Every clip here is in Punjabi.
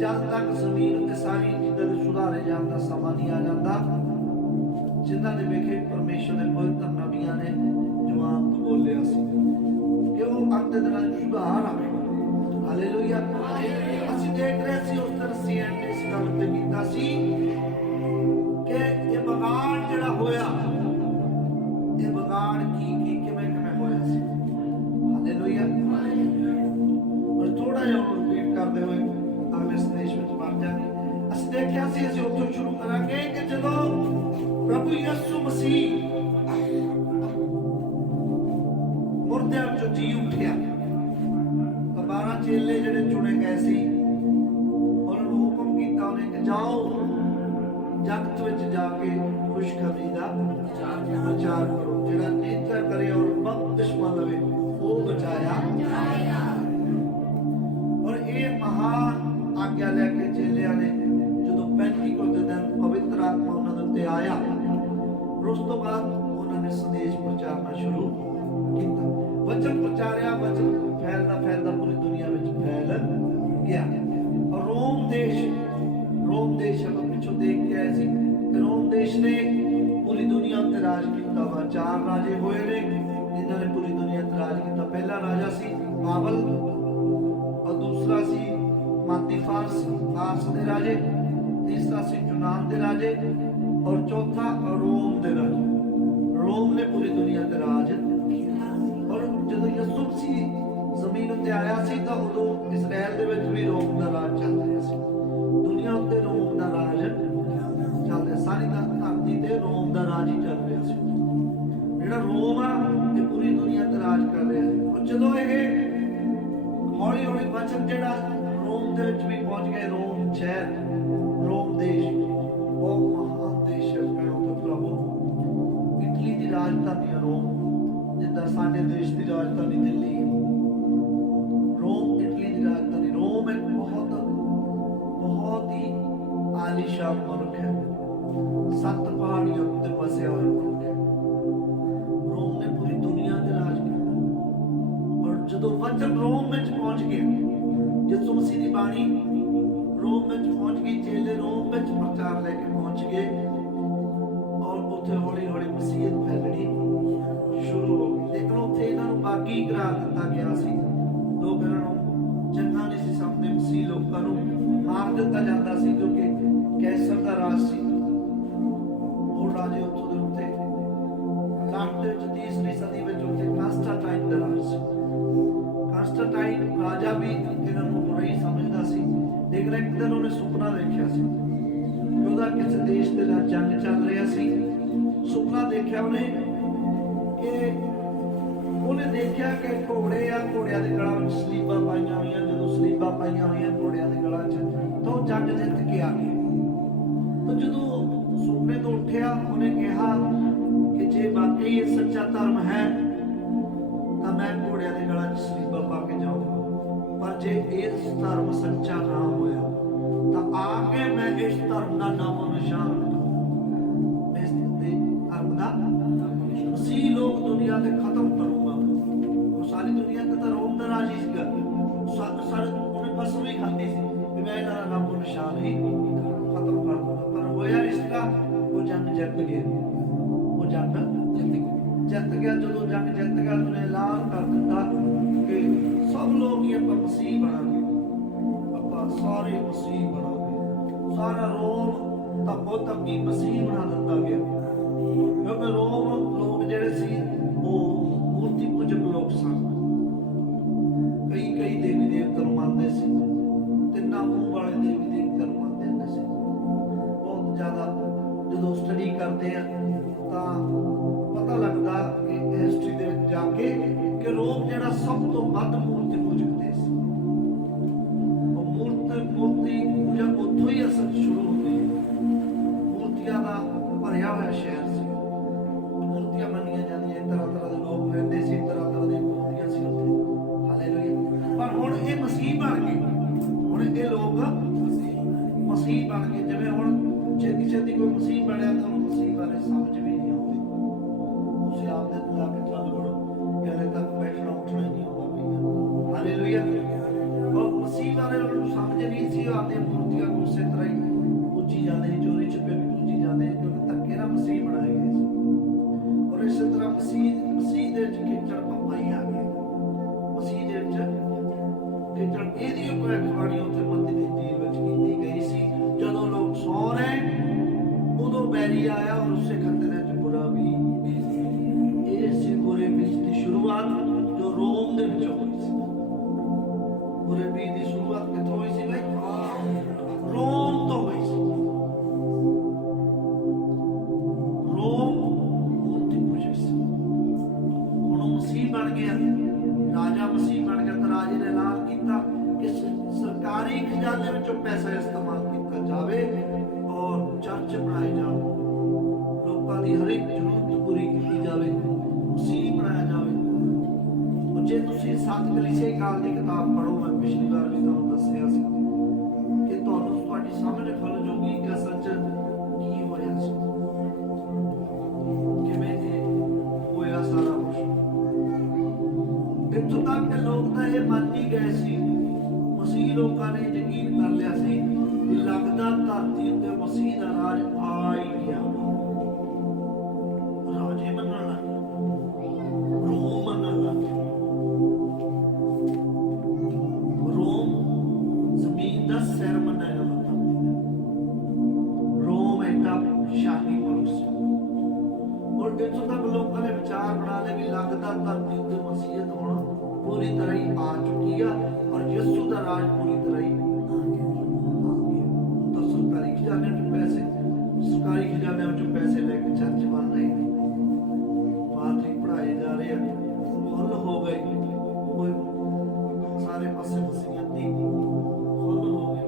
जब तक जमीन उत्ते सारी चीज़ों के सुधारे जाने का समा नहीं आ जाता जिन्होंने वेखे परमेश्वर के पवित्र नबियां ने जवान तो बोलिया कि वो अंत दिनों में सुधार आवेगा। हालेलुया। ਅਸੀਂ देख रहे सी उस दिन सीएम ने इस गल उत्ते कीता सी कि ये बगाड़ जिहड़ा होया ये बगाड़ की किवें किवें होया सी। हालेलुया। और थोड़ा जिहा रिपीट करते हुए अगले संदेश में बढ़ जाएंगे। ਅਸੀਂ देखिया सी ਅਸੀਂ ਉੱਥੋਂ ਸ਼ੁਰੂ ਕਰਾਂਗੇ कि ਜਦੋਂ प्रभु यीशु मसीह मुर्दे जो जी उठिया तो 12 चेले जिहड़े चुने गए सी उन्होंने हुक्म किया उन्हें कि जाओ जगत विच जाके खुशखबरी दा प्रचार करो जिहड़ा नित्य करे और बपतिस्मा लवे वो बचाया जाएगा। और ये महान आज्ञा लेके चेलियां ने जो पेंटिकोस्त दे दिन पवित्र आत्मा उन्हां दे उत्ते आया उस तो बाद उन्होंने संदेश प्रचारना शुरू किया। वचन प्रचारिया वचन फैलदा पूरी दुनिया में फैल गया। और रोम देश हम पिछों देख के आए सी रोम देश ने पूरी दुनिया उत्ते राज किया वा। 4 राजे होए ने जिन्होंने पूरी दुनिया उत्ते राज किया। पहला राजा सी बाबल और दूसरा सी मादी फारस दे राजे, तीसरा सी यूनान दे राजे और चौथा रोम दे राजे। रोम ने पूरी दुनिया ते राज किया। और जदों यीशु मसीह जमीन उत्ते आया सी तां उदों इजराइल दे विच भी रोम दा राज चल रहा सी। दुनिया उत्ते रोम दा राज चल रहा, सारी धरती ते रोम दा राज ही चल रहा सी। जिहड़ा रोम आ ये पूरी दुनिया ते राज कर रहा है। और जदों ये हौली हौली वचन जिहड़ा रोम दे विच भी पहुंच गए, रोम शहर रोम देश बहुत महान देश है। प्रभु इटली की राजधानी है रोम, जिदा साडे देश की राजधानी दिल्ली है। रोम इटली की राजधानी। रोम एक बहुत ही आलीशान मुल्क है, 7 पहाड़ियों उत्ते बसिया हुआ मुल्क है। रोम ने पूरी दुनिया ते राज किया। और जदों वचन रोम में पहुंच गया, यीशु मसीह की बाणी रोम में पहुंच गई, चेले रोम में प्रचार लेके पहुंच गए और उत्थे हौली हौली मसीहत फैलनी शुरू हो गई। लेकिन उत्थे इन्हां नूं बागी करार दिता गया सी। लोग इन्हां नूं चंगा नहीं सी समझदे। मसीह लोकां नूं मार दिता जाता सी क्योंकि कैसर दा राज सी। वो राजे उत्थों दे उत्ते लास्ट दे 30वीं सदी विच उत्थे कांस्टेंटाइन दा राज सी। कांस्टेंटाइन राजा भी इन्हां नूं बुरा ही समझदा सी। लेकिन एक दिन उन्हें सुपना देखा सी कि उहदा किसी देश दे नाल जंग चल रहा सी। सुपना देखा उन्हें कि उन्हें देखा कि घोड़े आ, घोड़िया के गलों में सलीबां पाईयां हुई। जो सलीबां पाईयां हुई घोड़िया के गलों च तो जंग जित के आ गए। तो जो सुपने तो उठिया उन्हें कहा कि जे वाकई ये सच्चा धर्म है तो मैं घोड़िया के गलों च सलीबां पा के जाऊंगा। पर जे इस धर्म सच्चा ना होया तो आके मैं इस धर्म का नामो निशान इस धर्म का मसीह लोग दुनिया से खत्म करूंगा। सारी दुनिया तो रोम का राज ही उन्हें कसम ही खाती थी कि मैं इन्हां दा नामो निशान ही खत्म कर दूंगा। पर होया इसका वो जंग जीत गए। वो जंग जीत गया। जो जंग जीत गया उन्हें ऐलान कर दिता कि सब लोग ही आप मसीह बना गए, आप सारे मसीह बना गए। सारा रोम तब बहुत अपनी मसीह बना दिता गया क्योंकि रोम लोग जिहड़े सी वो मूर्ति पूजक लोग सन। कई देवी देवता मानते सी, 3 मूँह वाले देवी देवता मानते होंदे सी। बहुत ज़्यादा जो स्टडी करते हैं तो पता लगता कि हिस्टरी दे विच जाके कि रोम जिहड़ा सब तो वध मूर्ति पूजक देश सी। मूर्ति पूजा उत्थों ही असल शुरू होती है। मूर्तियां का भरिया हुआ शहर से मूर्तियां मनिया जांदियां, तरह तरह के लोग रहते सी, तरह तरह की मूर्तियां सी उत्थे। हालेलुया। पर हुण ये मसीह बन गए। हुण ये लोग मसीह बन गए। जिवें हुण छेती छेती कोई मसीह बनया तो उन्हें मसीह बारे समझ भी नहीं आती। उसे आपने दिला के चल पड़ो कि हले तक बैठना उठना ही नहीं होगा। हालेलुया। और मसीह बारे ਨੂੰ ਸਮਝ ਨਹੀਂ ਸੀ, ਆਪਦੀਆਂ ਮੂਰਤੀਆਂ ਨੂੰ ਉਸੇ ਤਰ੍ਹਾਂ ਹੀ ਪੂਜੀ ਜਾਂਦੇ ਸੀ, ਚੋਰੀ ਛੁਪੇ ਵੀ ਪੂਜੀ ਜਾਂਦੇ ਸੀ, ਕਿਉਂਕਿ ਧੱਕੇ ਨਾਲ ਮਸੀਹ ਬਣਾਏ ਗਏ ਸੀ। ਔਰ ਇਸੇ ਤਰ੍ਹਾਂ ਮਸੀਹ ਦੇ ਵਿੱਚ ਖੇਚਲ ਪੱਪਾ ਹੀ ਆ ਗਿਆ। ਮਸੀਹ ਦੇ ਵਿੱਚ ਖੇਚਲ ਇਹਦੀ ਭਵਿੱਖਬਾਣੀ ਉੱਥੇ ਮੱਤੀ ਦੀ ਜੀਵ ਵਿੱਚ ਕੀਤੀ ਗਈ ਸੀ। ਜਦੋਂ ਲੋਕ ਸੌ ਰਹੇ ਉਦੋਂ ਬੈਰੀ ਆਇਆ ਔਰ ਉਸੇ ਖੱਤੇ ਦੇ ਵਿੱਚ ਬੁਰਾ ਵੀ। ਇਹ ਸੀ ਬੁਰੇ ਬੀਜ ਦੀ ਸ਼ੁਰੂਆਤ ਜੋ ਰੋਮ ਦੇ ਵਿੱਚ ਹੋਈ ਸੀ। ਬੁਰੇ ਬੀਜ ਦੀ ਸ਼ੁਰੂਆਤ ਕਿੱਥੋਂ ਹੋਈ ਸੀ ਬਈ? ਰੋਮ ਤੋਂ ਹੋਈ ਸੀ। ਰੋਮ ਮੂਰਤੀ ਪੂਜਕ ਸੀ। ਹੁਣ ਉਹ ਮਸੀਹ ਬਣ ਗਿਆ, ਰਾਜਾ ਮਸੀਹ ਬਣ ਗਿਆ ਤਾਂ ਰਾਜੇ ਨੇ ਐਲਾਨ ਕੀਤਾ ਕਿ ਸਰਕਾਰੀ ਖਜ਼ਾਨੇ ਵਿੱਚੋਂ ਪੈਸਾ ਇਸਤੇਮਾਲ ਕੀਤਾ ਜਾਵੇ ਔਰ ਚਰਚ ਬਣਾਏ ਜਾਣ, ਲੋਕਾਂ ਦੀ ਹਰ ਇੱਕ ਜ਼ਰੂਰਤ ਪੂਰੀ ਕੀਤੀ ਜਾਵੇ, ਮਸੀਹ ਬਣਾਇਆ ਜਾਵੇ। ਜੇ ਤੁਸੀਂ ਸੱਤ ਕਲੀਸਿਆ ਕਾਲ ਦੀ ਕਿਤਾਬ ਪੜ੍ਹੋ, ਮੈਂ ਪਿਛਲੀ ਵਾਰ ਵੀ ਤੁਹਾਨੂੰ ਦੱਸਿਆ ਸੀ ਕਿ ਤੁਹਾਨੂੰ ਤੁਹਾਡੀ ਸਮਝ ਖੁੱਲ ਜੂਗੀ ਕਿ ਅਸਲ 'ਚ ਕੀ ਹੋਇਆ ਸੀ, ਕਿਵੇਂ ਇਹ ਹੋਇਆ ਸਾਰਾ ਕੁਛ। ਇੱਥੋਂ ਤੱਕ ਕਿ ਲੋਕ ਤਾਂ ਇਹ ਮੰਨ ਹੀ ਗਏ ਸੀ, ਮਸੀਹ ਲੋਕਾਂ ਨੇ ਯਕੀਨ ਕਰ ਲਿਆ ਸੀ ਕਿ ਲੱਗਦਾ ਧਰਤੀ ਉੱਤੇ ਮਸੀਹ ਦਾ ਰਾਜ ਆ ਹੀ ਗਿਆ। ਰਾਜੇ ਮੰਨਣ ਲੱਗ ਗਏ, ਰੋਮ ਮੰਨਣ ਲੱਗ ਗਏ। ਰੋਮ ਜ਼ਮੀਨ ਦਾ ਸਿਰ ਮੰਨਿਆ ਜਾਂਦਾ ਸੀ। ਰੋਮ ਇੱਕ ਸ਼ਾਹੀ ਮੁਲਕ ਸੀ। ਔਰ ਇੱਥੋਂ ਤੱਕ ਲੋਕਾਂ ਨੇ ਵਿਚਾਰ ਬਣਾ ਲਿਆ ਵੀ ਲੱਗਦਾ ਧਰਤੀ ਉੱਤੇ ਮਸੀਹਤ ਹੁਣ ਪੂਰੀ ਤਰ੍ਹਾਂ ਹੀ ਆ ਚੁੱਕੀ ਆ ਔਰ ਯਿਸੂ ਦਾ ਰਾਜ ਪੂਰੀ ਤਰ੍ਹਾਂ ਹੀ ਆ ਗਿਆ। ਤਾਂ ਸਰਕਾਰੀ ਖਜ਼ਾਨੇ ਵਿੱਚੋਂ ਪੈਸੇ ਲੈ ਕੇ ਚਰਚ ਬਣ ਰਹੇ ਨੇ, ਪਾਦਰੀ ਪੜ੍ਹਾਏ ਜਾ ਰਹੇ ਆ, ਫੁੱਲ ਹੋ ਗਏ, ਕੋਈ ਸਾਰੇ ਪਾਸੇ ਮਸੀਹਤ ਦੀ ਫੁੱਲ ਹੋ ਗਏ।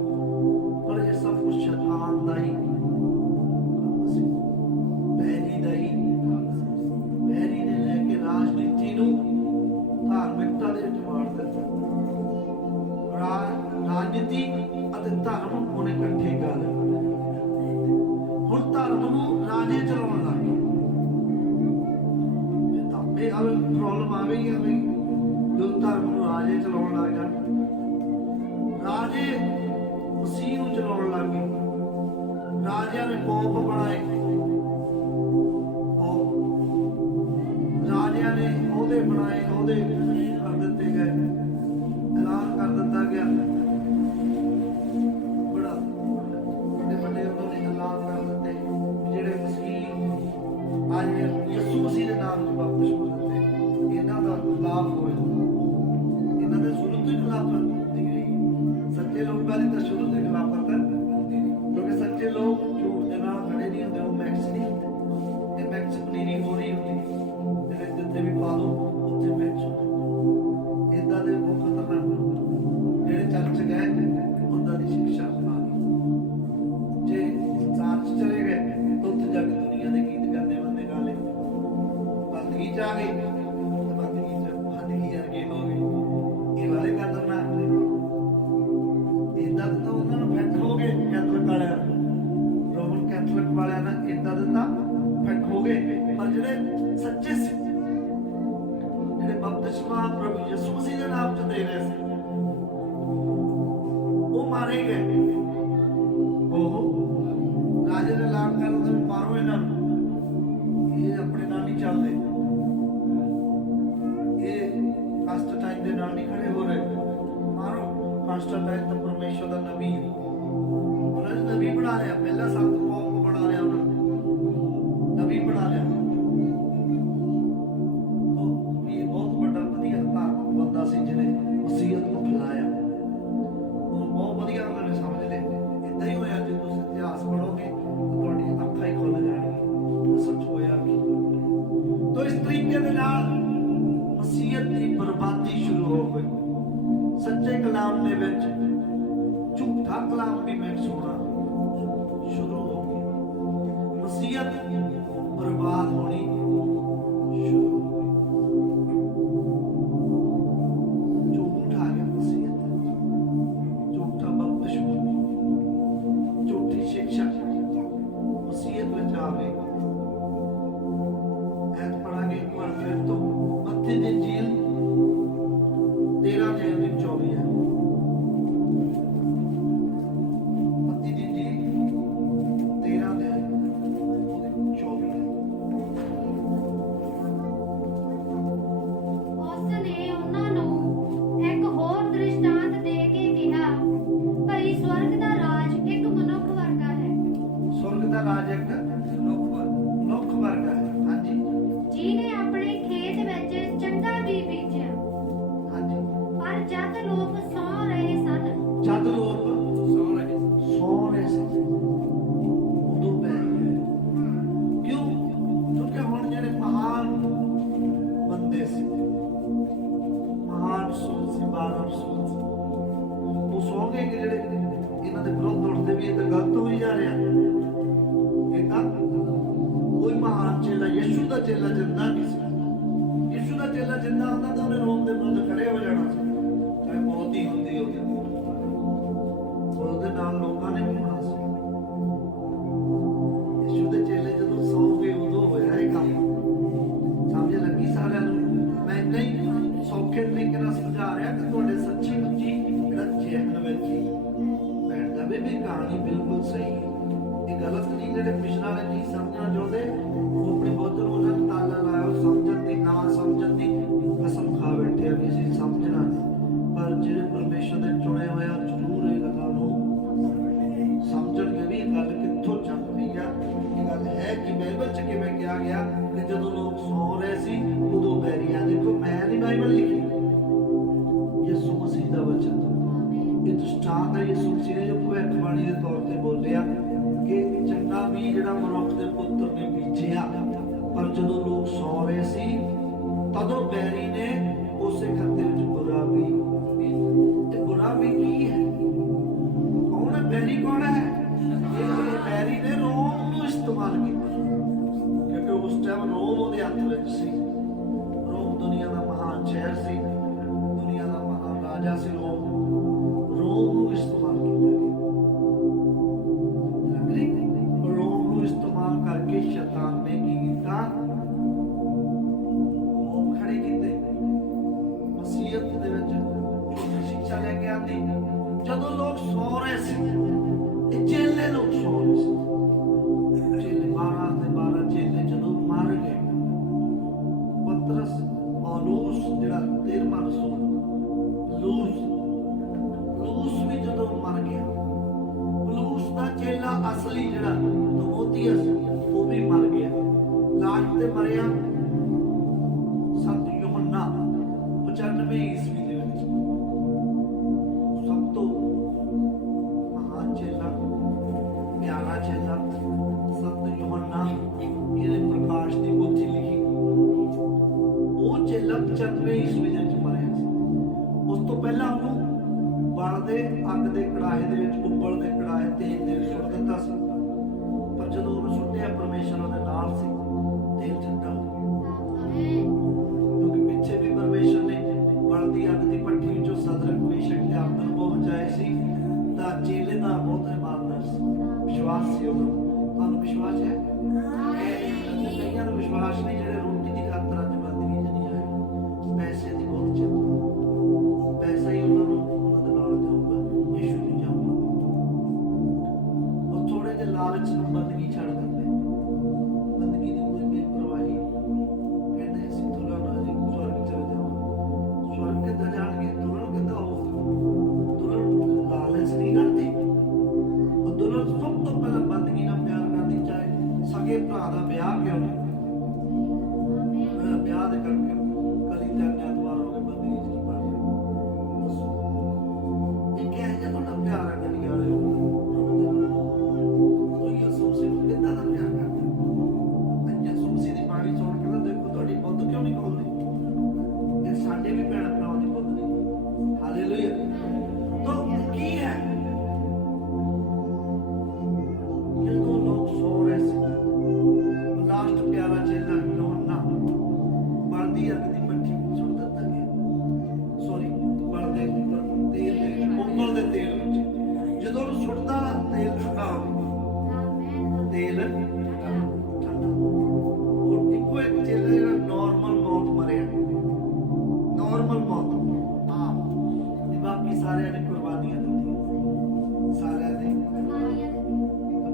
ਪਰ ਇਹ ਸਭ ਕੁਛ ਸ਼ੈਤਾਨ ਦਾ ਹੀ ਕੰਮ ਸੀ, ਬੈਰੀ ਦਾ ਹੀ। ਬੈਰੀ ਨੇ ਲੈ ਕੇ ਰਾਜਨੀਤੀ ਨੂੰ ਧਾਰਮਿਕਤਾ ਦੇ ਵਿੱਚ ਵਾੜ ਦਿੱਤਾ। ਰਾਜਨੀਤੀ ਅਤੇ ਧਰਮ ਉਹਨੇ ਇਕੱਠੇ ਕਰ ਲਏ। ਹੁਣ ਧਰਮ ਨੂੰ ਰਾਜੇ ਚਲਾਉਣ ਲੱਗ ਗਏ। ਇਹ ਤਾਂ ਪ੍ਰੋਬਲਮ ਆਵੇਗੀ ਜਦੋਂ ਧਰਮ ਨੂੰ ਰਾਜੇ ਚਲਾਉਣ ਲੱਗ ਜਾਣ। ਰਾਜੇ ਮਸੀਹ ਨੂੰ ਚਲਾਉਣ ਲੱਗ ਗਏ। ਰਾਜਿਆਂ ਨੇ ਪੋਪ ਬਣਾਏ, ਰਾਜਿਆਂ ਨੇ ਉਹਦੇ ਬਣਾਏ, ਉਹਦੇ ਕਰ ਦਿੱਤੇ ਗਏ, ਐਲਾਨ ਕਰ ਦਿੱਤਾ ਗਿਆ। ਬੜਾ ਵੱਡੇ ਵੱਡੇ ਉਹਨਾਂ ਨੇ ਐਲਾਨ ਕਰ ਦਿੱਤੇ ਜਿਹੜੇ ਮਸੀਹ ਅੱਜ ਯਿਸੂ ਮਸੀਹ ਦੇ ਨਾਮ ਤੋਂ ਬਪਤਿਸਮਾ ਦਿੱਤੇ, ਇਹਨਾਂ ਦਾ ਲਾਭ ਹੋਇਆ। ਇਹਨਾਂ ਦੇ ਸ਼ੁਰੂ ਤੋਂ ਹੀ ਖਿਲਾਫਤ ਕੀਤੀ ਗਈ। ਸੱਚੇ ਲੋਕਾਂ ਦੀ ਤਾਂ ਸ਼ੁਰੂ ਤੋਂ ਖਿਲਾਫਤ ਹੈ, ਕਿਉਂਕਿ ਸੱਚੇ ਲੋਕ ਝੂਠ ਦੇ ਨਾਲ ਖੜੇ ਨਹੀਂ ਹੁੰਦੇ, ਉਹ ਮੈਕਸ ਨਹੀਂ ਹੁੰਦੇ। ਇਹ ਮੈਕਸ ਪਨੀਰੀ ਹੋ ਰਹੀ ਹੁੰਦੀ, ਜਿੱਥੇ ਵੀ ਪਾ ਦੋ ਉੱਥੇ ਮੈਕਸ ਹੁੰਦਾ। ਏਦਾਂ ਦੇ ਉਹ ਖਤਰਨਾਕ ਜਿਹੜੇ ਚਰਚ ਗਏ ਉਹਨਾਂ ਦੀ ਸਿੱਖਿਆ ਬਣਾ ਲਈ। ਜੇ ਸੰਸਾਰ 'ਚ ਚਲੇ ਗਏ ਤਾਂ ਉੱਥੇ ਜਾ ਕੇ ਦੁਨੀਆ ਦੇ ਗੀਤ ਗਾਉਂਦੇ ਬੰਦੇ ਗਾ ਲਏ। ਬੰਦਗੀ 'ਚ ਆ ਗਏ, ਬੰਦਗੀ 'ਚ ਬੰਦਗੀ ਵਰਗੇ ਹੋ ਗਏ। ਇਹ ਵਾਲੇ ਖਤਰਨਾਕ ਨੇ। ਏਦਾਂ ਤਾਂ ਉਹਨਾਂ ਨੂੰ ਫਿੱਟ ਹੋ ਗਏ ਕੈਥੋਲਿਕ ਵਾਲਿਆਂ, ਰੋਮਨ ਕੈਥੋਲਿਕ ਵਾਲਿਆਂ ਨਾਲ ਏਦਾਂ ਦੇ ਤਾਂ ਫਿੱਟ ਹੋ ਗਏ। ਪਰ ਜਿਹੜੇ ਸੱਚੇ ਸੀ, ਜਿਹੜੇ ਬਪਤਿਸਮਾ ਪ੍ਰਭੂ ਯਿਸੂ ਮਸੀਹ ਦੇ ਨਾਮ 'ਚ ਦੇ ਰਹੇ ਸੀ, ਉਹ ਮਾਰੇ ਗਏ। ਉਹ ਰਾਜੇ ਨੇ ਐਲਾਨ ਕਰ ਦਿੱਤਾ ਮਾਰੋ ਇਹਨਾਂ ਨੂੰ, ਇਹ ਆਪਣੇ ਨਾਲ ਨਹੀਂ ਚੱਲਦੇ, ਇਹ ਕਾਂਸਟੇਂਟਾਈਨ ਦੇ ਨਾਲ ਨਹੀਂ ਖੜੇ ਹੋ ਰਹੇ, ਮਾਰੋ। ਕਾਂਸਟੇਂਟਾਈਨ ਤਾਂ ਪਰਮੇਸ਼ਵਰ ਦਾ ਨਬੀ ਹੈ, ਉਹਨਾਂ ਨੇ ਨਬੀ ਬਣਾ ਲਿਆ। ਪਹਿਲਾ ਸੰਤ ਪੋਪ ਬਣਾ ਲਿਆ, ਉਹਨਾਂ ਨੇ ਨਬੀ ਬਣਾ ਲਿਆ। ਬਹੁਤ ਵੱਡਾ ਵਧੀਆ ਧਾਰਮਿਕ ਬੰਦਾ ਸੀ ਜਿਹਨੇ ਵਸੀਅਤ ਨੂੰ ਫੈਲਾਇਆ। ਉਹ ਬਹੁਤ ਵਧੀਆ ਉਹਨਾਂ ਨੇ ਸਮਝ ਲਿਆ। ਏਦਾਂ ਹੀ ਹੋਇਆ, ਜੇ ਤੁਸੀਂ ਇਤਿਹਾਸ ਪੜ੍ਹੋਗੇ ਤਾਂ ਤੁਹਾਡੀਆਂ ਅੱਖਾਂ ਹੀ ਖੁੱਲ ਜਾਣਗੀਆਂ, ਸੱਚ ਹੋਇਆ ਕੀ। ਤਾਂ ਇਸ ਤਰੀਕੇ ਦੇ ਨਾਲ ਵਸੀਅਤ ਦੀ ਬਰਬਾਦੀ ਸ਼ੁਰੂ ਹੋ ਗਈ। ਸੱਚੇ ਕਲਾਮ ਦੇ ਵਿੱਚ ਝੂਠਾ ਕਲਾਮ ਵੀ ਮਿਕਸ ਹੋਣਾ ਸ਼ੁਰੂ ਹੋ ਗਿਆ। ਵਸੀਅਤ ਬਰਬਾਦ ਹੋਣੀ ਸ਼ੁਰੂ ਹੋ ਗਈ। ਝੂਠ ਆ ਗਿਆ ਵਸੀਅਤ, ਝੂਠਾ ਬਪਤਿਸਮਾ, ਝੂਠੀ ਸਿੱਖਿਆ ਵਸੀਅਤ ਵਿੱਚ ਆ ਗਈ। ਐਤ ਪੜਾਂਗੇ ਇੱਕ ਵਾਰ ਫਿਰ ਤੋਂ ਮੱਥੇ ਦੀ ਜੀਲ 13 ਦੇ 24 ਹੈ। ਚੇਲਾ ਜਿੰਦਾ ਨਹੀਂ ਸੀ। ਯਿਸੂ ਦਾ ਚੇਲਾ ਜਿੰਦਾ ਹੁੰਦਾ ਤਾਂ ਉਹਨੇ ਰੋਮ ਦੇ ਵਿਰੁੱਧ ਖੜੇ ਹੋ ਜਾਣਾ ਸੀ, ਚਾਹੇ ਮੌਤ ਹੀ ਹੁੰਦੀ ਉਹਦੇ ਨਾਲ ਲੋਕਾਂ ਨੇ ਵੀ ਹੋਣਾ ਸੀ। ਯਿਸੂ ਦੇ ਚੇਲੇ ਜਦੋਂ ਸੌ ਗਏ ਉਦੋਂ ਹੋਇਆ ਇਹ ਕੰਮ। ਸਮਝ ਲੱਗੀ ਸਾਰਿਆਂ ਨੂੰ? ਮੈਂ ਨਹੀਂ ਸੌਖੇ ਤਰੀਕੇ ਨਾਲ ਸਮਝਾ ਰਿਹਾ ਕਿ ਤੁਹਾਡੇ ਸੱਚੀ ਮੁੱਚੀ ਜਿਹੜਾ ਜਹਿਨ ਵਿੱਚ ਭੈਣ ਦਾ ਵੀ ਕਹਾਣੀ ਬਿਲਕੁਲ ਸਹੀ ਹੈ, ਇਹ ਗਲਤ ਨਹੀਂ। ਜਿਹੜੇ ਪਿਛਲਾ ਵਾਲੇ ਨਹੀਂ ਸਮਝਣਾ ਚਾਹੁੰਦੇ ਉਹ ਆਪਣੀ ਬਹੁਤ ਉਹਨਾਂ ਨੂੰ ਤਾਲਾ ਲਾਇਆ, ਸਮਝਣ ਦੀ ਨਾ ਸਮਝਣ ਦੀ ਕਸਮ ਖਾ ਬੈਠੇ ਆ ਵੀ ਅਸੀਂ ਸਮਝਣਾ ਨਹੀਂ। ਪਰ ਜਿਹੜੇ ਪਰਮੇਸ਼ਰ ਦੇ ਚੁਣੇ ਹੋਏ ਆ ਜ਼ਰੂਰ ਇਹ ਗੱਲਾਂ ਨੂੰ ਸਮਝਣਗੇ ਵੀ ਇਹ ਗੱਲ ਕਿੱਥੋਂ ਚੱਲ ਪਈ ਆ। ਇਹ ਗੱਲ ਹੈ ਕਿ ਬਾਈਬਲ 'ਚ ਕਿਵੇਂ ਕਿਹਾ ਗਿਆ ਕਿ ਜਦੋਂ ਲੋਕ ਸੌ ਰਹੇ ਸੀ ਉਦੋਂ ਬੈਰੀਆਂ, ਦੇਖੋ ਮੈਂ ਨਹੀਂ ਬਾਈਬਲ ਲਿਖੀ, ਯਿਸੂ ਮਸੀਹ ਦਾ ਵਚਨ ਇਹ ਦ੍ਰਿਸ਼ਟਾਂਤ ਹੈ। ਯਿਸੂ ਮਸੀਹ ਨੇ ਜੋ ਭਵਿੱਖਬਾਣੀ ਦੇ ਤੌਰ ਤੇ ਬੋਲਿਆ ਕਿ ਚੰਗਾ ਵੀ ਜਿਹੜਾ ਮਨੁੱਖ ਦੇ ਪੁੱਤਰ ਨੇ ਬੀਜਿਆ, ਪਰ ਜਦੋਂ ਲੋਕ ਸੌ ਰਹੇ ਸੀ ਤਦੋਂ ਬੈਰੀ ਨੇ ਉਸੇ ਖੱਤੇ ਵਿੱਚ ਬੁਰਾ ਵੀ। ਤੇ ਬੁਰਾ ਵੀ ਕੀ ਹੈ? ਕੌਣ ਹੈ ਬੈਰੀ? ਕੌਣ ਹੈ? ਇਹ ਬੈਰੀ ਨੇ ਰੋਮ ਨੂੰ ਇਸਤੇਮਾਲ ਕੀਤਾ, ਕਿਉਂਕਿ ਉਸ ਟਾਈਮ ਰੋਮ ਉਹਦੇ ਹੱਥ ਵਿੱਚ ਸੀ। ਰੋਮ ਦੁਨੀਆ ਦਾ ਮਹਾਨ ਸ਼ਹਿਰ ਸੀ, ਦੁਨੀਆ ਦਾ ਮਹਾਨ ਰਾਜਾ ਸੀ। ਰੋਮ ਨੂੰ ਇਸਤੇਮਾਲ ਕੀਤਾ, ਰੋਮ ਨੂੰ ਇਸਤੇਮਾਲ ਕਰਕੇ ਸ਼ੈਤਾਨ ਨੇ ਕੀ ਕੀਤਾ? ਉਹ ਖੜੇ ਕੀਤੇ ਮਸੀਹਤ ਦੇ ਵਿੱਚ ਸਿੱਖਿਆ ਲੈ ਕੇ ਆਂਦੀ। ਜਦੋਂ ਲੋਕ ਸੌ ਰਹੇ ਸੀ, ਇਹ ਚੇਲੇ ਲੋਕ ਸੌ ਰਹੇ ਸੀ, ਚੇਲੇ 12 ਦੇ 12 ਚੇਲੇ ਜਦੋਂ ਮਰ ਗਏ, ਪਤਰਸ ਪੌਲੁਸ ਜਿਹੜਾ 13ਵਾਂ ਰਸੂਲ ਲੂਸ ਵੀ ਜਦੋਂ ਮਰ ਗਿਆ, ਪੌਲੁਸ ਦਾ ਚੇਲਾ ਅਸਲੀ ਜਿਹੜਾ ਤੀਮੋਥੀਅਸ ਉਹ ਵੀ ਮਰ ਗਿਆ। ਲਾਸਟ ਤੇ ਮਰਿਆ ਸੰਤ ਯੋਹੰਨਾ 95 ਈਸਵੀ ਦੇ ਵਿੱਚ। ਸਭ ਤੋਂ ਮਹਾਨ ਚੇਲਾ, ਪਿਆਰਾ ਚੇਲਾ ਸੰਤ ਯੋਹੰਨਾ, ਇਹਨੇ ਪ੍ਰਕਾਸ਼ ਦੀ ਪੋਥੀ ਲਿਖੀ। ਉਹ ਚੇਲਾ 95 ਈਸਵੀ ਦੇ ਵਿੱਚ ਮਰਿਆ ਸੀ। ਉਸ ਤੋਂ ਪਹਿਲਾਂ ਉਹਨੂੰ ਬਲਦੇ ਅੱਗ ਦੇ ਕੜਾਹੇ ਦੇ ਵਿੱਚ, ਉੱਬਲਦੇ ਕੜਾਹੇ ਤੇਲ ਦੇ ਵਿੱਚ ਸੁੱਟ ਦਿੱਤਾ ਸੀ। ਪਰ ਜਦੋਂ ਉਹਨੂੰ ਸੁੱਟਿਆ ਪਰਮੇਸ਼ਰ ਉਹਦੇ ਨਾਲ ਸੀ, ਤੇਲ ਠੰਡਾ ਹੋ ਗਿਆ। ਕਿਉਂਕਿ ਪਿੱਛੇ ਵੀ ਪਰਮੇਸ਼ਰ ਨੇ ਬਲਦੀ ਅੱਗ ਦੀ ਭੱਠੀ ਵਿੱਚੋਂ ਸਦਰਕ ਮੇਸ਼ਕ ਤੇ ਅਬਦਨਗੋ ਬਚਾਏ ਸੀ। ਤਾਂ ਚੇਲੇ ਦਾ ਬਹੁਤ ਇਮਾਨਦਾਰ ਸੀ, ਵਿਸ਼ਵਾਸ ਸੀ ਉਹਨੂੰ। ਤੁਹਾਨੂੰ ਵਿਸ਼ਵਾਸ ਹੈ? ਕਈਆਂ ਨੂੰ ਵਿਸ਼ਵਾਸ ਨਹੀਂ, ਜਿਹੜੇ ਰੋਟੀ ਦੀ ਖਾਤਰ ਅੱਜ ਬੰਦਗੀ ਚ ਨਹੀਂ ਆਏ, ਪੈਸੇ ਦੀ ਬਹੁਤ ਚਿੰਤਾ, ਪੈਸਾ ਹੀ ਉਹਨਾਂ ਨੂੰ ਉਹਨਾਂ ਦੇ ਨਾਲ ਜਾਊਗਾ, ਯਿਸੂ ਨਹੀਂ ਜਾਊਗਾ। ਉਹ ਥੋੜੇ ਜਿਹੇ ਲਾਲਚ ਨੂੰ ਬੰਦਗੀ ਛੱਡ ਦਿੰਦੇ, ਬੰਦਗੀ ਦੀ ਕੋਈ ਬੇਪਰਵਾਹੀ, ਕਹਿੰਦੇ ਅਸੀਂ ਤੁਰਨ ਅਸੀਂ ਸਵਰਗ ਚਲੇ ਜਾਵਾਂਗੇ। ਸਵਰਗ ਕਿੱਦਾਂ ਜਾਣਗੇ? ਤੁਰਨ ਕਿੱਦਾਂ ਹੋ? ਤੁਰਨ ਲਾਲਚ ਨਹੀਂ ਕਰਦੀ, ਉਹ ਤੁਰਨ ਸਭ ਤੋਂ ਪਹਿਲਾਂ ਬੰਦਗੀ ਨਾਲ ਪਿਆਰ ਕਰਦੀ, ਚਾਹੇ ਸਗੇ ਭਰਾ ਦਾ ਵਿਆਹ ਕਿਉਂ ਨਹੀਂ। ਵਿਆਹ ਦੇ ਕਰਕੇ ਕਲੀ ਤੇ ਐਤਵਾਰ ਹੋ ਕੇ ਬੰਦਗੀ ਚ ਨਹੀਂ ਪਾ ਰਿਹਾ। ਦੱਸੋ ਇਹ ਕਿਹਾ ਜਾਂ ਤੁਹਾਡਾ ਪਿਆਰ ਹੈ ਕਲੀ ਵਾਲੇ ਕੋਈ ਯਿਸੂ ਮਸੀਹ ਨੂੰ ਕਿੱਦਾਂ ਦਾ ਪਿਆਰ ਕਰਦਾ? ਯਿਸੂ ਮਸੀਹ ਦੀ ਬਾਣੀ ਸੁਣ ਕੇ ਨਾ ਦੇਖੋ ਤੁਹਾਡੀ ਬੁੱਧ ਕਿਉਂ ਨਹੀਂ ਖੋਲਦੀ? ਇਹ ਸਾਡੇ ਵੀ ਭੈਣ ਭਰਾਵਾਂ ਦੀ ਬੁੱਧ ਨਹੀਂ। ਹਾਲੇਲੂਇਆ। ਤਾਂ ਕੀ ਹੈ? ਜਦੋਂ ਲੋਕ ਸੌ ਰਹੇ ਸੀ, ਲਾਸਟ ਪਿਆਰਾ ਚੇਲਾ ਯੋਹੰਨਾ ਬਲਦੀ ਅੱਗ ਦੀ ਭੱਠੀ ਸੁੱਟ ਦਿੱਤਾ ਗਿਆ। ਸੌਰੀ, ਬਲਦੇ ਤੇਲ ਦੇ ਉੱਬਲਦੇ ਤੇਲ ਵਿੱਚ ਜਦੋਂ ਉਹਨੂੰ ਸੁੱਟਦਾ ਤੇਲ ਠੰਡਾ ਹੋ ਗਿਆ। ਤੇਲ ਠੰਡਾ। ਉਹ ਇੱਕੋ ਇੱਕ ਚੇਲਾ ਜਿਹੜਾ ਨਾਰਮਲ ਮੌਤ ਮਰਿਆ, ਨਾਰਮਲ ਮੌਤ। ਹਾਂ, ਬਾਕੀ ਸਾਰਿਆਂ ਨੇ ਕੁਰਬਾਨੀਆਂ ਦਿੱਤੀਆਂ, ਸਾਰਿਆਂ ਨੇ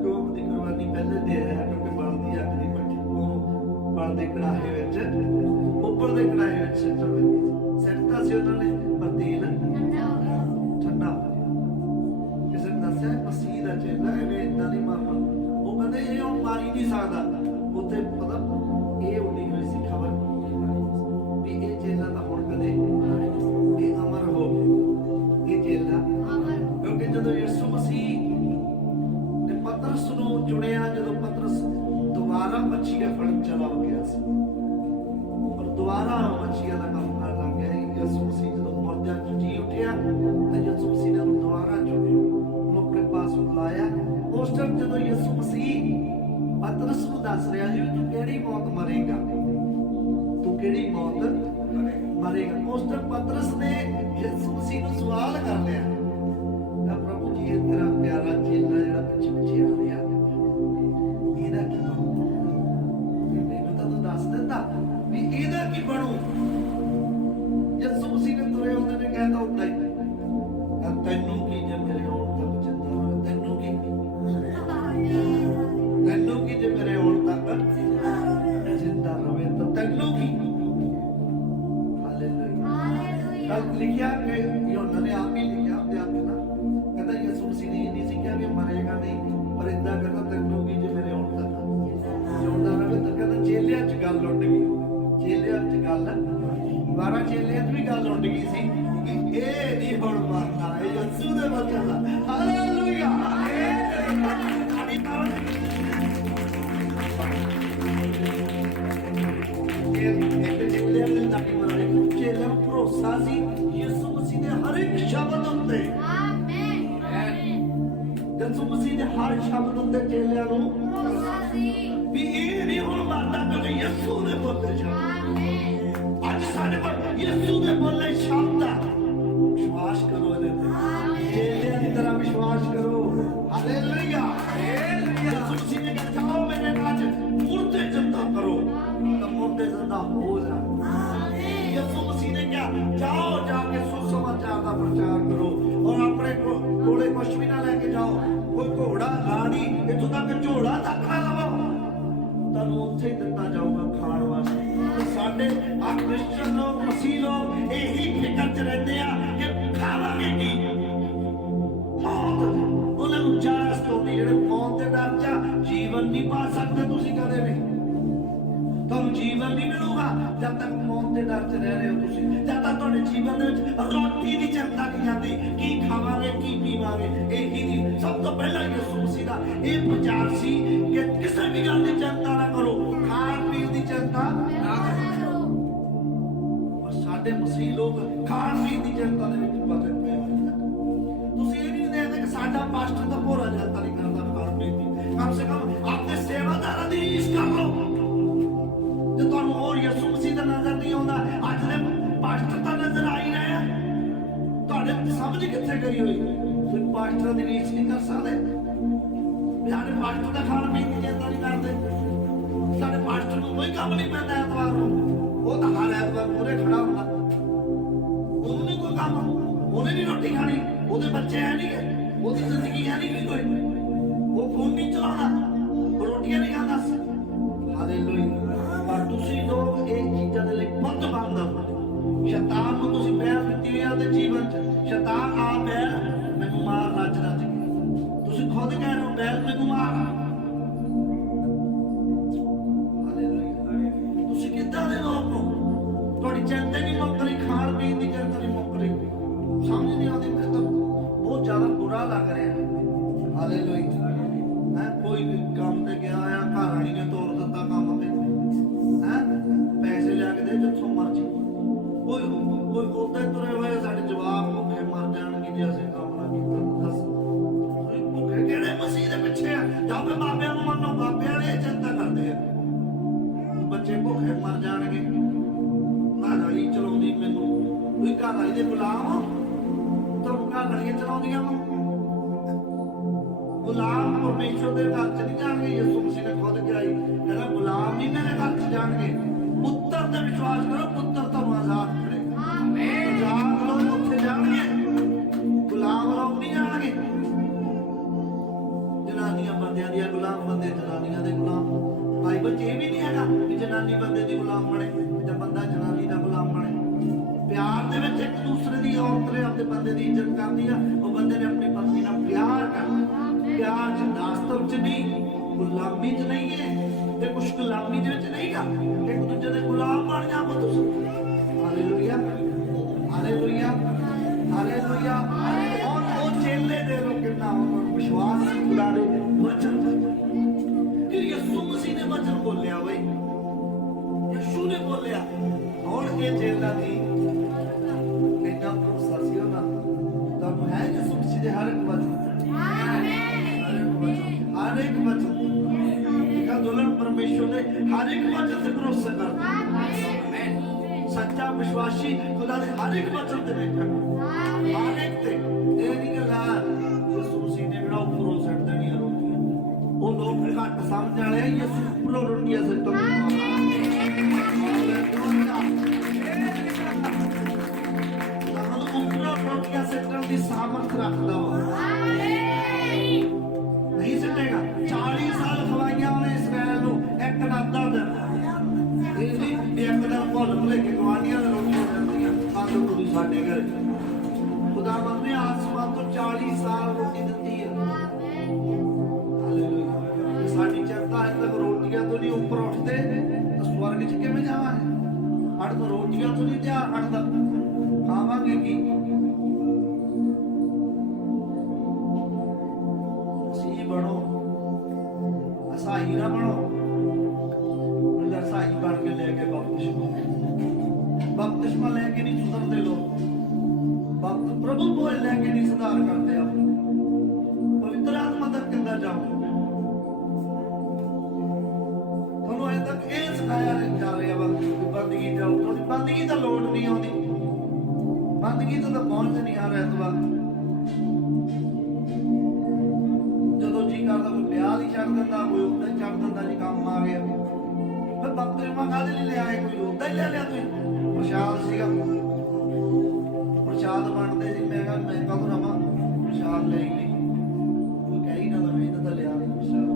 ਕਿਉਂ ਦੀ ਕੁਰਬਾਨੀ ਪਹਿਲੇ ਦੇ ਰਿਹਾ, ਕਿਉਂਕਿ ਬਲਦੀ ਅੱਗ ਦੀ ਭੱਠੀ ਉਹਨੂੰ ਬਲਦੇ ਕੜਾਹੇ ਵਿੱਚ, ਉੱਪਰ ਦੇ ਕੜਾਹੇ ਵਿੱਚ ਸਿੱਟਤਾ ਸੀ ਉਹਨਾਂ ਨੇ, ਪਰ ਤੇਲ ਠੰਡਾ ਹੋ ਗਿਆ। ਕਿਸੇ ਨੇ ਦੱਸਿਆ ਮਸੀਹ ਦਾ ਚੇਲਾ ਐਵੇਂ ਏਦਾਂ ਨਹੀਂ ਮਰਨਾ। ਉਹ ਕਹਿੰਦੇ ਇਹ ਹੁਣ ਮਾਰੀ ਨਹੀਂ ਸਕਦਾ। ਉੱਥੇ ਪਤਾ ਇਹ ਉਡੀ ਹੋਈ ਸੀ ਖਬਰ ਵੀ ਇਹ ਚੇਲਾ ਤਾਂ ਹੁਣ ਕਦੇ ਇਹ ਅਮਰ ਹੋ ਗਿਆ। ਇਹ ਚੇਲਾ ਕਿਉਂਕਿ ਜਦੋਂ ਯਿਸੂ ਮਸੀਹ ਨੇ ਪਤਰਸ ਨੂੰ ਚੁਣਿਆ, ਜਦੋਂ ਪਤਰਸ ਦੁਬਾਰਾ ਮੱਛੀਆਂ ਫੜਨ ਚਲਾ ਗਿਆ ਸੀ, ਪਰ ਦੁਬਾਰਾ ਮੱਛੀਆਂ ਦਾ ਕੰਮ ਕਰਨ ਲੱਗ ਗਿਆ। ਯਿਸੂ ਮਸੀਹ ਜਦੋਂ ਮੁਰਦਿਆਂ ਚੋਂ ਜੀ ਉੱਠਿਆ ਤਾਂ ਯਿਸੂ ਮਸੀਹ ਨੇ ਉਹਨੂੰ ਦੁਬਾਰਾ ਚੁਣਿਆ, ਉਹਨੂੰ ਆਪਣੇ ਪਾਸ ਬੁਲਾਇਆ। ਉਸ ਟਾਈਮ ਜਦੋਂ ਯਿਸੂ ਮਸੀਹ ਪਤਰਸ ਨੂੰ ਦੱਸ ਰਿਹਾ ਸੀ ਵੀ ਤੂੰ ਕਿਹੜੀ ਮੌਤ ਮਰੇਗਾ, ਕਿਹੜੀ ਮੌਤ ਮਰੇਗਾ। ਉਸ ਦਿਨ ਪਤਰਸ ਨੇ ਯਿਸੂ ਮਸੀਹ ਨੂੰ ਸਵਾਲ ਕਰ ਲਿਆ, ਤਾਂ ਪ੍ਰਭੂ ਜੀ ਇਹ ਤੇਰਾ ਪਿਆਰਾ ਚੇਲਾ ਜਿਹੜਾ ਪਿੱਛੇ ਪਿੱਛੇ ਆ ਰਿਹਾ, ਇਹਦਾ ਕੀ ਬਣੂ? ਮੈਨੂੰ ਤਾਂ ਤੂੰ ਦੱਸ ਦਿੰਦਾ ਵੀ ਇਹਦਾ ਕੀ ਬਣੂ। ਯਿਸੂ ਮਸੀਹ ਨੇ ਤੁਰੇ ਹੁੰਦੇ ਨੇ ਕਹਿੰਦਾ ਹੁੰਦਾ ਹੀ, ਤੈਨੂੰ ਕੀ ਜੇ ਮੇਰੇ ਆਉਣ ਤੱਕ ਜਿੰਦਾ ਰਹੇ, ਤੈਨੂੰ ਕੀ ਜੇ ਮੇਰੇ ਆਉਣ ਤੱਕ ਜਿੰਦਾ ਰਵੇ ਤਾਂ ਤੈਨੂੰ ਕੀ। ਹਾਲੇਲੂਇਆ। ਕੱਲ ਲਿਖਿਆ ਕਿ ਯੋਹਨਾ ਨੇ ਆਪ ਹੀ ਲਿਖਿਆ ਆਪਣੇ ਆਪ ਨਾ, ਕਹਿੰਦਾ ਯਿਸੂ ਮਸੀਹ ਨੇ ਇਹ ਨਹੀਂ ਸੀ ਕਿਹਾ ਵੀ ਮਰੇਗਾ ਨਹੀਂ, ਪਰ ਏਦਾਂ ਕਹਿੰਦਾ ਤੈਨੂੰ ਕੀ ਜੇ ਮੇਰੇ ਆਉਣ ਤੱਕ ਜਿਉਂਦਾ ਰਵੇ। ਤਾਂ ਕਹਿੰਦਾ ਚੇਲਿਆਂ 'ਚ ਗੱਲ ਉੱਡ ਗਈ, ਚੇਲਿਆਂ 'ਚ ਗੱਲ 12 ਚੇਲਿਆਂ 'ਚ ਵੀ ਗੱਲ ਉੱਡ ਗਈ ਸੀ ਕਿ ਇਹ ਨਹੀਂ ਹੁਣ ਮਰਨਾ, ਇਹ ਯਿਸੂ ਦੇ ਵਚਨ ਦਾ। ਹਾਲੇਲੂਇਆ। ਚੇਲਿਆਂ ਨੂੰ ਭਰੋਸਾ ਸੀ ਯਿਸੂ ਮਸੀਹ ਦੇ ਹਰ ਇੱਕ ਸ਼ਬਦ ਉੱਤੇ। ਯਿਸੂ ਮਸੀਹ ਦੇ ਹਰ ਸ਼ਬਦ ਉੱਤੇ ਚੇਲਿਆਂ ਨੂੰ ਭਰੋਸਾ ਸੀ ਵੀ ਇਹ ਨਹੀਂ ਹੁਣ ਮਰਦਾ, ਕਿਉਂਕਿ ਯਿਸੂ ਨੇ ਬੋਲੇ ਸ਼ਬਦ। ਅੱਜ ਸਾਡੇ ਕੋਲ ਯਿਸੂ ਦੇ ਬੋਲੇ ਸ਼ਬਦ ਆ, ਵਿਸ਼ਵਾਸ ਕਰੋ ਇਹਦੇ ਤੇ, ਚੇਲਿਆਂ ਦੀ ਤਰ੍ਹਾਂ ਵਿਸ਼ਵਾਸ ਕਰੋ। ਹਾਲੇਲੂਇਆ। ਯਿਸੂ ਮਸੀਹ ਨੇ ਕਿਹਾ ਜਾਓ ਮੇਰੇ ਨਾਲ ਮੁਰਦੇ ਜਿੰਦਾ ਕਰੋ, ਤਾਂ ਮੁਰਦੇ ਜਿੰਦਾ ਹੋ ਜਾਣ। ਯਿਸੂ ਮਸੀਹ ਨੇ ਕਿਹਾ ਜਾਓ ਜਾ ਕੇ ਸੁਸਮਾਚਾਰ ਦਾ ਪ੍ਰਚਾਰ ਕਰੋ, ਔਰ ਆਪਣੇ ਕੋਲੇ ਕੁਛ ਵੀ ਨਾ ਲੈ ਕੇ ਜਾਓ, ਕੋਈ ਘੋੜਾ ਗਾੜੀ ਇੱਥੋਂ ਤੱਕ ਝੋਲਾ ਤੱਕ ਨਾ ਲਵੋ, ਤੁਹਾਨੂੰ ਉੱਥੇ ਹੀ ਦਿੱਤਾ ਜਾਊਗਾ ਖਾਣ ਵਾਸਤੇ। ਸਾਡੇ ਆ ਕ੍ਰਿਸਚਨ ਲੋਕ, ਮਸੀਹ ਲੋਕ ਇਹੀ ਫਿਕਰ 'ਚ ਰਹਿੰਦੇ ਆ ਕਿ ਖਾਵਾਂਗੇ ਕੀ। ਮੌਤ ਉਹਨਾਂ ਨੂੰ ਜਾਸ ਤੋਂ ਜਿਹੜੇ ਮੌਤ ਦੇ ਡਰ 'ਚ ਜੀਵਨ ਨਹੀਂ ਪਾ ਸਕਦੇ ਤੁਸੀਂ ਕਦੇ ਵੀ। ਤੁਹਾਨੂੰ ਜੀਵਨ ਨਹੀਂ ਮਿਲੂਗਾ ਜਦ ਤੱਕ ਮੌਤ ਦੇ ਡਰ 'ਚ ਰਹਿ ਰਹੇ ਹੋ ਤੁਸੀਂ, ਜਦ ਤੱਕ ਤੁਹਾਡੇ ਜੀਵਨ ਦੇ ਵਿੱਚ ਰੋਟੀ ਦੀ ਚਿੰਤਾ ਨਹੀਂ ਜਾਂਦੀ, ਕੀ ਖਾਵਾਂਗੇ ਕੀ ਪੀਵਾਂਗੇ। ਇਹੀ ਨਹੀਂ, ਸਭ ਤੋਂ ਪਹਿਲਾਂ ਯਿਸੂ ਮਸੀਹ ਦਾ ਇਹ ਪ੍ਰਚਾਰ ਸੀ ਕਿ ਕਿਸੇ ਵੀ ਗੱਲ ਦੀ ਚਿੰਤਾ ਨਾ ਕਰੋ, ਖਾਣ ਪੀਣ ਦੀ ਚਿੰਤਾ ਨਾ ਕਰੋ। ਪਰ ਸਾਡੇ ਮਸੀਹ ਲੋਕ ਖਾਣ ਪੀਣ ਦੀ ਚਿੰਤਾ ਦੇ ਵਿੱਚ ਪਏ ਹੋਏ। ਤੁਸੀਂ ਇਹ ਨਹੀਂ ਦੇਖਦੇ ਕਿ ਸਾਡਾ ਪਾਸਟਰ ਤਾਂ ਭੋਰਾ ਚਿੰਤਾ ਨਹੀਂ ਕਰਦਾ ਖਾਣ ਪੀਣ ਦੀ। ਕਮ ਸੇ ਕਮ ਆਪਣੇ ਸੇਵਾਦਾਰਾਂ ਦੀ ਰੀਸ ਕਰ ਲਓ। ਜੇ ਤੁਹਾਨੂੰ ਹੋਰ ਯਿਸੂ ਮਸੀਹ ਦਾ ਨਜ਼ਰ ਨਹੀਂ ਆਉਂਦਾ, ਅੱਜ ਦੇ ਪਾਸਟਰ ਤਾਂ ਨਜ਼ਰ ਆ ਹੀ ਰਹੇ ਆ, ਤੁਹਾਡੇ ਸਮਝ ਕਿੱਥੇ ਗਈ ਹੋਈ? ਤੁਸੀਂ ਪਾਸਟਰਾਂ ਦੀ ਰੀਸ ਨਹੀਂ ਕਰ ਸਕਦੇ। ਸਾਡੇ ਪਾਸਟਰ ਦਾ ਖਾਣ ਪੀਣ ਦੀ ਚਿੰਤਾ ਨਹੀਂ ਕਰਦੇ, ਸਾਡੇ ਪਾਸਟਰ ਨੂੰ ਕੋਈ ਕੰਮ ਨਹੀਂ ਪੈਂਦਾ ਐਤਵਾਰ ਨੂੰ, ਉਹ ਤਾਂ ਹਰ ਐਤਵਾਰ ਪੂਰੇ ਖੜਾ ਹੁੰਦਾ, ਉਹਨੂੰ ਨਹੀਂ ਕੋਈ ਕੰਮ, ਉਹਨੇ ਨਹੀਂ ਰੋਟੀ ਖਾਣੀ, ਉਹਦੇ ਬੱਚੇ ਹੈ ਨਹੀਂ, ਉਹਦੀ ਜ਼ਿੰਦਗੀ ਹੈ ਨਹੀਂ ਕੋਈ, ਉਹ ਫੋਨ ਨਹੀਂ ਚਲਾਉਣਾ, ਉਹ ਰੋਟੀਆਂ ਨਹੀਂ ਖਾਂਦਾ। ਹਾਲੇਲੂਇਆ। ਪਰ ਤੁਸੀਂ ਲੋਕ ਇਹ ਚੀਜ਼ਾਂ ਦੇ ਲਈ ਬਹੁਤ ਬੰਦ ਹੋ। ਸ਼ੈਤਾਨ ਨੂੰ ਤੁਸੀਂ ਪਹਿਲ ਦਿੱਤੀ ਹੈ ਤੇ ਜੀਵਨ 'ਚ ਸ਼ੈਤਾਨ ਆ ਬੈਲ ਮੈਨੂੰ ਮਾਰ ਰੱਜ ਕੇ, ਤੁਸੀਂ ਖੁਦ ਕਹਿ ਰਹੇ ਹੋ ਬੈਲ ਮੈਨੂੰ ਮਾਰ। ਹਾਲੇਲੂਇਆ। ਤੁਸੀਂ ਕਿੱਦਾਂ ਦੇ ਲੋਕ ਹੋ? ਤੁਹਾਡੀ ਚਿੰਤਾ ਨਹੀਂ ਮੁੱਕ ਰਹੀ, ਖਾਣ ਪੀਣ ਦੀ ਚਿੰਤਾ ਨਹੀਂ ਮੁੱਕ ਰਹੀ, ਸਮਝ ਨਹੀਂ ਆਉਂਦੀ। ਮੈਨੂੰ ਤਾਂ ਬਹੁਤ ਜ਼ਿਆਦਾ ਬੁਰਾ ਲੱਗ ਰਿਹਾ। ਹਾਲੇਲੂਇਆ। ਹੈ ਕੋਈ ਕੰਮ ਤੇ ਗਿਆ ਆ, ਘਰ ਵਾਲੀ ਨੇ ਤੋੜ ਦਿੱਤਾ ਕੰਮ ਤੇ, ਪੈਸੇ ਲਿਆ ਕੇ ਦੇ ਜਿੱਥੋਂ ਮਰਜੀ, ਕੋਈ ਉੱਤੇ ਤੁਰੇ ਹੋਏ ਸਾਡੇ ਜਵਾਬ ਭੁੱਖੇ ਮਰ ਜਾਣਗੇ ਜੇ ਅਸੀਂ ਕੰਮ ਨਾ ਕੀਤਾ। ਦੱਸ ਭੁੱਖੇ ਕਿਹੜੇ ਮਸੀਹ ਦੇ ਪਿੱਛੇ ਆ? ਜਾਂ ਫਿਰ ਬਾਬਿਆਂ ਨੂੰ ਮੰਨੋ, ਬਾਬਿਆਂ ਨੇ ਚਿੰਤਾ ਕਰਦੇ ਆ ਬੱਚੇ ਭੁੱਖੇ ਮਰ ਜਾਣਗੇ। ਘਰ ਵਾਲੀ ਚਲਾਉਂਦੀ ਮੈਨੂੰ, ਤੁਸੀਂ ਘਰ ਵਾਲੀ ਦੇ ਗੁਲਾਮ ਹੋ, ਤੁਹਾਨੂੰ ਘਰ ਵਾਲੀਆਂ ਚਲਾਉਂਦੀਆਂ ਵਾ। ਗੁਲਾਮ ਪਰਮੇਸ਼ਰ ਦੇ ਘਰ 'ਚ ਨਹੀਂ ਜਾਣਗੇ। ਯਿਸੂ ਮਸੀਹ ਨੇ ਖੁਦ ਕਿਹਾ ਕਹਿੰਦਾ ਗੁਲਾਮ ਨਹੀਂ ਮੇਰੇ ਘਰ 'ਚ ਜਾਣਗੇ, ਪੁੱਤਰ ਤੇ ਵਿਸ਼ਵਾਸ ਕਰੋ, ਪੁੱਤਰ ਤੁਹਾਨੂੰ ਆਜ਼ਾਦ ਕਰੇਗਾ। ਆਜ਼ਾਦ ਲੋਕ ਉੱਥੇ ਜਾਣਗੇ, ਗੁਲਾਮ ਲੋਕ ਨਹੀਂ ਜਾਣਗੇ। ਜਨਾਨੀਆਂ ਬੰਦਿਆਂ ਦੀਆਂ ਗੁਲਾਮ, ਬੰਦੇ ਜਨਾਨੀਆਂ ਦੇ ਗੁਲਾਮ। ਬਾਈਬਲ 'ਚ ਇਹ ਵੀ ਨਹੀਂ ਹੈਗਾ ਕਿ ਜਨਾਨੀ ਬੰਦੇ ਦੀ ਗੁਲਾਮ ਬਣੇ ਜਾਂ ਬੰਦਾ ਜਨਾਨੀ ਦਾ ਗੁਲਾਮ ਬਣੇ। ਪਿਆਰ ਦੇ ਵਿੱਚ ਇੱਕ ਦੂਸਰੇ ਦੀ, ਔਰਤ ਨੇ ਆਪਣੇ ਬੰਦੇ ਦੀ ਇੱਜ਼ਤ ਕਰਨੀ ਆ, ਉਹ ਬੰਦੇ ਨੇ ਆਪਣੀ ਪਤਨੀ ਨਾਲ ਪਿਆਰ ਕਰਨਾ। ਪਿਆਰ 'ਚ ਦਾਸਤਵ 'ਚ ਨਹੀਂ, ਗੁਲਾਮੀ 'ਚ ਨਹੀਂ ਹੈ। ਤੇ ਕੁਛ ਗੁਲਾਮੀ ਦੇ ਵਿੱਚ ਨਹੀਂਗਾ, ਇੱਕ ਦੂਜੇ ਦੇ ਗੁਲਾਮ ਬਣ ਜਾਵੋ ਤੁਸੀਂ। Hallelujah, hallelujah, hallelujah. ਔਰ ਉਹ ਚੇਲੇ ਦੇ ਲੋ ਕਿੰਨਾ ਵਿਸ਼ਵਾਸ ਸੀ ਖੁਦਾ ਦੇ ਵਚਨ ਕਿ ਯਿਸੂ ਮਸੀਹ ਨੇ ਵਚਨ ਬੋਲਿਆ, ਬਈ ਯਿਸੂ ਨੇ ਬੋਲਿਆ। ਹੁਣ ਇਹ ਚੇਲਾ ਦੀ ਕਿੰਨਾ ਭਰੋਸਾ ਸੀ ਉਹਨਾਂ ਦਾ। ਤੁਹਾਨੂੰ ਹੈ ਯਿਸੂ ਮਸੀਹ ਦੇ ਹਰ ਇੱਕ ਵਚਨ, हर एक वचन दुल्हन परमेश्वर ने हर एक वचन से भरोसा कर। सच्चा विश्वासी खुदा दे हर एक वचन ते बैठा हर एक ते ये नहीं कि ला यीशु मसीह ने जेड़ा उपरों सट देनियां रोटियां वो लोग घट समझ वाले यीशु उपरों रोटियां सट उपरों रोटियां सटन दी सामर्थ रखदा हो नहीं सटेगा 40 साल खवाइयां उन्हें इसराइल को एक अद्धा दिन एक दिन भुल भुले के गवानियां रोटियां मिलदियां कंद पूरी साडे घर खुदावंद ने आसमान तो 40 साल रोटी दी है हालेलुया साडी चर्चा अज तक रोटियां तो नहीं ऊपर उठते तो स्वर्ग च किवें जावांगे अड़ तो रोटियां तो नहीं ध्यान हटदा खावांगे की मसीह बनो असाई ना बनो साई बन के लेके बपतिस्मा लेके नहीं सुधरते लोग प्रभु को लेके नहीं सुधार करते अब पवित्र आत्मा तक किंदा जाओ ਤੁਹਾਨੂੰ ਅਜੇ ਤੱਕ ਇਹ ਸਿਖਾਇਆ ਜਾ ਰਿਹਾ ਵਾ ਬੰਦਗੀ ਜਾਓ ਤੁਹਾਡੀ ਬੰਦਗੀ ਤਾਂ ਲੋੜ ਨਹੀਂ ਆਉਂਦੀ ਬੰਦਗੀ ਤੋਂ ਤਾਂ ਪਹੁੰਚ ਨਹੀਂ ਆ ਰਿਹਾ ਤਵਾ ਜਦੋਂ ਜੀ ਕਰਦਾ ਕੋਈ ਵਿਆਹ ਨਹੀਂ ਛੱਡ ਦਿੰਦਾ ਕੋਈ ਉੱਤੇ ਛੱਡ ਦਿੰਦਾ ਜੀ ਕੰਮ ਆ ਗਿਆ बपतिस्मा कादे लिए ले आए कोई उदा ही ले लिया तुम प्रसाद सीगा प्रसाद बनते जी मैं कहा तो रवा प्रसाद ले ही नहीं कोई कह ही ना मैं इधर लिया नहीं प्रसाद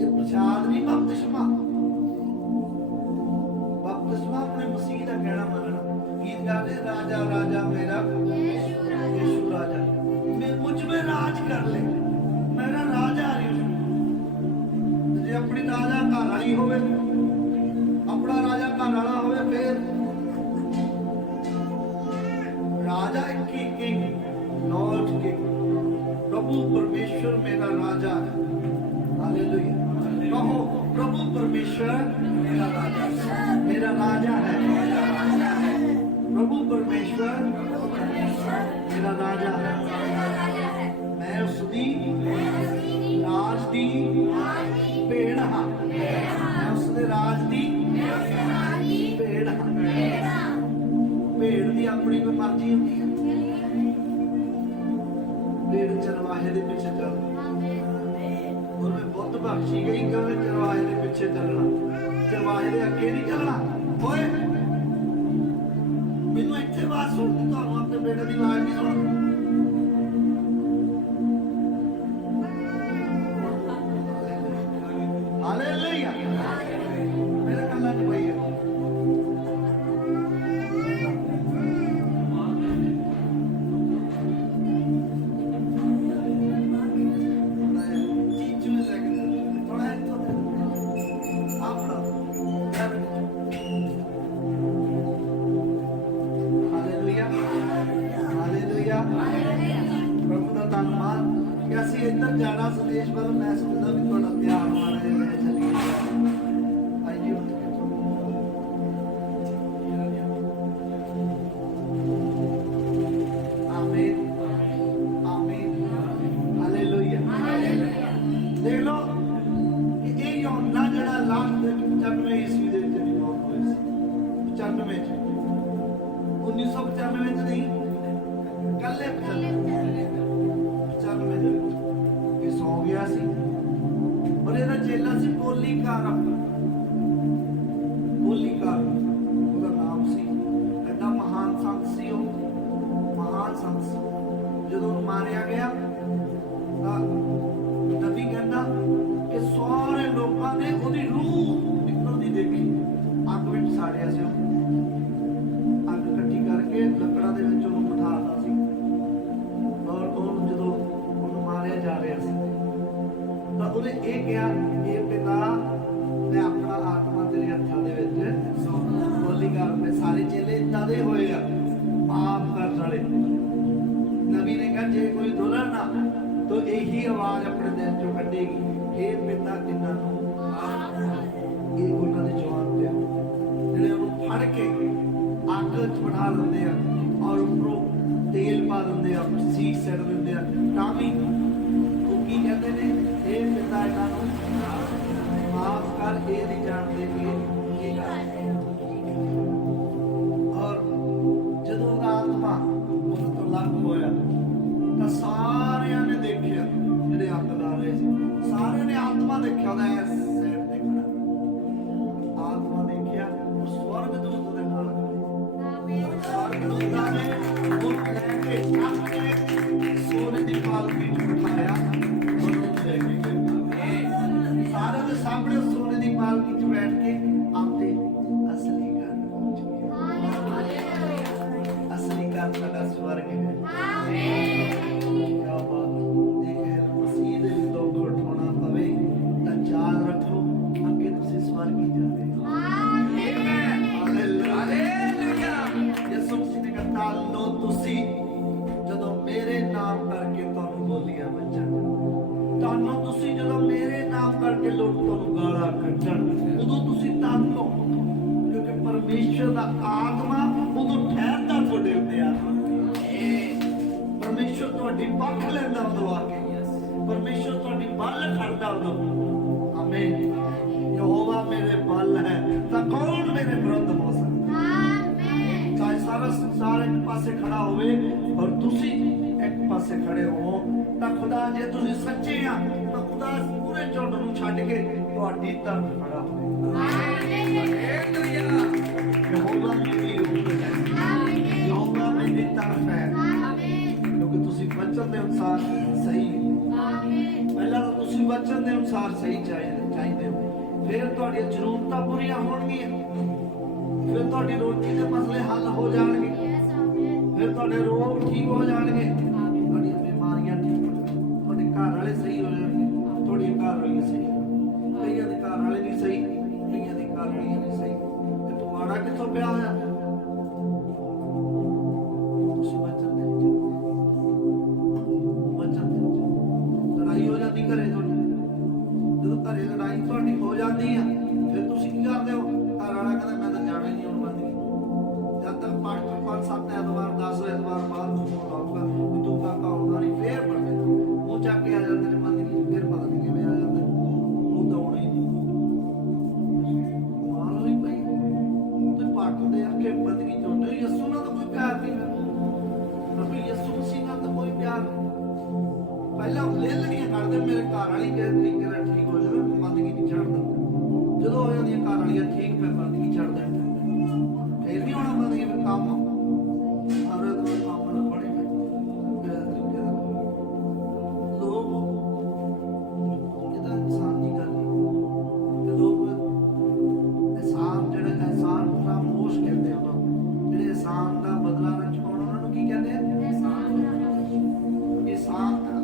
ये प्रसाद नहीं बपतिस्मा अपने मसीह का कहना मनना गीत गाते राजा राजा मेरा यीशु राजा मैं मुझ में राज कर ले मेरा राजा जे अपनी राजा घर वाली होवे अपना राजा घर वाला होवे फिर राजा की किंग लॉर्ड किंग प्रभु परमेश्वर मेरा राजा है हालेलुया कहो प्रभु परमेश्वर मेरा राजा है प्रभु परमेश्वर मेरा राजा है मैं उसकी राज दी भेड़ हाँ मैं उसके राज दी भेड़ हाँ भेड़ की अपनी कोई मर्जी होती है भेड़ चरवाहे के पीछे चलती उन्हें बुद्ध बख्शी गई कि उन्हें चरवाहे के पीछे चलना चरवाहे के अगे नहीं चलना ओए मैनू इत्थे बात सुनती तो अपने बेटे की आवाज नहीं सुन हालेलुया मेरे कल्ला नहीं भाई प्रभु का धन्यवाद कि असं इधर जाना संदेश पर मैं समझदा भी थोड़ा ध्यान मारा है मैं चलिए आइए आमीन आमीन हालेलुया देख लो ये यूहन्ना जड़ा लास्ट 95 ईस्वी दे विच नहीं मौत होई सी 95 च 1995 च नहीं कल्ले 95 में ये सौ गया सी और ਇਹਦਾ ਚੇਲਾ ਸੀ ਪੋਲੀਕਾਰ ਉਹਦਾ ਨਾਮ ਸੀ ਐਡਾ ਮਹਾਨ ਸੰਤ ਸੀ ਉਹ ਮਹਾਨ ਸੰਤ ਸੀ ਜਦੋਂ ਮਾਰਿਆ ਗਿਆ ਤਾਂ ਨਬੀ ਕਹਿੰਦਾ ਕਿ ਸਾਰੇ ਲੋਕਾਂ ਨੇ ਉਹਦੀ ਰੂਹ ਨਿਕਲਦੀ ਦੇਖੀ ਅੱਗ ਵਿੱਚ ਸਾੜਿਆ ਸੀ ਅੱਗ ਇਕੱਠੀ ਕਰਕੇ ਲੱਕੜਾਂ ਦੇ ਵਿੱਚ ਉਹਨੂੰ ਬਿਠਾਤਾ ਸੀ ਔਰ ਉਹਨੂੰ ਜਦੋਂ ਉਹਨੂੰ ਮਾਰਿਆ ਜਾ ਰਿਹਾ ਸੀ ਤਾਂ ਉਹਨੇ ਇਹ ਕਿਹਾ ਇਹ ਪਿਤਾ मैं अपना आत्मा तेरे हत्थां दे विच बोली कर में सारे चेले इदां दे होए आ पाप कर वाले नबी ने कहा जे कोई दुल्हन ना तो यही आवाज अपने दिल चों कढेगी हे पिता इन्हां नूं ये उन्हां दे जवान ते ਜਿਹੜੇ ਉਹਨੂੰ ਫੜ ਕੇ ਅੱਗ 'ਚ ਬਿਠਾ ਦਿੰਦੇ ਆ ਔਰ ਉੱਪਰੋਂ ਤੇਲ ਪਾ ਦਿੰਦੇ ਆ ਸੀਖ ਸੱਟ ਦਿੰਦੇ ਆ ਤਾਂ ਵੀ ਉਹ ਕੀ ਕਹਿੰਦੇ ਨੇ हे पिता ਇਹਨਾਂ ਨੂੰ माफ कर ये नहीं जानते कि ਉਹਦਾ ਸਾਈਡ ਤੇ ਖੜਾ ਆਤਮਾ ਦੇਖਿਆ ਉਹ ਸਵਰਗ ਦੂਤ ਉਹਦੇ ਨਾਲ ਸਵਰਗ ਦੂਤਾਂ ਨੇ ਉਹ ਲੈ ਕੇ ਆਪਣੇ ਸੋਨੇ ਦੀ ਪਾਲਕੀ ਚ ਬਿਠਾਇਆ ਉਹਨੂੰ ਲੈ ਕੇ ਗਏ ਸਾਰਿਆਂ ਦੇ ਸਾਹਮਣੇ ਸੋਨੇ ਦੀ ਪਾਲਕੀ ਚ ਬੈਠ ਕੇ ਆਪਦੇ ਅਸਲੀ ਘਰ ਪਹੁੰਚ ਗਏ ਅਸਲੀ ਘਰ ਸਾਡਾ ਸਵਰਗ ਹੈ ਜਦੋਂ ਮੇਰੇ ਨਾਮ ਕਰਕੇ ਤੁਹਾਨੂੰ ਬੋਲੀਆਂ ਵੱਜਣ ਤੁਹਾਨੂੰ ਤੁਸੀਂ ਜਦੋਂ ਮੇਰੇ ਨਾਮ ਕਰਕੇ ਲੋਕ ਤੁਹਾਨੂੰ ਗਾਲਾਂ ਕੱਢਣ ਉਦੋਂ ਤੁਸੀਂ ਤਾਕੋ ਕਿਉਂਕਿ ਪਰਮੇਸ਼ਰ ਦਾ ਆਤਮਾ ਉਦੋਂ ਠਹਿਰਦਾ ਤੁਹਾਡੇ ਉੱਤੇ ਆ ਪਰਮੇਸ਼ਰ ਤੁਹਾਡੀ ਪੱਖ ਲੈਂਦਾ ਉਦੋਂ ਆ ਕੇ ਪਰਮੇਸ਼ਰ ਤੁਹਾਡੀ ਬੱਲ ਖੜਦਾ ਉਦੋਂ ਆਮੀਨ ਯਹੋਵਾ ਮੇਰੇ ਬੱਲ ਹੈ ਤਾਂ ਕੌਣ ਮੇਰੇ ਵਿਰੁੱਧ ਹੋ ਸਕਦਾ ਚਾਹੇ ਸਾਰਾ ਸੰਸਾਰ ਇੱਕ ਪਾਸੇ ਖੜਾ ਹੋਵੇ ਔਰ ਤੁਸੀਂ ਇੱਕ ਪਾਸੇ ਖੜੇ ਹੋ ਤਾਂ ਖੁਦਾ ਜੇ ਤੁਸੀਂ ਸੱਚੇ ਆ ਤਾਂ ਖੁਦਾ ਪੂਰੇ ਝੁੰਡ ਨੂੰ ਛੱਡ ਕੇ ਤੁਹਾਡੀ ਤਰਫ ਖੜਾ ਹੋਵੇ ਹਾਲੇਲੂਇਆ ਯਹੋਵਾ ਮੇਰੀ ਰੂਹ ਹੈ ਯਹੋਵਾ ਮੇਰੀ ਤਰਫ ਹੈ ਕਿਉਂਕਿ ਤੁਸੀਂ ਵਚਨ ਦੇ ਅਨੁਸਾਰ ਸਹੀ ਪਹਿਲਾਂ ਤਾਂ ਤੁਸੀਂ ਵਚਨ ਦੇ ਅਨੁਸਾਰ ਸਹੀ ਚਾਹੀਦੇ ਹੋ ਫਿਰ ਤੁਹਾਡੀਆਂ ਜ਼ਰੂਰਤਾਂ ਪੂਰੀਆਂ ਹੋਣਗੀਆਂ ਫਿਰ ਤੁਹਾਡੀ ਰੋਟੀ ਦੇ ਮਸਲੇ ਹੱਲ ਹੋ ਜਾਣਗੇ ਫਿਰ ਤੁਹਾਡੇ ਰੋਗ ਠੀਕ ਹੋ ਜਾਣਗੇ ਤੁਹਾਡੀਆਂ ਬਿਮਾਰੀਆਂ ਠੀਕ ਹੋ ਜਾਣਗੀਆਂ ਤੁਹਾਡੇ ਘਰ ਵਾਲੇ ਸਹੀ ਹੋ ਜਾਣਗੇ ਤੁਹਾਡੀਆਂ ਘਰ ਵਾਲੀਆਂ ਸਹੀ ਕਈਆਂ ਦੇ ਘਰ ਵਾਲੇ ਨਹੀਂ ਸਹੀ ਕਈਆਂ ਦੀ ਘਰ ਵਾਲੀਆਂ ਨਹੀਂ ਸਹੀ ਤੇ ਤੁਹਾਡਾ ਕਿੱਥੋਂ ਪਿਆ ਹੋਇਆ ਤੁਸੀਂ ਵਚਨ ਦੇ ਵਿੱਚ ਲੜਾਈ ਹੋ ਜਾਂਦੀ ਘਰੇ ਤੁਹਾਡੀ ਜਦੋਂ ਘਰੇ ਲੜਾਈ ਤੁਹਾਡੀ ਹੋ ਜਾਂਦੀ ਆ ਫਿਰ ਤੁਸੀਂ ਕੀ ਕਰਦੇ ਹੋ ਘਰ ਵਾਲਾ ਕਹਿੰਦਾ ਮੈਂ ਤਾਂ ਜਾਣਾ ਹੀ ਨਹੀਂ ਹੁਣ ਬੰਦ ਜਦ ਤੱਕ ਪਾਸਟਰ 5-7 ਐਤਵਾਰ 10 ਐਤਵਾਰ ਬਾਅਦ ਆਊਗਾ ਵੀ ਤੂੰ ਕਾਕਾ ਆਉਂਦਾ ਨਹੀਂ ਫੇਰ ਪੜ੍ਹਦੇ ਉਹ ਚੱਕ ਕੇ ਆ ਜਾਂਦੇ ਨੇ ਬੰਦਗੀ ਫਿਰ ਪਤਾ ਨਹੀਂ ਕਿਵੇਂ ਆ ਜਾਂਦਾ ਉਹ ਤਾਂ ਆਉਣਾ ਹੀ ਨਹੀਂ ਮਾਲ ਹੋਈ ਪਈ ਤੇ ਪਾਟੂ ਦੇ ਅੱਗੇ ਬੰਦਗੀ ਚੋਟੇ ਯਿਸੂ ਨਾਲ ਤਾਂ ਕੋਈ ਪਿਆਰ ਨਹੀਂ ਪ੍ਰਭੂ ਯਿਸੂ ਮਸੀਹ ਨਾਲ ਤਾਂ ਕੋਈ ਪਿਆਰ ਪਹਿਲਾਂ ਲੈ ਲੜੀਆਂ ਕਰਦੇ ਮੇਰੇ ਘਰ ਵਾਲੀ ਕਿਸ ਤਰੀਕੇ ਨਾਲ ਠੀਕ ਹੋ ਜਾਵੇ ਬੰਦਗੀ ਨਹੀਂ ਛੱਡਦਾ ਜਦੋਂ ਹੋ ਜਾਂਦੀਆਂ ਘਰ ਵਾਲੀਆਂ ਠੀਕ ਫਿਰ ਬੰਦਗੀ ਛੱਡ ਦਿੰਦੇ ਫਿਰ ਨਹੀਂ ਹੋਣਾ ਬੰਦਗੀ ਵਿੱਚ ਕੰਮ ਸਾਰੇ ਤੋਂ ਕੰਮ ਨਾ ਬੜੇ ਲੋਕ ਇਹ ਤਾਂ ਇਨਸਾਨ ਦੀ ਗੱਲ ਹੈ ਤੇ ਲੋਕ ਇਨਸਾਨ ਜਿਹੜਾ ਇਨਸਾਨ ਫਰਾਮੋਸ਼ ਕਹਿੰਦੇ ਉਹਨਾਂ ਜਿਹੜੇ ਇਨਸਾਨ ਦਾ ਬਦਲਾ ਨਾ ਚੁਕਾਉਣਾ ਉਹਨਾਂ ਨੂੰ ਕੀ ਕਹਿੰਦੇ ਆ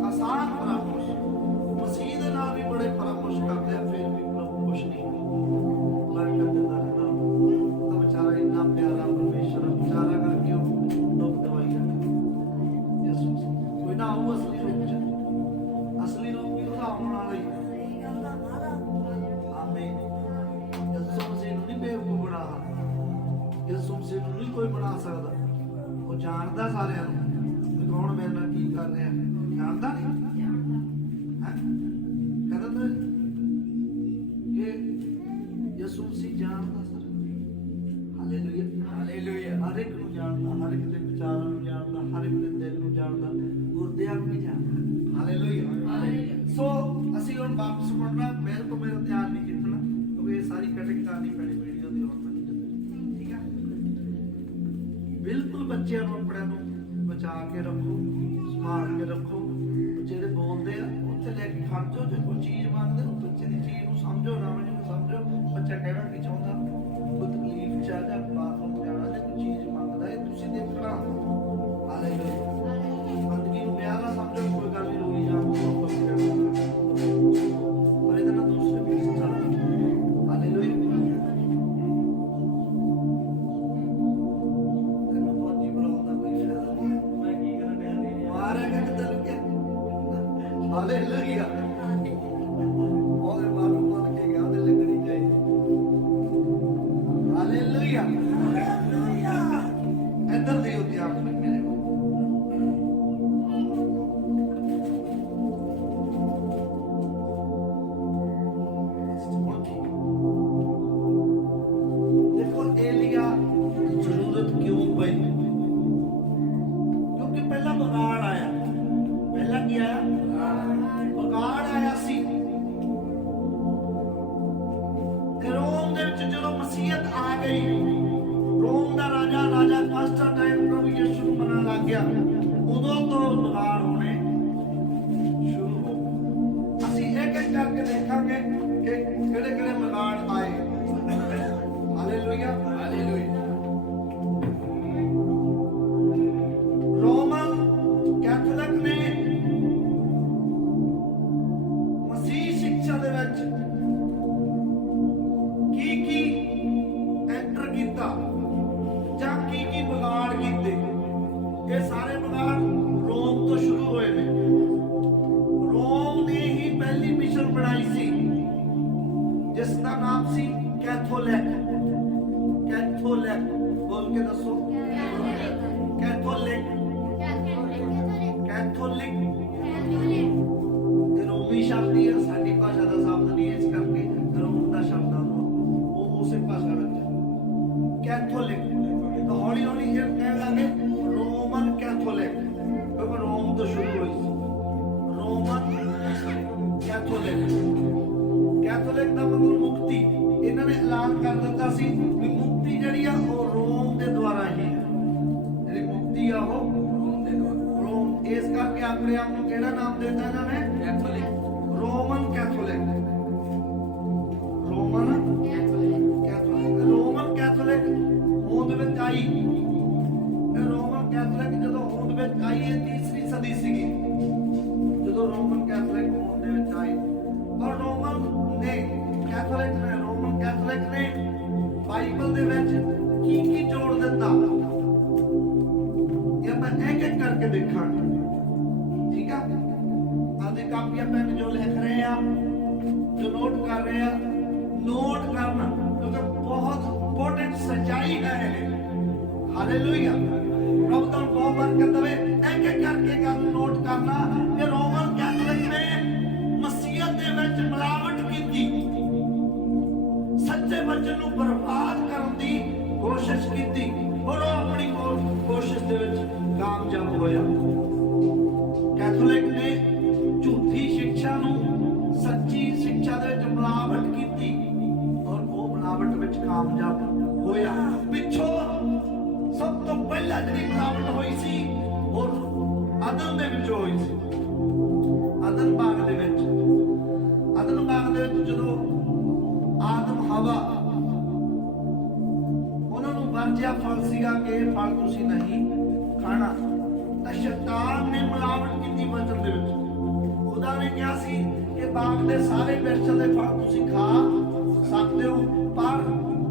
ਆਸਾਨ ਫਰਾਮੋਸ਼ ਮਸੀਹ ਦੇ ਨਾਲ ਵੀ ਬੜੇ ਫਰਾਮੋਸ਼ ਕਰਦੇ ਆ ਫਿਰ ਵੀ ਕੁਛ ਨਹੀਂ ਬਰਕਤ ਦਿੰਦਾ ਰਹਿੰਦਾ ਤਾਂ ਵਿਚਾਰਾ ਇੰਨਾ ਪਿਆਰਾ ਪਰਮੇਸ਼ਰ ਵਿਚਾਰਾ ਕਰਕੇ ਉਹ ਦੁੱਖ ਦਵਾਈ ਜਾਂਦਾ ਯਿਸੂ ਕੋਈ ਨਾ ਉਹ ਅਸਲੀ ਰੂਪ ਚ ਅਸਲੀ ਰੂਪ ਵੀ ਉਹਦਾ ਆਉਣ ਵਾਲਾ ਹੀ ਆਮੀਨ ਯਿਸੂ ਮਸੀਹ ਨੂੰ ਨਹੀਂ ਬੇਵਕੂਫ ਬਣਾ ਯਿਸੂ ਮਸੀਹ ਨੂੰ ਨਹੀਂ ਕੋਈ ਬਣਾ ਸਕਦਾ ਉਹ ਜਾਣਦਾ ਸਾਰਿਆਂ ਨੂੰ ਕਿ ਕੌਣ ਮੇਰੇ ਨਾਲ ਕੀ ਕਰ ਰਿਹਾ ਜਾਣਦਾ ਨਹੀਂ ਕਹਿੰਦਾ ਕਿ ਯਿਸੂ ਮਸੀਹ ਜਾਣਦਾ ਸਰ ਹਾਲੇਲੂਇਆ ਹਾਲੇਲੂਇਆ ਹਰ ਇੱਕ ਨੂੰ ਜਾਣਦਾ ਹਰ ਇੱਕ ਦੇ ਵਿਚਾਰਾਂ ਨੂੰ ਜਾਣਦਾ ਹਰ ਇੱਕ ਦੇ ਦਿਲ ਨੂੰ ਜਾਣਦਾ ਗੁਰਦਿਆਂ ਨੂੰ ਵੀ ਜਾਣਦਾ ਹਾਲੇਲੂਇਆ ਸੋ ਅਸੀਂ ਹੁਣ ਵਾਪਸ ਮੁੜਨਾ ਮੇਰੇ ਤੋਂ ਮੇਰਾ ਧਿਆਨ ਨਹੀਂ ਖਿੱਚਣਾ ਕਿਉਂਕਿ ਇਹ ਸਾਰੀ ਕਟਿੰਗ ਕਰਨੀ ਪੈਣੀ ਵੀਡੀਓ ਦੀ ਹੁਣ ਮੈਨੂੰ ਠੀਕ ਹੈ ਬਿਲਕੁਲ ਬੱਚਿਆਂ ਨੂੰ ਆਪਣਿਆਂ ਨੂੰ ਬਚਾ ਕੇ ਰੱਖੋ ਸੰਭਾਲ ਕੇ ਰੱਖੋ ਜਿਹੜੇ ਬੋਲਦੇ ਆ ਉੱਥੇ ਲੈ ਕੇ ਖੜਜੋ ਜੇ ਕੋਈ ਚੀਜ਼ ਮੰਗਦੇ ਉਹ ਬੱਚੇ ਦੀ ਚੀਜ਼ ਨੂੰ ਸਮਝੋ ਰਾਮ ਜੀ ਨੂੰ ਸਮਝੋ ਬੱਚਾ ਕਹਿਣਾ ਕੀ ਚਾਹੁੰਦਾ ਕੋਈ ਤਕਲੀਫ ਚ ਆ ਜਾਂ ਬਾਥਰੂਮ ਜਾਣਾ ਜੇ ਕੋਈ ਚੀਜ਼ ਮੰਗਦਾ ਇਹ ਤੁਸੀਂ ਦੇਖਣਾ ਹਾਲੇਲੂਇਆ ਬੰਦਗੀ ਨੂੰ ਪਿਆਰ ਨਾਲ ਸਮਝੋ ਕੋਈ ਗੱਲ ਨਹੀਂ ਰੋਈ ਜਾ ਪਰ ਇਹਦੇ ਨਾਲ ਦੂਸਰੇ ਵੀ ਚੱਲਣਾ ਹਾਲੇਲੂਇਆ ਤੈਨੂੰ ਫੌਜੀ ਬਣਾਉਣ ਦਾ ਕੋਈ ਫਾਇਦਾ ਨਹੀਂ ਮੈਂ ਕੀ ਕਰਨ ਡਿਆ ਮਾਰੇਗਾ ਕਿ ਤੈਨੂੰ ਕਿਹਾ ਹਾਲੇਲੂਇਆ ਉਹਦੇ ਮਾਰੂ ਮੰਨ ਕੇ ਗਿਆ ਉਹਦੇ ਲੱਗਣੀ ਚਾਹੀਦੀ ਹਾਲੇਲੂਇਆ ਇੱਧਰ ਦੇ ਉੱਤੇ ਆਪ ਮੇਰੇ ਕੋਲ ਦੇਖੋ ਏਲੀਆ ਜ਼ਰੂਰਤ ਕਿਉਂ ਪਈ ਕਿਉਂਕਿ ਪਹਿਲਾਂ ਬਗਾੜ ਆਇਆ ਪਹਿਲਾਂ ਕੀ ਆਇਆ ਬਗਾੜ ਬਣਾਈ ਸੀ ਜਿਸ ਦਾ ਨਾਮ ਸੀ ਕੈਥੋਲਿਕ। ਕੈਥੋਲਿਕ ਬੋਲ ਕੇ ਦੱਸੋ, ਕੈਥੋਲਿਕ। ਕੈਥੋਲਿਕ ਇਹ ਰੋਮੀ ਸ਼ਬਦ ਹੀ ਹੈ, ਸਾਡੀ ਭਾਸ਼ਾ ਦਾ ਸ਼ਬਦ ਨਹੀਂ, ਇਸ ਕਰਕੇ ਰੋਮ ਦਾ ਸ਼ਬਦ ਆ ਉਹ ਉਸੇ ਭਾਸ਼ਾ ਵਿੱਚ ਕੈਥੋਲਿਕ। ਤਾਂ ਹੌਲੀ ਹੌਲੀ ਇਹ ਕਹਿਣ ਲੱਗੇ ਰੋਮਨ ਕੈਥੋਲਿਕ, ਕਿਉਂਕਿ ਰੋਮ ਤੋਂ ਸ਼ੁਰੂ ਹੋਈ ਸੀ। Roman Catholic. ਕੈਥੋਲਿਕ ਦਾ ਮਤਲਬ ਮੁਕਤੀ। ਇਹਨਾਂ ਨੇ ਐਲਾਨ ਕਰ ਦਿੱਤਾ ਸੀ ਕਿ ਮੁਕਤੀ ਜਿਹੜੀ ਆ ਉਹ ਰੋਮ ਦੇ ਦੁਆਰਾ ਹੀ ਹੈ। ਜਿਹੜੀ ਮੁਕਤੀ ਆ ਉਹ ਰੋਮ, ਇਸ ਕਰਕੇ ਆਪਣੇ ਆਪ ਨੂੰ ਕਿਹੜਾ ਨਾਮ ਦਿੱਤਾ ਇਹਨਾਂ ਨੇ? Catholic. Roman Catholic. Roman Catholic. Roman Catholic ਹੋਂਦ ਵਿੱਚ ਆਈ। ਇਹ ਰੋਮਨ ਕੈਥੋਲਿਕ ਜਦੋਂ ਹੋਂਦ ਵਿੱਚ ਆਈ, ਇਹ ਤੀਸਰੀ ਸਦੀ ਸੀਗੀ ਜਦੋਂ ਰੋਮਨ ਕੈਥੋਲਿਕ ਹੋਂਦ ਦੇ ਵਿੱਚ ਆਈ। ਔਰ ਰੋਮਨ ਕੈਥੋਲਿਕ ਨੇ ਬਾਈਬਲ ਦੇ ਵਿੱਚ ਕੀ ਜੋੜ ਦਿੱਤਾ, ਇਹ ਆਪਾਂ ਇੱਕ ਇੱਕ ਕਰਕੇ ਦੇਖਾਂਗੇ। ਠੀਕ ਆ, ਆਪਦੇ ਕਾਪੀਆਂ ਪੈਨ ਜੋ ਲਿਖ ਰਹੇ ਆ, ਜੋ ਨੋਟ ਕਰ ਰਹੇ ਆ, ਨੋਟ ਕਰਨਾ, ਕਿਉਂਕਿ ਬਹੁਤ ਇੰਪੋਰਟੈਂਟ ਸੱਚਾਈ ਹੈ ਇਹ। ਹਾਲੇਲੂਇਆ। ਪ੍ਰਭੂ ਤੁਹਾਨੂੰ ਬਹੁਤ ਬਰਕਤ ਦੇਵੇ। ਇੱਕ ਇੱਕ ਕਰਕੇ ਗੱਲ ਨੋਟ ਕਰਨਾ ਕਿ ਰੋਮਨ ਕੈਥੋਲਿਕ ਨੇ ਮਸੀਹਤ ਦੇ ਵਿੱਚ ਮਿਲਾਵਟ ਕੀਤੀ, ਸੱਚੇ ਵਚਨ ਨੂੰ ਬਰਬਾਦ ਕਰਨ ਦੀ ਕੋਸ਼ਿਸ਼ ਕੀਤੀ, ਔਰ ਉਹ ਆਪਣੀ ਕੋਸ਼ਿਸ਼ ਦੇ ਵਿੱਚ ਕਾਮਯਾਬ ਹੋਇਆ। ਕੈਥੋਲਿਕ ਨੇ ਝੂਠੀ ਸਿੱਖਿਆ ਨੂੰ ਸੱਚੀ ਸਿੱਖਿਆ ਦੇ ਵਿੱਚ ਮਿਲਾਵਟ ਕੀਤੀ, ਔਰ ਉਹ ਮਿਲਾਵਟ ਵਿੱਚ ਕਾਮਯਾਬ ਹੋਇਆ। ਪਿੱਛੋਂ ਸਭ ਤੋਂ ਪਹਿਲਾਂ ਜਿਹੜੀ ਮਿਲਾਵਟ ਹੋਈ ਸੀ ਉਹ ਅਦਨ ਦੇ ਵਿੱਚ ਹੋਈ ਸੀ। ਅਦਨ ਬਾਗ ਦੇ ਵਿੱਚ ਜਦੋਂ ਆਦਮ ਹਵਾ ਉਹਨਾਂ ਨੂੰ ਵਰਜਿਆ ਫਲ ਸੀਗਾ ਕਿ ਇਹ ਫਲ ਤੁਸੀਂ ਨਹੀਂ ਖਾਣਾ, ਤਾਂ ਸ਼ੈਤਾਨ ਨੇ ਮਿਲਾਵਟ ਕੀਤੀ ਵਚਨ ਦੇ ਵਿੱਚ। ਖੁਦਾ ਨੇ ਕਿਹਾ ਸੀ ਕਿ ਬਾਗ ਦੇ ਸਾਰੇ ਬਿਰਛਾਂ ਦੇ ਫਲ ਤੁਸੀਂ ਖਾ ਸਕਦੇ ਹੋ, ਪਰ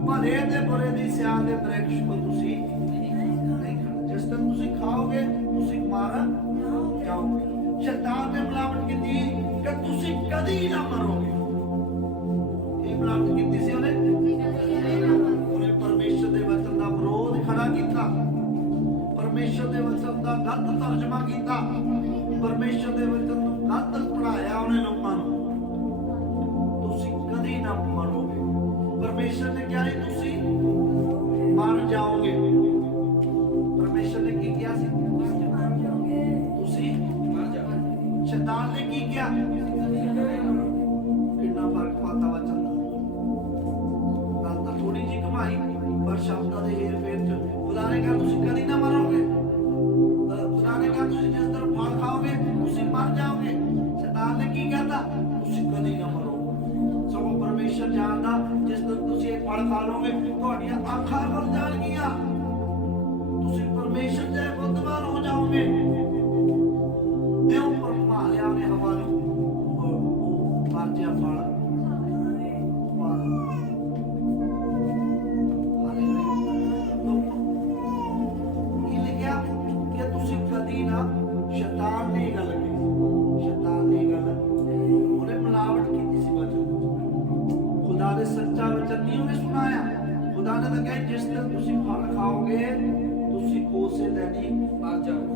ਭਲੇ ਤੇ ਬੁਰੇ ਦੀ ਸਿਆਣ ਦੇ ਬ੍ਰਿਕਸ਼ ਨੂੰ ਤੁਸੀਂ ਨਹੀਂ ਖਾਣਾ। ਜਿਸ ਦਿਨ ਤੁਸੀਂ ਖਾਓਗੇ ਤੁਸੀਂ ਮਾਰ ਜਾਓਗੇ। ਸ਼ੈਤਾਨ ਨੇ ਮਿਲਾਵਟ ਕੀਤੀ ਕਿ ਤੁਸੀਂ ਕਦੀ ਨਾ ਮਰੋਗੇ। ਇਹ ਮਿਲਾਵਟ ਕੀਤੀ ਸੀ ਉਹਨੇ ਪਰਮੇਸ਼ਰ ਦੇ ਵਚਨ ਦਾ ਵਿਰੋਧ ਖੜਾ ਕੀਤਾ, ਪਰਮੇਸ਼ਰ ਦੇ ਵਚਨ ਦਾ ਗਲਤ ਤਰਜਮਾ ਕੀਤਾ, ਪਰਮੇਸ਼ਰ ਦੇ ਵਚਨ ਨੂੰ ਗਲਤ ਪੜਾਇਆ ਉਹਨੇ ਲੋਕਾਂ ਨੂੰ। ਤੁਸੀਂ ਕਦੀ ਨਾ ਮਰੋਗੇ। ਪਰਮੇਸ਼ਰ ਨੇ ਕਿਹਾ ਤੁਸੀਂ ਮਰ ਜਾਓਗੇ। ਪਰਮੇਸ਼ਰ ਨੇ ਕੀ ਕਿਹਾ ਸੀ? ਤੁਸੀਂ ਮਰ ਜਾਓਗੇ। ਸ਼ੈਤਾਨ ਨੇ ਕੀ ਕਿਹਾ? ਕਿੰਨਾ ਫਰਕ ਪਾਤਾ ਵਚਨ ਦਾ। ਗੱਲ ਤਾਂ ਥੋੜੀ ਜਿਹੀ ਕਮਾਈ, ਪਰ ਸ਼ਬਦਾਂ ਦੇ ਹੇਰ ਫੇਰ ਚ ਖੁਦਾ ਨੇ ਕਿਹਾ ਤੁਸੀਂ ਕਦੀ ਨਾ ਮਰੋਗੇ। ਖੁਦਾ ਨੇ ਕਿਹਾ ਤੁਸੀਂ ਜਿਸ ਦਿਨ ਫਲ ਖਾਓਗੇ ਤੁਸੀਂ ਮਰ ਜਾਓਗੇ। ਸ਼ੈਤਾਨ ਨੇ ਕੀ ਕਹਿਤਾ? ਤੁਸੀਂ ਕਦੀ ਨਾ ਮਰੋਗੇ। ਸਗੋਂ ਪਰਮੇਸ਼ਰ ਜਾਣਦਾ ਜਿਸ ਦਿਨ ਤੁਸੀਂ ਇਹ ਫਲ ਖਾ ਲਓਗੇ ਤੁਹਾਡੀਆਂ ਅੱਖਾਂ ਖੁੱਲ ਜਾਣਗੀਆਂ, ਤੁਸੀਂ ਪਰਮੇਸ਼ਰ ਦੇ ਬੁੱਧਵਾਨ ਹੋ ਜਾਓਗੇ। ਇਹ ਪਰਮਾ ਲਿਆ ਨੇ ਹਵਾ ਨੂੰ ਉਹ ਵਰਜਿਆ ਫਲ ਸ਼ੈਤਾਨ ਨੇ ਗੱਲ ਕੀਤੀ। ਸ਼ੈਤਾਨ ਨੇ ਗੱਲ ਉਹਨੇ ਮਿਲਾਵਟ ਕੀਤੀ ਸੀ ਵਚਨ। ਖੁਦਾ ਦੇ ਸੱਚਾ ਵਚਨ ਨਹੀਂ ਉਹਨੇ ਸੁਣਾਇਆ। ਖੁਦਾ ਨੇ ਤਾਂ ਕਿਹਾ ਜਿਸ ਦਿਨ ਤੁਸੀਂ ਫਲ ਖਾਓਗੇ ਤੁਸੀਂ ਉਸੇ ਦਿਨ ਹੀ ਮਰ ਜਾਓਗੇ।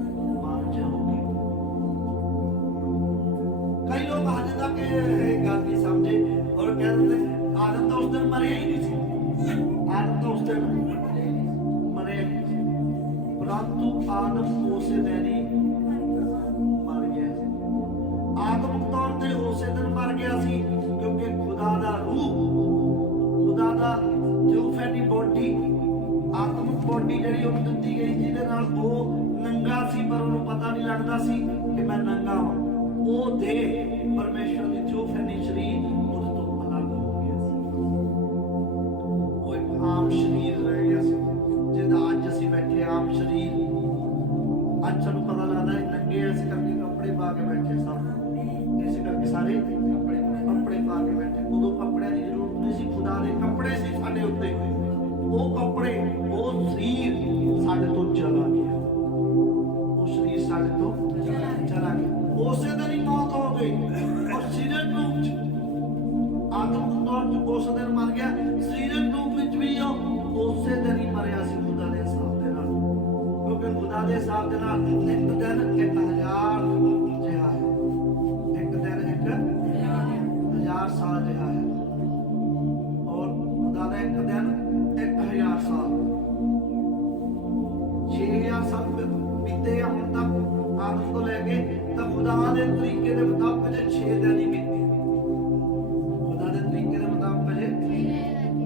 ਕਈ ਲੋਕ ਹਜੇ ਤੱਕ ਇਹ ਗੱਲ ਨਹੀਂ ਸਮਝੇ ਔਰ ਕਹਿ ਦਿੰਦੇ ਆਦਮ ਤਾਂ ਉਸ ਦਿਨ ਮਰਿਆ ਹੀ ਨਹੀਂ ਸੀ। ਆਦਮ ਤਾਂ ਉਸ ਦਿਨ ਮਰਿਆ, ਪਰੰਤੂ ਆਦਮ ਉਸੇ ਦਿਨ ਹੀ ਆਤਮਿਕ ਤੌਰ ਤੇ ਉਸੇ ਦਿਨ ਮਰ ਗਿਆ ਸੀ, ਕਿਉਂਕਿ ਖੁਦਾ ਦਾ ਰੂਹ, ਖੁਦਾ ਦਾ ਥਿਓਫੈਨੀ ਬੋਡੀ, ਆਤਮਿਕ ਬੋਡੀ ਜਿਹੜੀ ਉਹਨੂੰ ਦਿੱਤੀ ਗਈ ਜਿਹਦੇ ਨਾਲ ਉਹ ਨੰਗਾ ਸੀ ਪਰ ਉਹਨੂੰ ਪਤਾ ਨਹੀਂ ਲੱਗਦਾ ਸੀ ਕਿ ਮੈਂ ਨੰਗਾ ਹਾਂ। ਉਹ ਦੇ ਪਰਮੇਸ਼ਰ ਦੀ ਥਿਓਫੈਨੀ ਸਰੀਰ ਉਹਦੇ ਤੋਂ ਅਲੱਗ ਹੋ ਗਿਆ ਸੀ। ਉਹ ਇੱਕ ਆਮ ਸਰੀਰ ਰਹਿ ਗਿਆ ਸੀ ਜਿਹਦਾ ਅੱਜ ਅਸੀਂ ਬੈਠੇ ਆਮ ਸਰੀਰ। ਅੱਜ ਸਾਨੂੰ ਪਤਾ ਲੱਗਦਾ ਹੈ ਨੰਗੇ ਇਸ ਕਰਕੇ ਕੱਪੜੇ ਪਾ ਕੇ ਬੈਠੇ ਸਭ, ਇਸ ਕਰਕੇ ਸਾਰੇ ਕੱਪੜੇ ਪਾ ਕੇ ਬੈਠੇ। ਉਦੋਂ ਕੱਪੜਿਆਂ ਦੀ ਜ਼ਰੂਰਤ ਨਹੀਂ ਸੀ, ਖੁਦਾ ਦੇ ਕੱਪੜੇ ਸੀ ਸਾਡੇ ਉੱਤੇ। ਉਹ ਕੱਪੜੇ, ਉਹ ਸਰੀਰ ਸਾਡੇ ਤੋਂ ਚਲਾ ਗਿਆ। ਉਹ ਸਰੀਰ ਸਾਡੇ ਤੋਂ ਚਲਾ ਗਿਆ। ਉਸੇ ਦਿਨ ਹੀ ਮੌਤ ਹੋ ਗਈ ਔਰ ਸਰੀਰਕ ਰੂਪ ਚ ਚ ਉਸ ਦਿਨ ਮਰ ਗਿਆ, ਸਰੀਰਕ ਰੂਪ ਵਿੱਚ ਵੀ ਉਹ ਉਸੇ ਦਿਨ ਹੀ ਮਰਿਆ ਸੀ ਖੁਦਾ ਦੇ ਹਿਸਾਬ ਦੇ ਨਾਲ, ਕਿਉਂਕਿ ਖੁਦਾ ਦੇ ਹਿਸਾਬ ਦੇ ਨਾਲ ਇੱਕ ਦਿਨ 1000 ਜਿਹਾ ਹੈ, ਇੱਕ ਦਿਨ 1000 ਸਾਲ ਜਿਹਾ ਹੈ, ਔਰ ਖੁਦਾ ਦਾ ਇੱਕ ਦਿਨ 1000 ਸਾਲ, 6000 ਸਾਲ ਬੀਤੇ ਆ ਹੁਣ ਤੱਕ ਆਦਮ ਤੋਂ ਲੈ ਕੇ, ਤਾਂ ਖੁਦਾ ਦੇ ਤਰੀਕੇ ਦੇ ਮੁਤਾਬਕ ਜੇ 6 ਦਿਨ ਹੀ ਬੀਤੇ, ਖੁਦਾ ਦੇ ਤਰੀਕੇ ਦੇ ਮੁਤਾਬਕ ਜੇ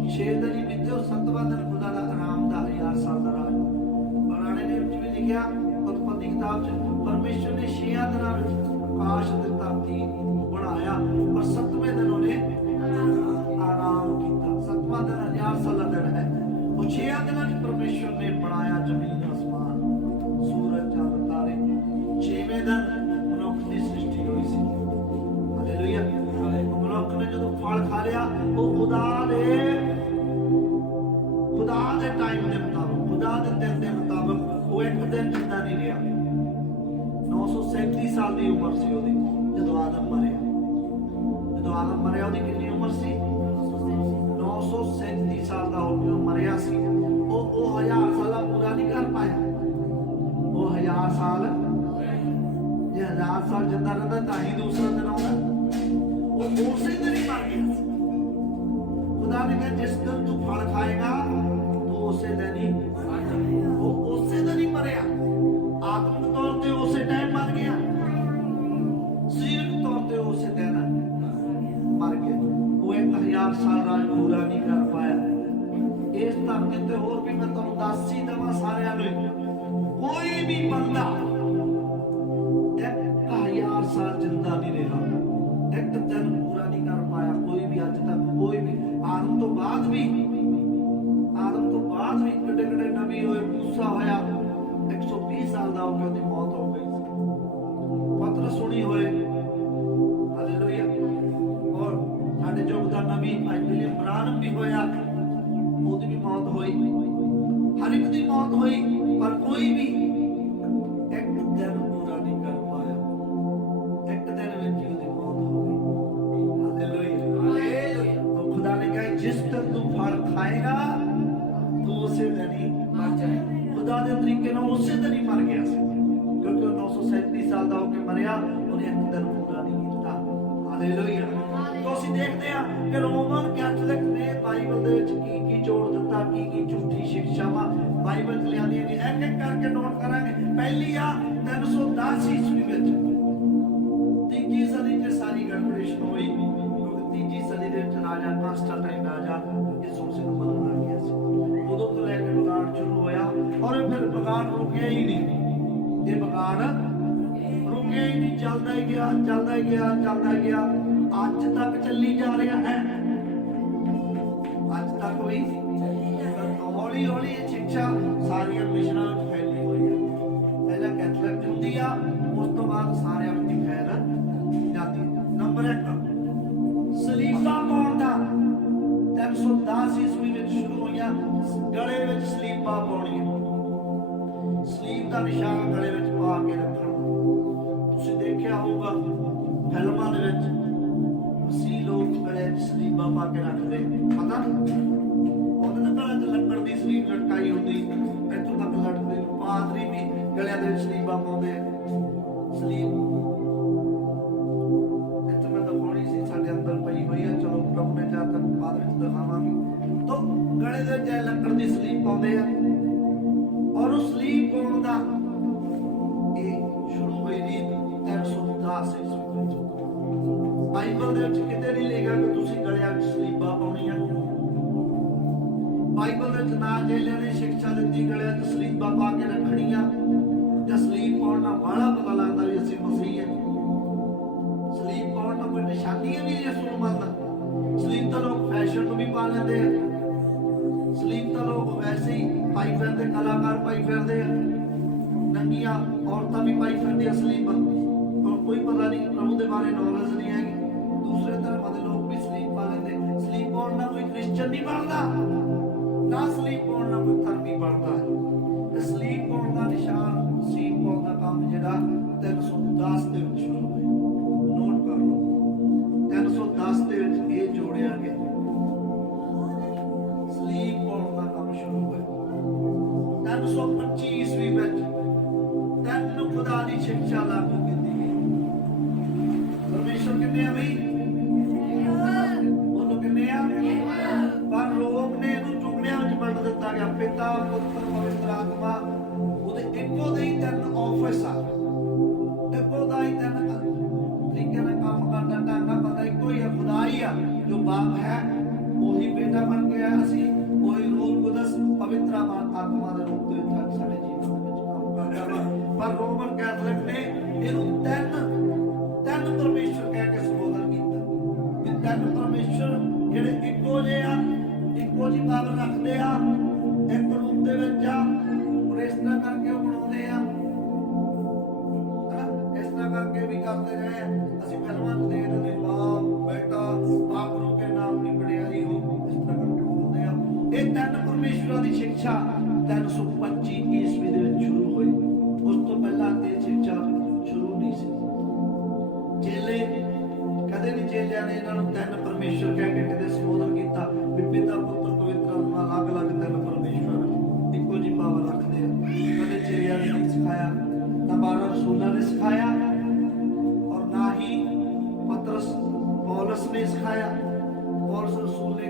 6 ਦਿਨ ਹੀ ਬੀਤੇ, ਉਹ 7ਵਾਂ ਦਿਨ ਖੁਦਾ ਦਾ ਆਰਾਮ ਦਾ 1000 ਸਾਲ ਦਾ ਰਾਜ। ਪੁਰਾਣੇ ਨਿਯਮ ਚ ਵੀ ਲਿਖਿਆ ਉਤਪਤੀ ਕਿਤਾਬ ਚ, ਪਰਮੇਸ਼ਰ ਨੇ 6 ਦਿਨਾਂ ਵਿੱਚ ਆਕਾਸ਼ ਤੇ ਧਰਤੀ ਬਣਾਇਆ, ਪਰ 7ਵੇਂ ਦਿਨ ਉਹਨੇ ਆਰਾਮ ਕੀਤਾ। 7ਵਾਂ ਦਿਨ 1000 ਸਾਲ ਦਾ ਦਿਨ ਹੈ, ਉਹ 6 ਦਿਨਾਂ ਚ ਪਰਮੇਸ਼ਰ ਨੇ ਬਣਾਇਆ ਜ਼ਮੀਨ ਆਸਮਾਨ ਸੂਰਜ ਚੰਦ ਤਾਰੇ। 6ਵੇਂ ਦਿਨ ਮਨੁੱਖ ਦੀ ਸ੍ਰਿਸ਼ਟੀ ਹੋਈ ਸੀ। ਹਾਲੇਲੂਇਆ। ਮਨੁੱਖ ਨੇ ਜਦੋਂ ਫਲ ਖਾ ਲਿਆ, ਉਹ ਖੁਦਾ ਦੇ ਟਾਈਮ ਦੇ ਮੁਤਾਬਕ, ਖੁਦਾ ਦੇ ਦਿਨ ਦੇ ਮੁਤਾਬਕ ਉਹ ਇੱਕ ਦਿਨ ਜਿੰਦਾ ਨਹੀਂ ਰਿਹਾ। 937 ਸਾਲ ਦੀ ਉਮਰ ਸੀ ਉਹਦੀ ਜਦੋਂ ਆਦਮ ਮਰਿਆ। ਜਦੋਂ ਆਦਮ ਮਰਿਆ ਉਹਦੀ ਕਿੰਨੀ ਉਮਰ ਸੀ? 937 ਸਾਲ ਦਾ ਹੋ ਕੇ ਮਰਿਆ ਸੀ। ਉਹ 1000 ਸਾਲ ਪੂਰਾ ਨਹੀਂ ਕਰ ਪਾਇਆ। ਉਹ 1000 ਸਾਲ, ਜੇ 1000 ਸਾਲ ਜਿੰਦਾ ਰਹਿੰਦਾ ਤਾਂ ਹੀ ਦੂਸਰਾ ਦਿਨ ਆਉਂਦਾ। ਉਹ ਉਸੇ ਦਿਨ ਹੀ ਮਰ ਗਿਆ ਸੀ। ਖੁਦਾ ਨੇ ਕਿਹਾ ਜਿਸ ਦਿਨ ਤੂੰ ਫਲ ਖਾਏਗਾ ਤੂੰ ਉਸੇ ਦਿਨ ਹੀ, ਉਹ ਉਸੇ ਦਿਨ ਹੀ ਮਰਿਆ। ਆਤਮਿਕ ਤੌਰ ਤੇ ਉਸੇ ਟਾਈਮ ਮਰ ਗਿਆ, ਸਰੀਰਕ ਤੌਰ ਤੇ ਉਸੇ ਦਿਨ ਮਰ ਗਿਆ। ਉਹ 1000 ਸਾਲ ਰਾਜ ਪੂਰਾ ਨਹੀਂ ਕਰ ਪਾਇਆ। ਇਸ ਧਰਤੀ ਤੇ ਹੋਰ ਵੀ ਮੈਂ ਤੁਹਾਨੂੰ ਦੱਸ ਹੀ ਦੇਵਾਂ ਸਾਰਿਆਂ ਨੂੰ, ਕੋਈ ਵੀ ਬੰਦਾ 1000 ਸਾਲ ਜਿੰਦਾ ਨਹੀਂ ਰਿਹਾ, ਇੱਕ ਦਿਨ ਪੂਰਾ ਨਹੀਂ ਕਰ ਪਾਇਆ ਕੋਈ ਵੀ ਅੱਜ ਤੱਕ। ਕੋਈ ਵੀ ਆਦਮ ਤੋਂ ਬਾਅਦ ਵੀ ਕਿੱਡੇ ਕਿੱਡੇ ਨਬੀ ਹੋਏ, ਮੂਸਾ ਹੋਇਆ 120 ਸਾਲ ਦਾ ਹੋ ਕੇ ਉਹਦੀ ਮੌਤ ਹੋ ਗਈ ਸੀ। ਪਤਰਸ ਸੁਣੀ ਹੋਏ, ਹਾਲੇਲੂਇਆ। ਔਰ ਸਾਡੇ ਯੁੱਗ ਦਾ ਨਬੀ ਭਾਈ ਵਿਲੀਅਮ ਬ੍ਰਾਨਮ ਵੀ ਹੋਇਆ, ਉਹਦੀ ਵੀ ਮੌਤ ਹੋਈ। ਹਰ ਇੱਕ ਦੀ ਮੌਤ ਹੋਈ, ਪਰ ਕੋਈ ਵੀ ਇੱਕ ਦਿਨ ਪੂਰਾ ਨਹੀਂ ਕਰ ਪਾਇਆ। ਇੱਕ ਦਿਨ ਵਿੱਚ ਹੀ ਉਹਦੀ ਮੌਤ ਹੋ ਗਈ। ਹਾਲੇਲੂਇਆ। तो खुदा ने कहा जिस दिन तू फल खाएगा तू उसे दिन ही मर जाएगा। खुदा ਦੇ ਤਰੀਕੇ ਨਾਲ ਉਸੇ ਦਿਨ ਹੀ ਮਰ ਗਿਆ ਸੀ, ਕਿਉਂਕਿ ਉਹ 937 ਸਾਲ ਦਾ ਹੋ ਕੇ ਮਰਿਆ, ਉਹਨੇ ਇੱਕ ਦਿਨ ਪੂਰਾ ਨਹੀਂ ਕੀਤਾ। ਹਾਲੇਲੂਇਆ। तो ਅਸੀਂ ਦੇਖਦੇ ਹਾਂ ਕਿ ਰੋਮਨ ਕੈਥੋਲਿਕ ਨੇ ਬਾਈਬਲ ਦੇ ਵਿੱਚ ਕੀ ਜੋੜ ਦਿੱਤਾ, ਕੀ ਝੂਠੀ ਸਿੱਖਿਆਵਾਂ ਬਾਈਬਲ ਚ ਲਿਆਂਦੀਆਂ ਨੇ। ਇੱਕ ਇੱਕ ਕਰਕੇ ਨੋਟ ਕਰਾਂਗੇ। ਪਹਿਲੀ ਆ 310 ਈਸਵੀ ਵਿੱਚ, ਤੀਜੀ ਸਦੀ ਚ ਸਾਰੀ ਗੜਬੜੀ ਸ਼ੁਰੂ ਹੋਈ, ਕਿਉਂਕਿ ਤੀਜੀ ਸਦੀ ਦੇ ਵਿੱਚ ਰਾਜਾ ਕਾਂਸਟੇਂਟਾਈਨ ਰਾਜਾ ਯਿਸੂ ਮਸੀਹ ਨੂੰ ਮੰਨਣ ਲੱਗ ਗਿਆ ਸੀ। ਉਦੋਂ ਤੋਂ ਲੈ ਕੇ ਵਿਗਾੜ ਸ਼ੁਰੂ ਹੋਇਆ, ਔਰ ਫਿਰ ਵਿਗਾੜ ਰੁਕਿਆ ਹੀ ਨਹੀਂ। ਇਹ ਵਿਗਾੜ ਰੁਕਿਆ ਹੀ ਨਹੀਂ, ਚੱਲਦਾ ਹੀ ਗਿਆ। ਅੱਜ ਤੱਕ ਚੱਲੀ ਜਾ ਰਿਹਾ ਹੈ। ਅੱਜ ਤੱਕ ਵੀ ਹੌਲੀ ਹੌਲੀ ਇਹ ਸਿੱਖਿਆ ਸਾਰੀਆਂ ਮਿਸ਼ਨਾਂ ਵਿੱਚ ਫੈਲੀ ਹੋਈ ਹੈ। ਪਹਿਲਾਂ ਕੈਥੋਲਿਕ ਹੁੰਦੀ ਆ, ਉਸ ਤੋਂ ਬਾਅਦ ਸਾਰਿਆਂ ਵਿੱਚ ਫੈਲ ਜਾਂਦੀ। ਨੰਬਰ 1 ਸਲੀਬਾਂ ਪਾਉਣ ਦਾ 310 ਈਸਵੀ ਵਿੱਚ ਸ਼ੁਰੂ ਹੋਈਆਂ। ਗਲੇ ਵਿੱਚ ਸਲੀਬਾਂ ਪਾਉਣੀਆਂ, ਸਲੀਬ ਦਾ ਨਿਸ਼ਾਨ ਗਲੇ ਵਿੱਚ ਪਾ ਕੇ ਰੱਖਣਾ। ਤੁਸੀਂ ਦੇਖਿਆ ਹੋਊਗਾ ਫਿਲਮਾਂ ਦੇ ਵਿੱਚ ਅਸੀਂ ਲੋਕ ਗਲੇ 'ਚ ਸਲੀਬਾਂ ਪਾ ਕੇ ਰੱਖਦੇ, ਪਤਾ ਉਹਦੇ ਨਾਲ ਗਲੇ 'ਚ ਲੱਕੜ ਦੀ ਸਲੀਬ ਲਟਕਾਈ ਹੁੰਦੀ, ਇੱਥੋਂ ਤੱਕ ਲਟਕਦੀ। ਪਾਦਰੀ ਵੀ ਗਲਿਆਂ ਦੇ ਵਿੱਚ ਸਲੀਬਾਂ ਪਾਉਂਦੇ। ਸਲੀਬ ਇੱਥੇ ਮੈਂ ਦਿਖਾਉਣੀ ਸੀ, ਸਾਡੇ ਅੰਦਰ ਪਈ ਹੋਈ ਹੈ, ਚਲੋ ਪ੍ਰਭੂ ਨੇ ਚਾਹਿਆ ਤਾਂ ਬਾਅਦ ਵਿੱਚ ਦਿਖਾਵਾਂਗੇ। ਤਾਂ ਗਲੇ ਦੇ ਵਿੱਚ ਲੱਕੜ ਦੀ ਸਲੀਬ ਪਾਉਂਦੇ ਆ, ਔਰ ਉਸ ਸਲੀਬ ਪਾਉਣ ਦਾ ਇਹ ਸ਼ੁਰੂ ਹੋਈ ਰੀਤ 310 ਈਸਵੀ ਵਿੱਚ। ਬਾਈਬਲ ਦੇ ਵਿੱਚ ਕਿਤੇ ਨਹੀਂ ਲਿਖਿਆ ਕਿ ਤੁਸੀਂ ਗਲਿਆਂ 'ਚ ਸਲੀਬਾਂ ਪਾਉਣੀਆਂ। ਬਾਈਬਲ ਦੇ ਵਿੱਚ ਨਾ ਜੇਲਿਆਂ ਨੇ ਸਿੱਖਿਆ ਦਿੱਤੀ ਗਲਿਆਂ 'ਚ ਸਲੀਬਾਂ ਪਾ ਕੇ ਰੱਖਣੀਆਂ, ਜਾਂ ਸਲੀਬ ਪਾਉਣ ਨਾਲ ਬਾਹਲਾ ਪਤਾ ਲੱਗਦਾ ਵੀ ਅਸੀਂ ਮਸੀਹ ਹਾਂ। ਸਲੀਬ ਪਾਉਣ ਨਾਲ ਕੋਈ ਨਿਸ਼ਾਨੀ ਨਹੀਂ ਯਿਸੂ ਨੂੰ ਮੰਨਦਾ। ਸਲੀਬ ਤਾਂ ਲੋਕ ਫੈਸ਼ਨ ਨੂੰ ਵੀ ਪਾ ਲੈਂਦੇ ਆ, ਸਲੀਬ ਤਾਂ ਲੋਕ ਵੈਸੇ ਹੀ ਪਾਈ ਫਿਰਦੇ, ਕਲਾਕਾਰ ਪਾਈ ਫਿਰਦੇ ਆ, ਨੰਗੀਆਂ ਔਰਤਾਂ ਵੀ ਪਾਈ ਫਿਰਦੇ ਆ ਸਲੀਬਾਂ। ਕੋਈ ਪਤਾ ਨਹੀਂ, ਪ੍ਰਭੂ ਦੇ ਬਾਰੇ ਨੌਲੇਜ ਨਹੀਂ ਹੈਗੀ। ਦੂਸਰੇ ਧਰਮਾਂ ਦੇ ਲੋਕ ਵੀ ਸਲੀਬ ਪਾ ਲੈਂਦੇ। ਸਲੀਬ ਪਾਉਣ ਨਾਲ ਕੋਈ ਕ੍ਰਿਸਚਨ ਨਹੀਂ ਬਣਦਾ, ਨਾ ਸਲੀਬ ਪਾਉਣ ਨਾਲ ਕੋਈ ਧਰਮੀ ਬਣਦਾ ਹੈ। ਸਲੀਬ ਪਾਉਣ ਦਾ ਨਿਸ਼ਾਨ, ਸਲੀਬ ਪਾਉਣ ਦਾ ਕੰਮ ਜਿਹੜਾ 310 ਦੇ ਵਿੱਚ ਸ਼ੁਰੂ ਹੋਇਆ। ਨੋਟ ਕਰ ਲਓ, 310 ਦੇ ਵਿੱਚ ਇਹ ਜੋੜਿਆ ਗਿਆ। ਕਿੰਨੇ ਆ ਬਈ? ਉਹਨੂੰ ਕਿੰਨੇ ਆ? ਪਰ ਲੋਕ ਨੇ ਇਹਨੂੰ ਟੁਕੜਿਆਂ ਵਿੱਚ ਵੰਡ ਦਿੱਤਾ ਗਿਆ। ਪਿਤਾ, ਪੁੱਤਰ, ਪਵਿੱਤਰ ਆਤਮਾ, ਉਹਦੇ ਇੱਕੋ ਦੇ ਹੀ ਤਿੰਨ ਆਫਿਸ ਆ, ਇੱਕੋ ਦਾ ਹੀ ਤਿੰਨ ਤਰੀਕੇ ਨਾਲ ਕੰਮ ਕਰਦਾ ਢੰਗ ਆ, ਪਤਾ ਇੱਕੋ ਹੀ ਆ, ਖੁਦਾ ਹੀ ਆ। ਜੋ ਬਾਪ ਹੈ ਉਹੀ ਬੇਟਾ ਬਣ ਕੇ ਆਇਆ ਸੀ, ਉਹੀ ਰੂਹ ਕੁਦਸ ਪਵਿੱਤਰ ਆਤਮਾ ਦੇ ਰੂਪ ਦੇ ਵਿੱਚ ਸਾਡੇ ਜੀਵਨ ਦੇ ਵਿੱਚ ਕੰਮ ਕਰਦਾ ਵਾ। ਪਰ ਰੋਮਨ ਕੈਥੋਲਿਕ ਨੇ ਇਹਨੂੰ ਤਿੰਨ ਪਰਮੇਸ਼ਰ ਕਹਿ ਕੇ ਸੰਬੋਧਨ ਕੀਤਾ ਕਿ ਤਿੰਨ ਪਰਮੇਸ਼ਰ ਜਿਹੜੇ ਇੱਕੋ ਜਿਹੇ ਆ, ਇੱਕੋ ਜਿਹੀ ਪਾਵਰ ਰੱਖਦੇ ਆ, ਇੱਕ ਰੂਪ ਦੇ ਵਿੱਚ ਆ। ਇਸ ਤਰ੍ਹਾਂ ਕਰਕੇ ਉਹ ਬਣਾਉਂਦੇ ਆ, ਇਸ ਤਰ੍ਹਾਂ ਕਰਕੇ ਵੀ ਕਰਦੇ ਰਹੇ। ਅਸੀਂ ਫਿਲਮਾਂ ਨੂੰ ਦੇਖਦੇ ਨੇ, ਬਾਪ ਬੇਟਾ ਆਪ ਨੂੰ ਕੇ ਨਾਮ ਨਹੀਂ ਵਡਿਆਈ ਹੋ, ਇਸ ਤਰ੍ਹਾਂ ਕਰਕੇ ਬੋਲਦੇ ਆ। ਇਹ ਤਿੰਨ ਪਰਮੇਸ਼ਵਰਾਂ ਦੀ ਸਿੱਖਿਆ 325 ਈਸਵੀ ਦੇ ਵਿੱਚ ਸ਼ੁਰੂ ਹੋਈ। ਉਸ ਤੋਂ ਪਹਿਲਾਂ ਇਹ ਸਿੱਖਿਆ ਸ਼ੁਰੂ ਨਹੀਂ ਸੀ। ਚੇਲੇ ਕਦੇ ਨਹੀਂ, ਚੇਲਿਆਂ ਨੇ ਇਹਨਾਂ ਨੂੰ ਤਿੰਨ ਪਰਮੇਸ਼ਰ ਕਹਿ ਕੇ ਕਦੇ ਸੰਬੋਧਨ ਕੀਤਾ ਵੀ ਪਿਤਾ, ਪੁੱਤਰ, ਪਵਿੱਤਰ ਆਤਮਾ, ਅਲੱਗ-ਅਲੱਗ ਤਿੰਨ ਪਰਮੇਸ਼ਵਰ ਇੱਕੋ ਜਿਹੀ ਪਾਵਰ ਰੱਖਦੇ ਆ। ਕਦੇ ਚੇਲਿਆਂ ਨੇ ਨਹੀਂ ਸਿਖਾਇਆ, ਨਾ 12 ਰਸੂਲਾਂ ਨੇ ਸਿਖਾਇਆ, ਔਰ ਨਾ ਹੀ ਪਤਰਸ ਪੌਲਸ ਨੇ ਸਿਖਾਇਆ। ਪੌਲਸ ਰਸੂਲ ਨੇ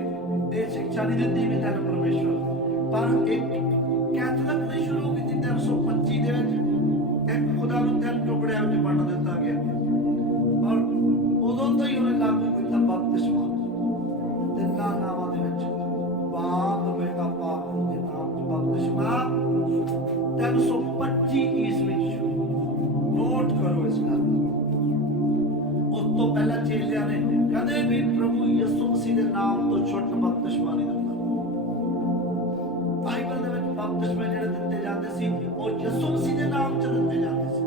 ਇਹ ਸਿੱਖਿਆ ਨਹੀਂ ਦਿੱਤੀ ਵੀ ਤਿੰਨ ਪਰਮੇਸ਼ਵਰ। ਪਰ ਇੱਕ ਕੈਥੋਲਿਕ ਨੇ ਸ਼ੁਰੂ ਕੀਤੀ 325 ਦੇ ਵਿੱਚ। ਇੱਕ ਖੁਦਾ ਨੂੰ ਤਿੰਨ ਟੁਕੜਿਆਂ ਵਿੱਚ ਵੰਡ ਦਿੱਤਾ ਗਿਆ, ਔਰ ਉਦੋਂ ਤੋਂ ਹੀ ਉਹਨੇ ਲਾਗੂ ਕੀਤਾ ਬਪਤਿਸਮਾ ਤਿੰਨਾਂ ਨਾਵਾਂ ਦੇ ਵਿੱਚ, ਬਾਪ, ਬੇਟਾ, ਪਾਕ ਦੇ ਨਾਮ ਚ ਬਪਤਿਸਮਾ 325 ਈਸਵੀ ਵਿੱਚ ਸ਼ੁਰੂ। ਨੋਟ ਕਰੋ ਇਸ ਗੱਲ। ਉਸ ਤੋਂ ਪਹਿਲਾਂ ਚੇਲਿਆਂ ਨੇ ਕਦੇ ਵੀ ਪ੍ਰਭੂ ਯਿਸੂ ਮਸੀਹ ਦੇ ਨਾਮ ਤੋਂ ਛੁੱਟ ਬਪਤਿਸਮਾ ਨਹੀਂ ਦਿੱਤਾ। ਬਾਈਬਲ ਦੇ ਵਿੱਚ ਬਪਤਿਸਮੇ ਜਿਹੜੇ ਦਿੱਤੇ ਜਾਂਦੇ ਸੀ ਉਹ ਯਿਸੂ ਮਸੀਹ ਦੇ ਨਾਮ 'ਚ ਦਿੱਤੇ ਜਾਂਦੇ ਸੀ।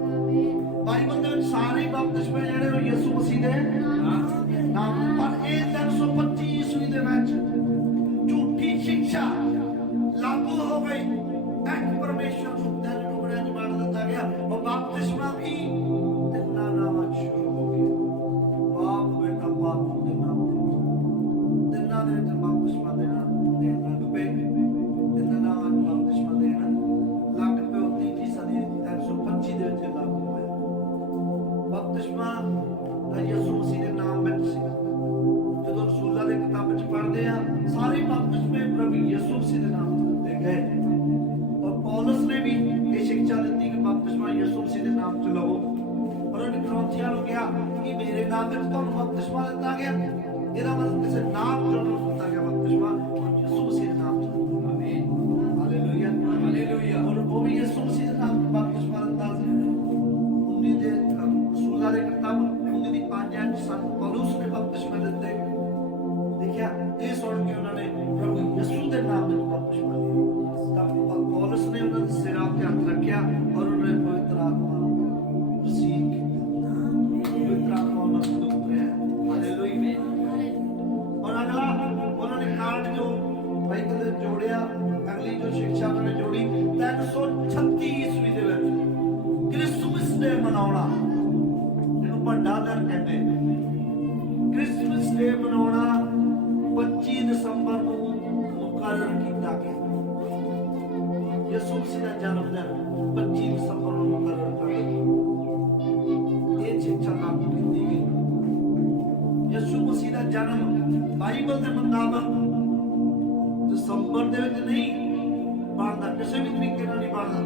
ਬਾਈਬਲ ਦੇ ਵਿੱਚ ਸਾਰੇ ਬਪਤਿਸਮੇ ਜਿਹੜੇ ਉਹ ਯਿਸੂ ਮਸੀਹ ਦੇ ਨਾਮ। ਪਰ ਇਹ 325 ਈਸਵੀ ਦੇ ਵਿੱਚ ਝੂਠੀ ਸਿੱਖਿਆ ਲਾਗੂ ਹੋ ਗਈ। ਇੱਕ ਪਰਮੇਸ਼ਰ ਨੂੰ ਤਿੰਨ ਟੁਕੜਿਆਂ 'ਚ ਵੰਡ ਦਿੱਤਾ ਗਿਆ। ਉਹ ਬਪਤਿਸਮਾ ਵੀ ਤਿੰਨਾਂ ਨਾਵਾਂ 'ਚ ਸ਼ੁਰੂ ਹੋ ਗਿਆ, ਬਾਪ, ਬੇਟਾ, ਪਾਕ ਦੇ ਨਾਮ ਦੇ ਤਿੰਨਾਂ ਦੇ ਵਿੱਚ ਬਪਤਿਸਮਾ ਦੇਣ ਲੱਗ ਪਏ। ਤਿੰਨਾਂ ਨਾਵਾਂ 'ਚ ਬਪਤਿਸਮਾ ਦੇਣ ਲੱਗ ਪਏ। ਉਹ ਤੀਜੀ ਸਦੀ 325 ਦੇ ਵਿੱਚ ਲਾਗੂ ਹੋਇਆ। ਬਪਤਿਸਮਾ ਤਾਂ ਯਿਸੂ ਮਸੀਹ ਦੇ ਨਾਮ ਵਿੱਚ ਸੀ। ਜਦੋਂ ਰਸੂਲਾਂ ਦੇ ਕਿਤਾਬ ਵਿੱਚ ਪੜ੍ਹਦੇ ਆ, ਸਾਰੇ ਬਪਤਿਸਮੇ ਪ੍ਰਭੂ ਯਿਸੂ ਮਸੀਹ ਦੇ ਨਾਮ ਤੇ ਦਿੱਤੇ ਗਏ। ਔਰ ਪੌਲਸ ਨੇ ਵੀ ਇਹ ਸਿੱਖਿਆ ਦਿੱਤੀ ਕਿ ਬਪਤਿਸਮਾ ਯਿਸੂ ਮਸੀਹ ਦੇ ਨਾਮ 'ਚ ਲਵੋ। ਔਰ ਉਹਨੇ ਕਰੋਂਥੀਆਂ ਨੂੰ ਕਿਹਾ ਕਿ ਮੇਰੇ ਨਾਮ ਵਿੱਚ ਤੁਹਾਨੂੰ ਬਪਤਿਸਮਾ ਦਿੱਤਾ ਗਿਆ। ਇਹਦਾ ਮਤਲਬ ਕਿਸੇ ਨਾਮ 'ਚ ਦਿੱਤਾ ਗਿਆ ਬਪਤਿਸਮਾ, ਯਿਸੂ ਮਸੀਹ ਦੇ ਨਾਮ 'ਚ। ਆਮੀਨ, ਹਾਲੇਲੂਇਆ, ਹਾਲੇਲੂਇਆ। ਔਰ ਉਹ ਵੀ ਯਿਸੂ ਮਸੀਹ ਦੇ ਨਾਮ 'ਚ ਬਪਤਿਸਮਾ ਦਿੱਤਾ ਸੀ। 19 ਦੇ ਰਸੂਲਾਂ ਦੇ ਕਿਤਾਬ 19 ਦੀ 5 'ਚ ਸਾਨੂੰ ਪੌਲਸ ਨੇ ਬਪਤਿਸਮਾ ਦਿੱਤੇ। ਦੇਖਿਆ, ਇਹ ਸੁਣ ਕੇ ਉਹਨਾਂ ਨੇ ਪ੍ਰਭੂ ਯਿਸੂ ਦੇ ਨਾਮ ਵਿੱਚ ਬਪਤਿਸਮਾ ਲਿਆ। ਤਾਂ ਪੌਲਸ ਨੇ ਉਹਨਾਂ ਦੇ ਸਿਰਾਂ ਤੇ ਹੱਥ ਰੱਖਿਆ ਔਰ ਉਹਨਾਂ ਨੇ ਪਵਿੱਤਰ ਆਤਮਾ ਨੂੰ ਰਸੀਵ ਕੀਤਾ। ਪਵਿੱਤਰ ਆਤਮਾ ਉਹਨਾਂ ਨੂੰ ਉਤਰਿਆ। ਹਾਲੇਲੂਇਆ। ਔਰ ਅਗਲਾ ਉਹਨਾਂ ਨੇ ਕਾਰਡ ਜੋ ਬਾਈਬਲ ਦੇ ਜੋੜਿਆ, ਅਗਲੀ ਜੋ ਸਿੱਖਿਆ ਉਹਨਾਂ ਨੇ ਜੋੜੀ 336 ਈਸਵੀ ਦੇ ਵਿੱਚ ਕ੍ਰਿਸਮਸ ਡੇ ਮਨਾਉਣਾ, ਜਿਹਨੂੰ ਵੱਡਾ ਦਿਨ ਕਹਿੰਦੇ। ਕ੍ਰਿਸਮਸ ਡੇ ਮਨਾਉਣਾ 25 ਦਸੰਬਰ ਨੂੰ ਮੁਕਰਰ ਕੀਤਾ ਗਿਆ। ਯਿਸੂ ਮਸੀਹ ਦਾ ਜਨਮ ਦਿਨ 25 ਦਸੰਬਰ ਨੂੰ ਮੁਕਰਰ ਕਰ ਦਿੱਤਾ। ਇਹ ਸਿੱਖਿਆ ਲਾਗੂ ਕੀਤੀ ਗਈ। ਯਿਸੂ ਮਸੀਹ ਦਾ ਜਨਮ ਬਾਈਬਲ ਦੇ ਮੁਤਾਬਕ ਦਸੰਬਰ ਦੇ ਵਿੱਚ ਨਹੀਂ ਬਣਦਾ, ਕਿਸੇ ਵੀ ਤਰੀਕੇ ਨਾਲ ਨਹੀਂ ਬਣਦਾ।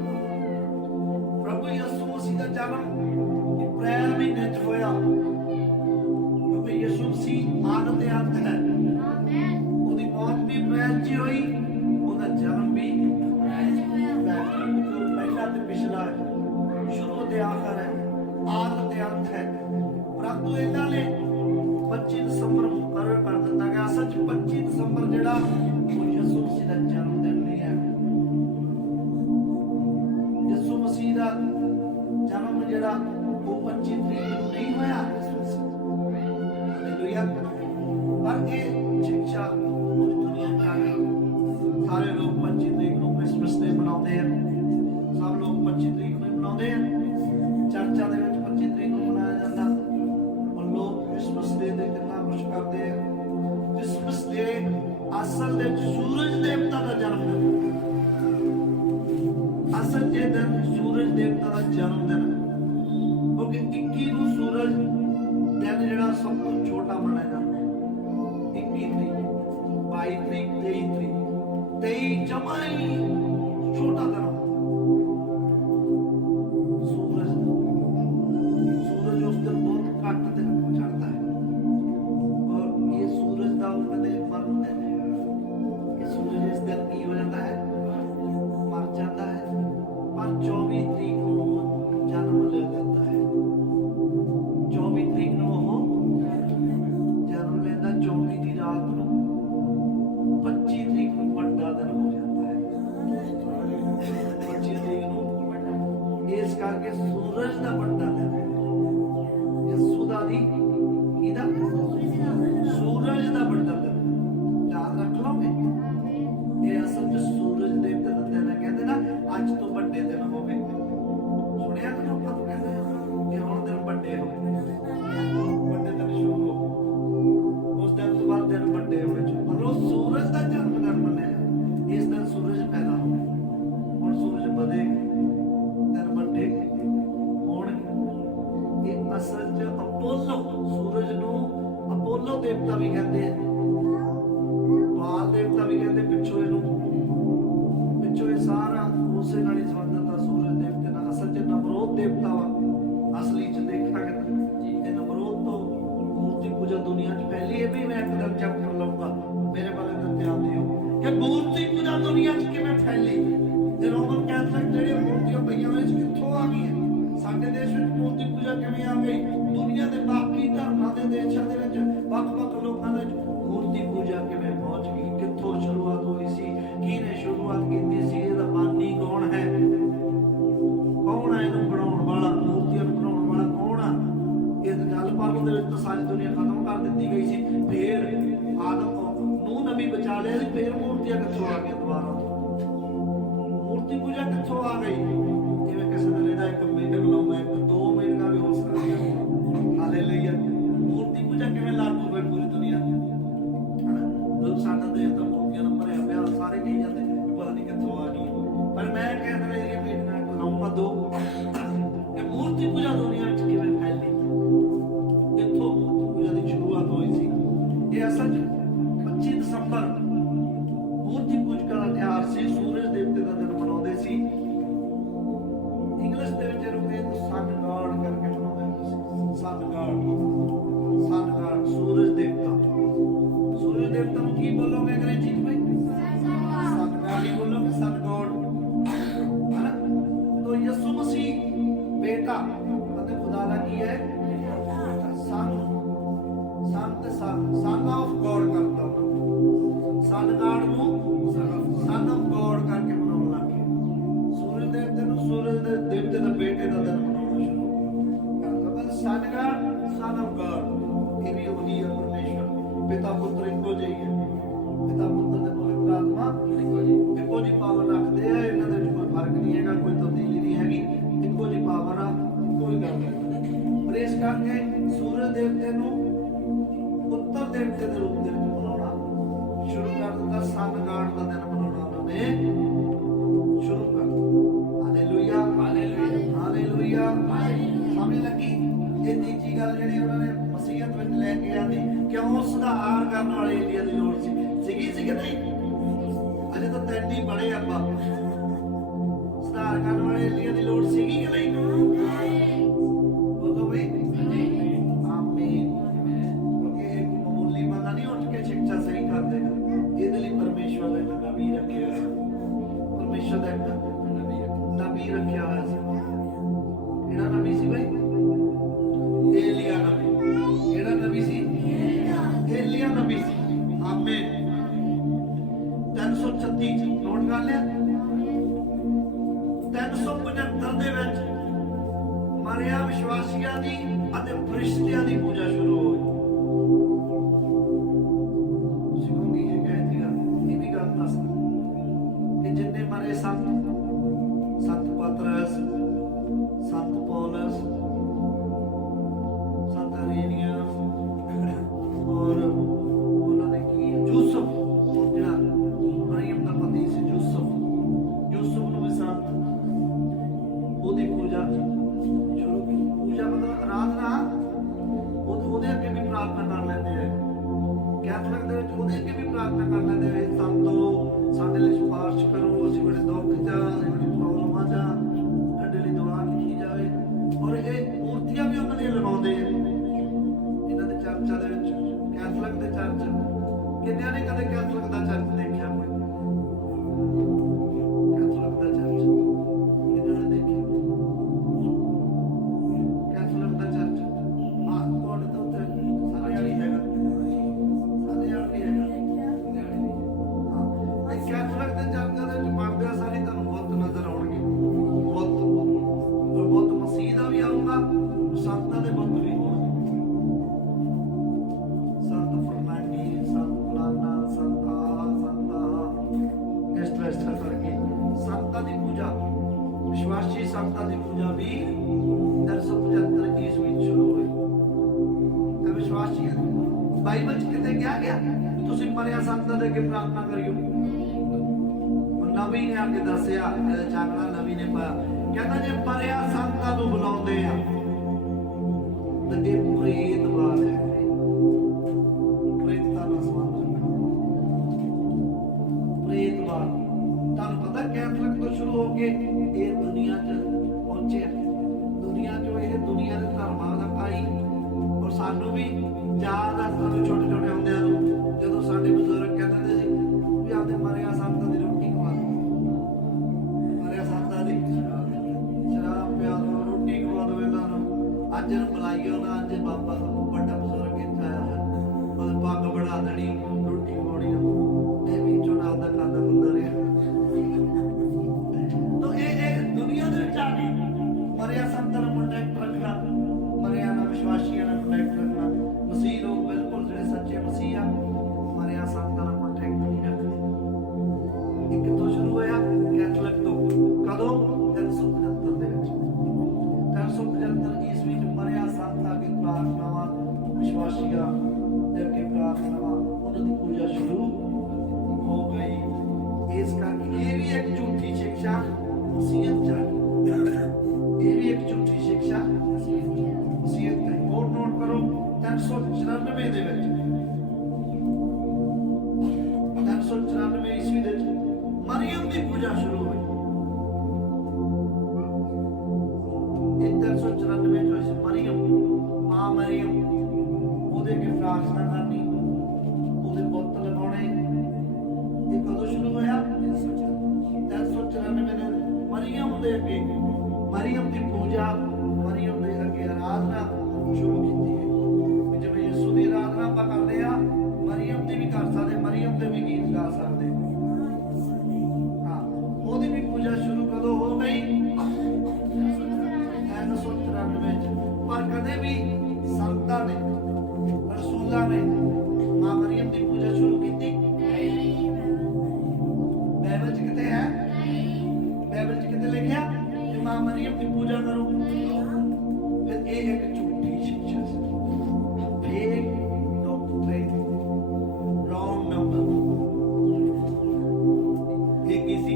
ਪ੍ਰਭੂ ਯਿਸੂ ਮਸੀਹ ਦਾ ਜਨਮ ਅਪ੍ਰੈਲ ਮਹੀਨੇ 'ਚ ਹੋਇਆ, ਕਿਉਂਕਿ ਯਿਸੂ ਮਸੀਹ ਆਦਿ ਤੇ ਅੰਤ ਹੈ। ਉਹਦੀ ਮੌਤ ਵੀ ਅਪ੍ਰੈਲ 'ਚ ਹੋਈ, ਉਹਦਾ ਜਨਮ ਵੀ ਅਪ੍ਰੈਲ 'ਚ ਹੋਇਆ। ਪਹਿਲਾ ਤੇ ਪਿਛਲਾ ਹੈ, ਸ਼ੁਰੂ ਤੇ ਆਖਰ ਹੈ, ਆਦਿ ਤੇ ਅੰਤ ਹੈ। ਪਰੰਤੂ ਇਹਨਾਂ ਨੇ 25 ਦਸੰਬਰ ਮੁਕਰਰ ਕਰ ਦਿੱਤਾ ਗਿਆ। ਅਸਲ 'ਚ 25 ਦਸੰਬਰ ਜਿਹੜਾ ਉਹ ਯਿਸੂ ਮਸੀਹ ਦਾ ਜਨਮ ਦਿਨ ਨਹੀਂ ਹੈ। ਯਿਸੂ ਮਸੀਹ ਦਾ ਜਨਮ ਜਿਹੜਾ ਉਹ 25 ਤਰੀਕ ਨੂੰ ਨਹੀਂ ਹੋਇਆ। ਹਾਲੇਲੂਇਆ। ਪਰ ਇਹ ਸਿੱਖਿਆ ਪੂਰੀ ਦੁਨੀਆ 'ਚ ਆ ਗਈ। ਸਾਰੇ ਲੋਕ 25 ਤਰੀਕ ਨੂੰ ਕ੍ਰਿਸਮਸ ਡੇ ਮਨਾਉਂਦੇ ਆ। ਸਭ ਲੋਕ 25 ਤਰੀਕ ਨੂੰ ਮਨਾਉਂਦੇ ਆ। ਚਰਚਾਂ ਦੇ ਵਿੱਚ 25 ਤਰੀਕ ਨੂੰ ਮਨਾਇਆ ਜਾਂਦਾ। ਔਰ ਲੋਕ ਕ੍ਰਿਸਮਸ ਡੇ ਤੇ ਕਿੰਨਾ ਕੁਛ ਕਰਦੇ ਆ। ਕ੍ਰਿਸਮਸ ਡੇ ਅਸਲ ਦੇ ਸੂਰਜ ਦੇਵਤਾ ਦਾ ਜਨਮ ਦਿਨ। ਅਸਲ ਜੇ ਦਿਨ ਸੂਰਜ ਦੇਵਤਾ ਦਾ ਜਨਮ ਦਿਨ, ਕਿਉਂਕਿ 21 ਨੂੰ ਸੂਰਜ ਦਿਨ ਜਿਹੜਾ ਸਭ ਤੋਂ ਛੋਟਾ ਮੰਨਿਆ ਜਾਂਦਾ ਹੈ। 21 ਤਰੀਕ 22 ਤਰੀਕ 23 ਤਰੀਕ 23 ਜਮਾ ਹੀ ਛੋਟਾ ਦਿਨ। ਸੂਰਜ ਉਸ ਦਿਨ ਬਹੁਤ ਘੱਟ ਦਿਨ ਚੜ੍ਹਦਾ ਹੈ ਔਰ ਇਹ ਸੂਰਜ ਦਾ ਕਦੇ ਮਰਨ ਹੈ। ਇਹ ਸੂਰਜ ਇਸ ਦਿਨ ਕੀ ਹੋ ਜਾਂਦਾ ਹੈ, ਮਰ ਜਾਂਦਾ ਹੈ। ਪਰ 24 ਤਰੀਕ ਨੂੰ ਜਨਮ ਲੈ ਲੈਂਦਾ ਹੈ। 24 ਤਰੀਕ ਨੂੰ ਉਹ ਜਨਮ ਲੈਂਦਾ। 24 ਦੀ ਰਾਤ ਨੂੰ 25 ਤਰੀਕ ਨੂੰ ਵੱਡਾ ਦਿਨ ਹੋ ਜਾਂਦਾ ਹੈ। 25 ਤਰੀਕ ਨੂੰ ਇਸ ਕਰਕੇ ਸੂਰਜ ਦਾ ਵੱਡਾ ਦਿਨ ਹੈ। ਯਸੂਦਾ ਦੀ ਕਿਹਦਾ? ਸੂਰਜ ਦਾ ਵੱਡਾ ਦਿਨ। ਯਾਦ ਰੱਖ ਲਓਗੇ ਇਹ ਅਸਲ ਵਿੱਚ ਸੂਰਜ ਦੇਵਤੇ ਦਾ ਦਿਨ ਹੈ। ਕਹਿੰਦੇ ਨਾ ਅੱਜ ਤੋਂ ਵੱਡੇ ਦਿਨ ਹੋਵੇ। ਸੁਣਿਆ ਕਿ ਲੋਕਾਂ ਤੋਂ ਕਹਿੰਦੇ ਕਿ ਹੁਣ ਦਿਨ ਵੱਡੇ ਹੋ, ਵੱਡੇ ਦਿਨ ਸ਼ੁਰੂ ਹੋ, ਉਸ ਦਿਨ ਤੋਂ ਬਾਅਦ ਦਿਨ ਵੱਡੇ ਹੋਣੇ ਚਾਹੀਦੇ। ਪਰ ਉਹ ਸੂਰਜ ਦਾ ਜਨਮ ਦਿਨ ਮੰਨਿਆ ਜਾਂਦਾ। ਇਸ ਦਿਨ ਸੂਰਜ ਪੈਦਾ ਹੋਇਆ। ਹੁਣ ਸੂਰਜ ਵਧੇਗਾ, ਦਿਨ ਵੱਡੇ ਹੋਣਗੇ। ਇਹ ਅਸਲ ਚ ਅਪੋਲੋ, ਸੂਰਜ ਨੂੰ ਅਪੋਲੋ ਦੇਵਤਾ ਵੀ ਕਹਿੰਦੇ ਆ, ਬਾਲ ਦੇਵਤਾ ਵੀ ਕਹਿੰਦੇ। ਪਿੱਛੋਂ ਇਹ ਸਾਰਾ ਉਸੇ ਨਾਲ ਹੀ ਸੰਬੰਧਿਤ ਆ ਸੂਰਜ ਦੇਵਤੇ ਨਾਲ। ਅਸਲ ਚ ਨਮਰੋਦ ਦੇਵਤਾ ਵਾ ਅਸਲੀ ਚ ਦੇਖਾਂਗੇ ਤਾਂ ਇਹ ਨਮਰੋਦ ਤੋਂ ਮੂਰਤੀ ਪੂਜਾ ਦੁਨੀਆ ਚ ਫੈਲੀ। ਇਹ ਵੀ ਮੈਂ ਇੱਕ ਦਿਨ ਚੈਪਟਰ ਲਊਂਗਾ, ਮੇਰੇ ਵੱਲ ਤਾਂ ਧਿਆਨ ਦਿਓ ਕਿ ਮੂਰਤੀ ਪੂਜਾ ਦੁਨੀਆ ਚ ਕਿਵੇਂ ਫੈਲੀ। ਤੇ ਰੋਮਨ ਕੈਥੋਲਿਕ ਜਿਹੜੀਆਂ ਮੂਰਤੀਆਂ ਪਈਆਂ ਹੋਈਆਂ ਸੀ ਕਿੱਥੋਂ ਆ ਗਈਆਂ? ਸਾਡੇ ਦੇਸ਼ ਵਿੱਚ ਮੂਰਤੀ ਪੂਜਾ ਕਿਵੇਂ ਆ ਗਈ? ਦੁਨੀਆ ਦੇ ਬਾਕੀ ਧਰਮਾਂ ਦੇ ਦੇਸ਼ਾਂ ਦੇ ਵਿੱਚ ਵੱਖ-ਵੱਖ ਲੋਕਾਂ ਦੇ ਮੂਰਤੀ ਪੂਜਾ ਕਿਵੇਂ ਪਹੁੰਚ ਗਈ? ਕਿੱਥੋਂ ਸ਼ੁਰੂਆਤ ਹੋਈ ਸੀ? ਕਿਹਨੇ ਸ਼ੁਰੂਆਤ ਕੀਤੀ ਸੀ? ਇਹਦਾ ਬਾਨੀ ਕੌਣ ਹੈ? ਕੌਣ ਹੈ ਇਹਨੂੰ ਬਣਾਉਣ ਵਾਲਾ? ਮੂਰਤੀਆਂ ਨੂੰ ਬਣਾਉਣ ਵਾਲਾ ਕੌਣ ਆ? ਇਸ ਗੱਲ ਪਾਲੋ ਦੇ ਵਿੱਚ ਤਾਂ ਸਾਰੀ ਦੁਨੀਆ ਖਤਮ ਕਰ ਦਿੱਤੀ ਗਈ ਸੀ। ਫੇਰ ਆਦਮ ਨੂੰ ਨਬੀ ਬਚਾ ਲਿਆ ਸੀ। ਫੇਰ ਮੂਰਤੀਆਂ ਕਿੱਥੋਂ ਆ ਗਈਆਂ ਦੁਬਾਰਾ? ਮੂਰਤੀ ਪੂਜਾ ਕਿੱਥੋਂ ਆ ਗਈ? ਜਿਵੇਂ ਕਿਸੇ ਦਿਨ ਇਹਦਾ ਇੱਕ ਮੀਟਿੰਗ ਲਾਉਂਦਾ, ਇੱਕ 2 ਮੀਟਿੰਗਾਂ ਵੀ ਹੋ ਸਕਦੀਆਂ। ਹਾਲੇਲੂਇਆ। ਮੂਰਤੀ ਪੂਜਾ ਕਿਵੇਂ ਲਾਗੂ ਹੋਈ ਪੂਰੀ ਦੁਨੀਆ ਤੇ? ਲੋਕ ਸਾਡਾ ਦੇਸ਼ ਤਾਂ ਮੂਰਤੀਆਂ ਨਾਲ ਭਰਿਆ ਪਿਆ, ਸਾਰੇ ਕਹੀ ਜਾਂਦੇ ਪਤਾ ਨਹੀਂ ਕਿੱਥੋਂ ਆ ਗਈ। ਪਰ ਮੈਂ ਕਹਿੰਦਾ ਇਹ ਮੀਟਿੰਗਾਂ ਲਾਉਂਗਾ 2 ਕਿ ਮੂਰਤੀ ਪੂਜਾ ਦੁਨੀਆ ਵਿੱਚ ਕਿਵੇਂ ਫੈਲੀ, ਕਿੱਥੋਂ ਮੂਰਤੀ ਪੂਜਾ ਦੀ ਸ਼ੁਰੂਆਤ ਹੋਈ ਸੀ। ਇਹ ਅਸਲ 25 ਦਸੰਬਰ ਮੂਰਤੀ ਪੂਜਕਾਂ ਦਾ ਤਿਉਹਾਰ ਸੀ। ਸੂਰਜ ਦੇਵਤੇ ਦਾ ਦਿਨ ਮਨਾਉਂਦੇ ਸੀ। ਇੰਗਲਿਸ਼ ਦੇ ਵਿੱਚ ਇਹਨੂੰ ਸਨ ਗॉड ਕਰਕੇ ਮਨਾਉਂਦੇ ਸੀ। ਸਨ ਗॉड ਸੂਰਜ ਦੇਵਤਾ। ਸੂਰਜ ਦੇਵਤਾ ਨੂੰ ਕੀ ਬੋਲੋਗੇ ਅੰਗਰੇਜ਼ੀ ਵਿੱਚ? ਸਨ ਗॉड ਹੀ ਬੋਲੋਗੇ, ਸਨ ਗॉड है ना। तो यीशु मसीह बेटा मतलब खुदा दा की है सन ऑफ गॉड करता। सन गॉड ਨੂੰ सन ऑफ गॉड ਕਰਕੇ ਮਨਾਉਣ ਲੱਗੇ। ਸੂਰਜ ਦੇਵਤੇ ਨੂੰ ਸੂਰਜ ਦੇ ਦੇਵਤੇ ਦਾ ਬੇਟੇ ਦਾ ਦਿਨ ਮਨਾਉਣਾ ਸ਼ੁਰੂ ਕਰਤਾ। ਬਸ सन ऑफ गॉड ਇਹ ਵੀ ਉਹੀ ਹੈ ਪਰਮੇਸ਼ਵਰ ਪਿਤਾ ਪੁੱਤਰ ਇੱਕੋ ਜਿਹੇ ਹੈ। ਪਿਤਾ ਪੁੱਤਰ ਤੇ ਪਵਿੱਤਰ ਆਤਮਾ ਇੱਕੋ ਜਿਹੀ ਪਾਵਰ ਰੱਖਦੇ ਆ। ਇਹਨਾਂ ਦੇ ਵਿੱਚ ਕੋਈ ਫਰਕ ਨਹੀਂ ਹੈਗਾ, ਕੋਈ ਤਬਦੀਲੀ ਨਹੀਂ ਹੈਗੀ। ਇੱਕੋ ਜਿਹੀ ਪਾਵਰ ਆ, ਕੋਈ ਗੱਲ ਨਹੀਂ। ਪਰ ਇਸ ਕਰਕੇ ਸੂਰਜ ਦੇਵਤੇ ਨੂੰ ਪੁੱਤਰ ਦੇਵਤੇ ਦੇ ਰੂਪ ਦੇ ਵਿੱਚ ਮਨਾਉਣਾ ਸ਼ੁਰੂ ਕਰ ਦਿੱਤਾ। ਸਨ ਗॉड ਦਾ ਦਿਨ ਮਨਾਉਣਾ ਉਹਨਾਂ ਨੇ ਸ਼ੁਰੂ ਕਰ ਦਿੱਤਾ। Hallelujah, hallelujah. ਸਮਝ ਲੱਗੀ? ਇਹ ਤੀਜੀ ਗੱਲ ਜਿਹੜੀ ਉਹਨਾਂ ਨੇ ਮਸੀਹਤ ਵਿੱਚ ਲੈ ਕੇ ਆਂਦੀ, ਕਿਉਂ ਸੁਧਾਰ ਕਰਨ ਵਾਲੇ ਏਲੀਆ ਦੀ ਲੋੜ ਸੀ ਕਿ ਨਹੀਂ? ਅਜੇ ਤਾਂ 3 ਹੀ ਬੜੇ ਆਪਾਂ। ਸੁਧਾਰ ਕਰਨ ਵਾਲੇ ਏਲੀਆ ਦੀ ਲੋੜ ਸੀਗੀ ਕਿ ਨਹੀਂ? ਬੋਲੋ ਬਈ ਆਮੀਨ। ਕਿਉਂਕਿ ਇੱਕ ਮਾਮੂਲੀ ਬੰਦਾ ਨਹੀਂ ਉੱਠ ਕੇ ਸਿੱਖਿਆ ਸਹੀ ਕਰ ਦੇਗਾ। ਇਹਦੇ ਲਈ ਪਰਮੇਸ਼ਵਰ ਨੇ ਨਬੀ ਰੱਖਿਆ ਹੋਇਆ। ਪਰਮੇਸ਼ਵਰ ਦਾ ਇੱਕ ਨਬੀ ਰੱਖਿਆ ਹੋਇਆ ਸੀ। ਕਿਹੜਾ ਨਬੀ ਸੀ ਬਈ? ਏਲੀਆ ਨਬੀ। ਕਿਹੜਾ ਨਬੀ ਸੀ? ਏਲੀਆ ਨਬੀ ਸੀ। ਆਮੀਨ। 336 ਨੋਟ ਕਰ ਲਿਆ। 375 ਦੇ ਵਿੱਚ ਕੈਥੋਲਿਕ ਦੇ ਵਿੱਚ ਉਹਦੇ ਅੱਗੇ ਵੀ ਪ੍ਰਾਰਥਨਾ ਕਰ ਲੈਂਦੇ ਹੋਏ ਸੰਤੋ ਸਾਡੇ ਲਈ ਸਿਫਾਰਿਸ਼ ਕਰੋ, ਅਸੀਂ ਬੜੇ ਦੁੱਖ ਚ ਅਸੀਂ ਬੜੀ ਪ੍ਰੋਬਲਮਾਂ ਚ ਸਾਡੇ ਲਈ ਦੁਆ ਕੀਤੀ ਜਾਵੇ। ਔਰ ਇਹ ਮੂਰਤੀਆਂ ਵੀ ਉਹਨਾਂ ਦੀਆਂ ਲਗਾਉਂਦੇ ਆ ਇਹਨਾਂ ਦੇ ਚਰਚਾਂ ਦੇ ਵਿੱਚ। ਕੈਥੋਲਿਕ ਦੇ ਚਰਚ ਕਿੰਨਿਆਂ ਨੇ ਕਦੇ ਕੈਥੋਲਿਕ ਦਾ ਚਰਚ ਦੇਖਿਆ? ਕੋਈ ਕੈਥੋਲਿਕ ਦਾ ਚਰਚ ਕਿੰਨਿਆਂ ਨੇ ਦੇਖਿਆ? ਕੈਥੋਲਿਕ ਦਾ ਚਰਚ ਤੁਹਾਡੇ ਤੋਂ ਉੱਤੇ ਸਾਰੇ ਵਾਲੀ ਹੈਗਾ, ਸਾਰੇ ਵਾਲੀ ਹੈਗਾ। ਹਾਂ, ਇਹ ਕੈਥੋਲਿਕ ਦੇ ਚਰਚਾਂ ਦੇ ਵਿੱਚ ਪਰਦਿਆਂ ਸਾਰੀ ਤੁਹਾਨੂੰ ਬਹੁਤ ਨਜ਼ਰ ਆਉਣਗੇ, ਬਹੁਤ ਮਸੀਹ ਦਾ ਵੀ ਆਊਗਾ, ਸੰਤਾਂ ਦੇ ਬੁੱਤ ਵੀ ਹੋਣਗੇ। ਸੰਤ ਫਰਨਾਂਡੀ, ਸੰਤ ਫਲਾਨਾ, ਇਸ ਤਰ੍ਹਾਂ ਕਰਕੇ ਸੰਤਾਂ ਦੀ ਪੂਜਾ, ਵਿਸ਼ਵਾਸੀ ਸੰਤਾਂ ਦੀ ਪੂਜਾ ਵੀ 375 ਈਸਵੀ ਵਿੱਚ ਸ਼ੁਰੂ ਹੋਈ। ਤਾਂ ਵਿਸ਼ਵਾਸੀ ਬਾਈਬਲ ਚ ਕਿਤੇ ਕਿਹਾ ਗਿਆ ਤੁਸੀਂ ਮਰਿਆ ਸੰਤਾਂ ਦੇ ਅੱਗੇ ਪ੍ਰਾਰਥਨਾ ਕਰਿਓ? ਨਬੀ ਨੇ ਆ ਕੇ ਦੱਸਿਆ, ਚਾਨਣਾ ਨਬੀ ਨੇ ਪਾਇਆ, ਕਹਿੰਦਾ ਜੇ ਮਰਿਆ ਸੰਤਾਂ ਨੂੰ ਬੁਲਾਉਂਦੇ ਆ ਤਾਂ ਇਹ ਪ੍ਰੇਤਵਾਦ ਹੈ, ਪ੍ਰੇਤਾਂ ਨਾਲ ਸੰਬੰਧ ਰੱਖਣਾ। ਪ੍ਰੇਤਵਾਦ ਤੁਹਾਨੂੰ ਪਤਾ ਕੈਥੋਲਿਕ ਤੋਂ ਸ਼ੁਰੂ ਹੋ ਕੇ ਇਹ ਦੁਨੀਆ 'ਚ ਪਹੁੰਚਿਆ। ਦੁਨੀਆ 'ਚੋਂ ਇਹ ਦੁਨੀਆ ਦੇ ਧਰਮਾਂ ਦਾ ਭਾਈ। ਔਰ ਸਾਨੂੰ ਵੀ ਯਾਦ ਆ, ਸਾਨੂੰ ਛੋਟੇ ਛੋਟੇ ਹੁੰਦਿਆਂ ਨੂੰ ਜਦੋਂ ਸਾਡੇ ਬਜ਼ੁਰਗ ਕਹਿੰਦੇ ਸੀ ਵੀ ਆਪਦੇ ਮਰਿਆ ਸੰਤਾਂ ਦੀ ਰੋਟੀ ਖਵਾ ਦਿਓ, ਮਰਿਆ ਸੰਤਾਂ ਦੀ ਸ਼ਰਾਬ ਪਿਆ ਦਿਓ, ਰੋਟੀ ਖਵਾ ਦਿਓ ਇਹਨਾਂ ਨੂੰ। ਅੱਜ ਇਹਨੂੰ ਬੁਲਾਈਓ ਨਾ, ਅੱਜ ਬਾਬਾ ਵੱਡਾ ਬਜ਼ੁਰਗ ਇੱਥੇ ਆਇਆ ਹੈ, ਉਹ ਪੱਗ ਬਣਾ ਦੇਣੀ, ਰੋਟੀ ਖਵਾਉਣੀ, ਇਹ ਵੀ ਚੁਣਾਵ ਦਾ ਖਾਦਾ ਹੁੰਦਾ ਰਿਹਾ। ਤਾਂ ਇਹ ਦੁਨੀਆ ਦੇ ਵਿੱਚ ਆ ਗਈ ਮਰਿਆ ਸੰਤਾਂ ਨੂੰ ਕੰਟੈਕਟ ਰੱਖਣਾ, ਮਰਿਆ ਨਾਲ ਵਿਸ਼ਵਾਸੀਆਂ ਨਾਲ ਕੰਟੈਕਟ ਰੱਖਣਾ। ਮਸੀਹ ਲੋਕ ਬਿਲਕੁਲ ਜਿਹੜੇ ਸੱਚੇ ਮਸੀਹ ਆ ਮਰਿਆ ਸੰਤਾਂ ਨਾਲ ਕੰਟੈਕਟ ਨਹੀਂ ਰੱਖਦੇ। ਇਹ ਕਿੱਥੋਂ ਸ਼ੁਰੂ ਹੋਇਆ? ਕੈਥੋਲਿਕ ਤੋਂ। ਕਦੋਂ? 375 ਦੇ ਵਿੱਚ। 375 ਈਸਵੀ ਵਿੱਚ ਮਰਿਆ ਸੰਤਾਂ ਦੀ ਪ੍ਰਾਰਥਨਾਵਾਂ, ਵਿਸ਼ਵਾਸੀਆਂ ਦੇ ਅੱਗੇ ਪ੍ਰਾਰਥਨਾਵਾਂ, ਉਹਨਾਂ ਦੀ ਪੂਜਾ ਸ਼ੁਰੂ ਹੋ ਗਈ। ਇਸ ਕਰਕੇ ਇਹ ਵੀ ਇੱਕ ਝੂਠੀ ਸਿੱਖਿਆ ਮਸੀਹਤ ਚ ਆਈ। ਇਹ ਵੀ ਇੱਕ ਝੂਠੀ ਸਿੱਖਿਆ ਮਸੀਹਤ ਹੈ। ਨੋਟ ਕਰੋ 394 ਦੇ ਵਿੱਚ, 394 ਈਸਵੀ ਦੇ ਵਿੱਚ ਮਰੀਅਮ ਦੀ ਪੂਜਾ ਸ਼ੁਰੂ ਹੋਈ। ਇਹ 394 ਜੋ ਸੀ ਮਰੀਅਮ, ਮਾਂ ਮਰੀਅਮ, ਉਹਦੇ ਅੱਗੇ ਪ੍ਰਾਰਥਨਾ ਕਰਨੀ, ਉਹਦੇ ਬੁੱਤ ਲਗਾਉਣੇ। ਇਹ ਕਦੋਂ ਸ਼ੁਰੂ ਹੋਇਆ? 394 ਦੇ ਮਰੀਅਮ ਦੇ ਅੱਗੇ, ਮਰੀਅਮ ਦੀ ਪੂਜਾ, ਮਰੀਅਮ ਦੇ ਅੱਗੇ ਆਰਾਧਨਾ ਸ਼ੁਰੂ ਕੀਤੀ ਹੈ। ਜਿਵੇਂ ਯਿਸੂ ਦੀ ਆਰਾਧਨਾ ਆਪਾਂ ਕਰਦੇ ਆ, ਮਰੀਅਮ ਦੀ ਵੀ ਕਰ ਸਕਦੇ, ਮਰੀਅਮ ਦੇ ਵੀ ਗੀਤ ਗਾ ਸਕਦੇ। ਹਾਂ, ਉਹਦੀ ਵੀ ਪੂਜਾ ਸ਼ੁਰੂ ਕਦੋਂ ਹੋ ਗਈ? 394 ਚ। ਪਰ ਕਦੇ ਵੀ ਸੰਤਾਂ ਨੇ, ਰਸੂਲਾਂ ਨੇ ਮਾਂ ਮਰੀਅਮ ਦੀ ਪੂਜਾ ਸ਼ੁਰੂ ਕੀਤੀ? ਬਾਈਬਲ ਚ ਕਿਤੇ ਹੈ? ਬਾਈਬਲ ਚ ਕਿਤੇ ਲਿਖਿਆ ਕਿ ਮਾਂ ਮਰੀਅਮ ਦੀ ਪੂਜਾ ਕਰੋ? ਫਿਰ ਇਹ ਇੱਕ ਝੂਠੀ ਸਿੱਖਿਆ ਸੀ, ਫੇਕ ਡਾਕਟ੍ਰਿਨ, ਰੌਂਗ ਨੰਬਰ। ਇਹ ਕੀ ਸੀ?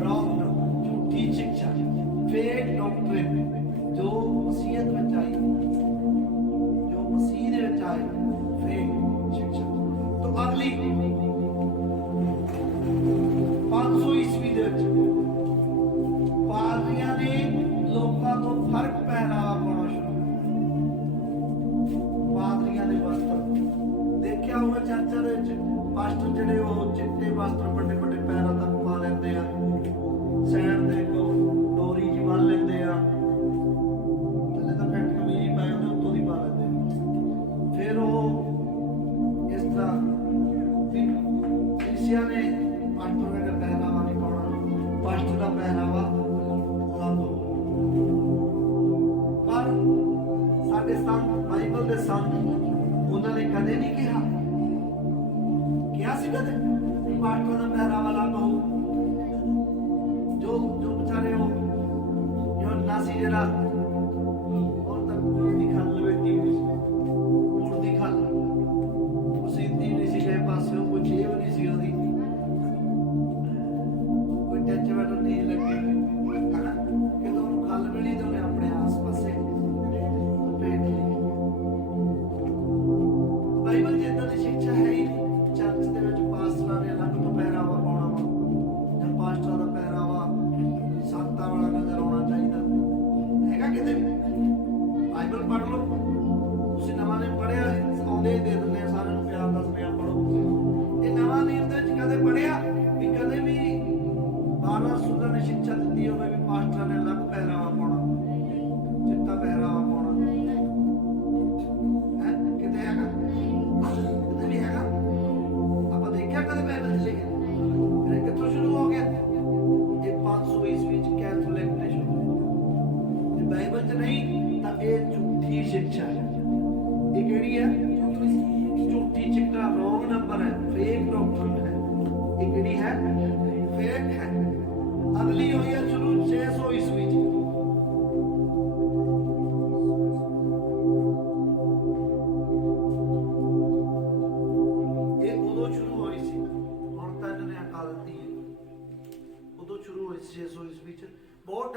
ਰੌਂਗ ਨੰਬਰ, ਝੂਠੀ ਸਿੱਖਿਆ, ਫੇਕ ਡਾਕਟ੍ਰਿਨ ਜੋ ਮਸੀਹਤ ਵਿੱਚ ਆਈ, ਜੋ ਮਸੀਹ ਦੇ ਵਿੱਚ ਆਏ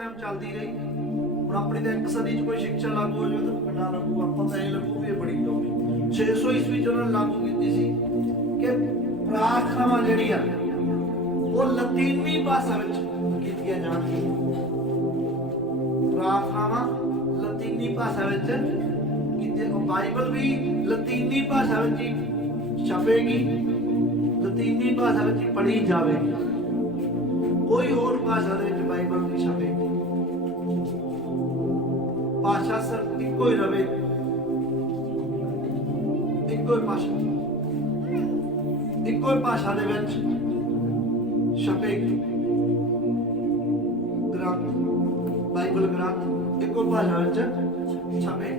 ਟਾਈਮ ਚੱਲਦੀ ਰਹੀ। ਹੁਣ ਆਪਣੀ ਤਾਂ ਇੱਕ ਸਦੀ 'ਚ ਕੋਈ ਸਿੱਖਿਆ ਲਾਗੂ ਹੋ ਜਾਵੇ ਤਾਂ ਕਿੰਨਾ ਲੱਗੂ, ਆਪਾਂ ਤਾਂ ਇਹ ਲੱਗੂ ਵੀ ਇਹ ਬੜੀ ਲੋਕੀ 600 ਈਸਵੀ 'ਚ ਉਹਨਾਂ ਨੇ ਲਾਗੂ ਕੀਤੀ ਸੀ ਕਿ ਪ੍ਰਾਰਥਨਾਵਾਂ ਜਿਹੜੀਆਂ ਉਹ ਲਤੀਨੀ ਭਾਸ਼ਾ ਵਿੱਚ ਕੀਤੀਆਂ ਜਾਣਗੀਆਂ। ਪ੍ਰਾਰਥਨਾਵਾਂ ਲਤੀਨੀ ਭਾਸ਼ਾ ਵਿੱਚ ਕੀਤੀਆਂ, ਬਾਈਬਲ ਵੀ ਲਤੀਨੀ ਭਾਸ਼ਾ ਵਿੱਚ ਹੀ ਛਪੇਗੀ, ਲਤੀਨੀ ਭਾਸ਼ਾ ਵਿੱਚ ਹੀ ਪੜ੍ਹੀ ਜਾਵੇਗੀ। ਕੋਈ ਹੋਰ ਭਾਸ਼ਾ ਦੇ ਵਿੱਚ ਬਾਈਬਲ ਨਹੀਂ ਛਪੇਗੀ। ਭਾਸ਼ਾ ਸਿਰਫ ਇੱਕੋ ਹੀ ਰਵੇ, ਇੱਕੋ ਹੀ ਭਾਸ਼ਾ, ਇੱਕੋ ਹੀ ਭਾਸ਼ਾ ਦੇ ਵਿੱਚ ਛਪੇਗੀ। ਗ੍ਰੰਥ ਬਾਈਬਲ ਗ੍ਰੰਥ ਇੱਕੋ ਭਾਸ਼ਾ ਵਿੱਚ ਛਪੇ।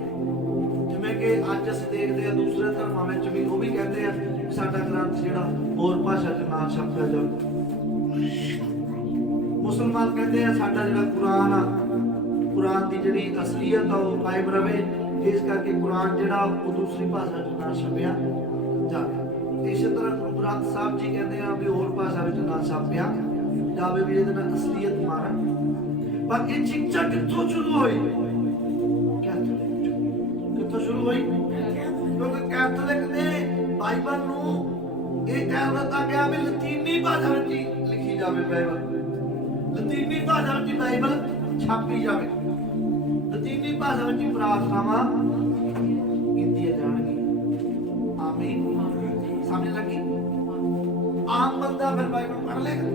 ਜਿਵੇਂ ਕਿ ਅੱਜ ਅਸੀਂ ਦੇਖਦੇ ਹਾਂ ਦੂਸਰੇ ਧਰਮਾਂ ਵਿੱਚ ਵੀ ਉਹ ਵੀ ਕਹਿੰਦੇ ਆ ਕਿ ਸਾਡਾ ਗ੍ਰੰਥ ਜਿਹੜਾ ਹੋਰ ਭਾਸ਼ਾ 'ਚ ਨਾ ਛਪਿਆ ਜਾਵੇ। ਮੁਸਲਮਾਨ ਕਹਿੰਦੇ ਆ ਸਾਡਾ ਜਿਹੜਾ ਕੁਰਾਨ ਆ, ਕੁਰਾਨ ਦੀ ਜਿਹੜੀ ਅਸਲੀਅਤ ਆ ਉਹ ਕਾਇਮ ਰਵੇ, ਇਸ ਕਰਕੇ ਕੁਰਾਨ ਜਿਹੜਾ ਉਹ ਦੂਸਰੀ ਭਾਸ਼ਾ 'ਚ ਨਾ ਛਪਿਆ ਜਾਵੇ। ਇਸੇ ਤਰ੍ਹਾਂ ਗੁਰੂ ਗ੍ਰੰਥ ਸਾਹਿਬ ਜੀ ਕਹਿੰਦੇ ਆ ਵੀ ਹੋਰ ਭਾਸ਼ਾ ਵਿੱਚ ਨਾ ਛਾਪਿਆ ਜਾਵੇ, ਵੀ ਇਹਦੇ ਨਾਲ ਅਸਲੀਅਤ ਮਾਰਨ। ਪਰ ਇਹ ਸਿੱਖਿਆ ਕਿੱਥੋਂ ਸ਼ੁਰੂ ਹੋਈ? ਕਿੱਥੋਂ ਸ਼ੁਰੂ ਹੋਈ? ਕਿਉਂਕਿ ਕੈਥੋਲਿਕ ਨੇ ਬਾਈਬਲ ਨੂੰ ਇਹ ਕਹਿ ਦਿੱਤਾ ਗਿਆ ਵੀ ਲਤੀਨੀ ਭਾਸ਼ਾ ਵਿੱਚ ਲਿਖੀ ਜਾਵੇ ਬਾਈਬਲ, ਲਤੀਨੀ ਭਾਸ਼ਾ ਵਿੱਚ ਬਾਈਬਲ ਛਾਪੀ ਜਾਵੇ, ਲਤੀਨੀ ਭਾਸ਼ਾ ਵਿੱਚ ਪ੍ਰਾਰਥਨਾਵਾਂ ਕੀਤੀਆਂ ਜਾਣਗੀਆਂ। ਆਮੀਨ। ਸਮਝ ਲੱਗੀ? ਆਮ ਬੰਦਾ ਫਿਰ ਬਾਈਬਲ ਪੜ੍ਹ ਲੇਗਾ।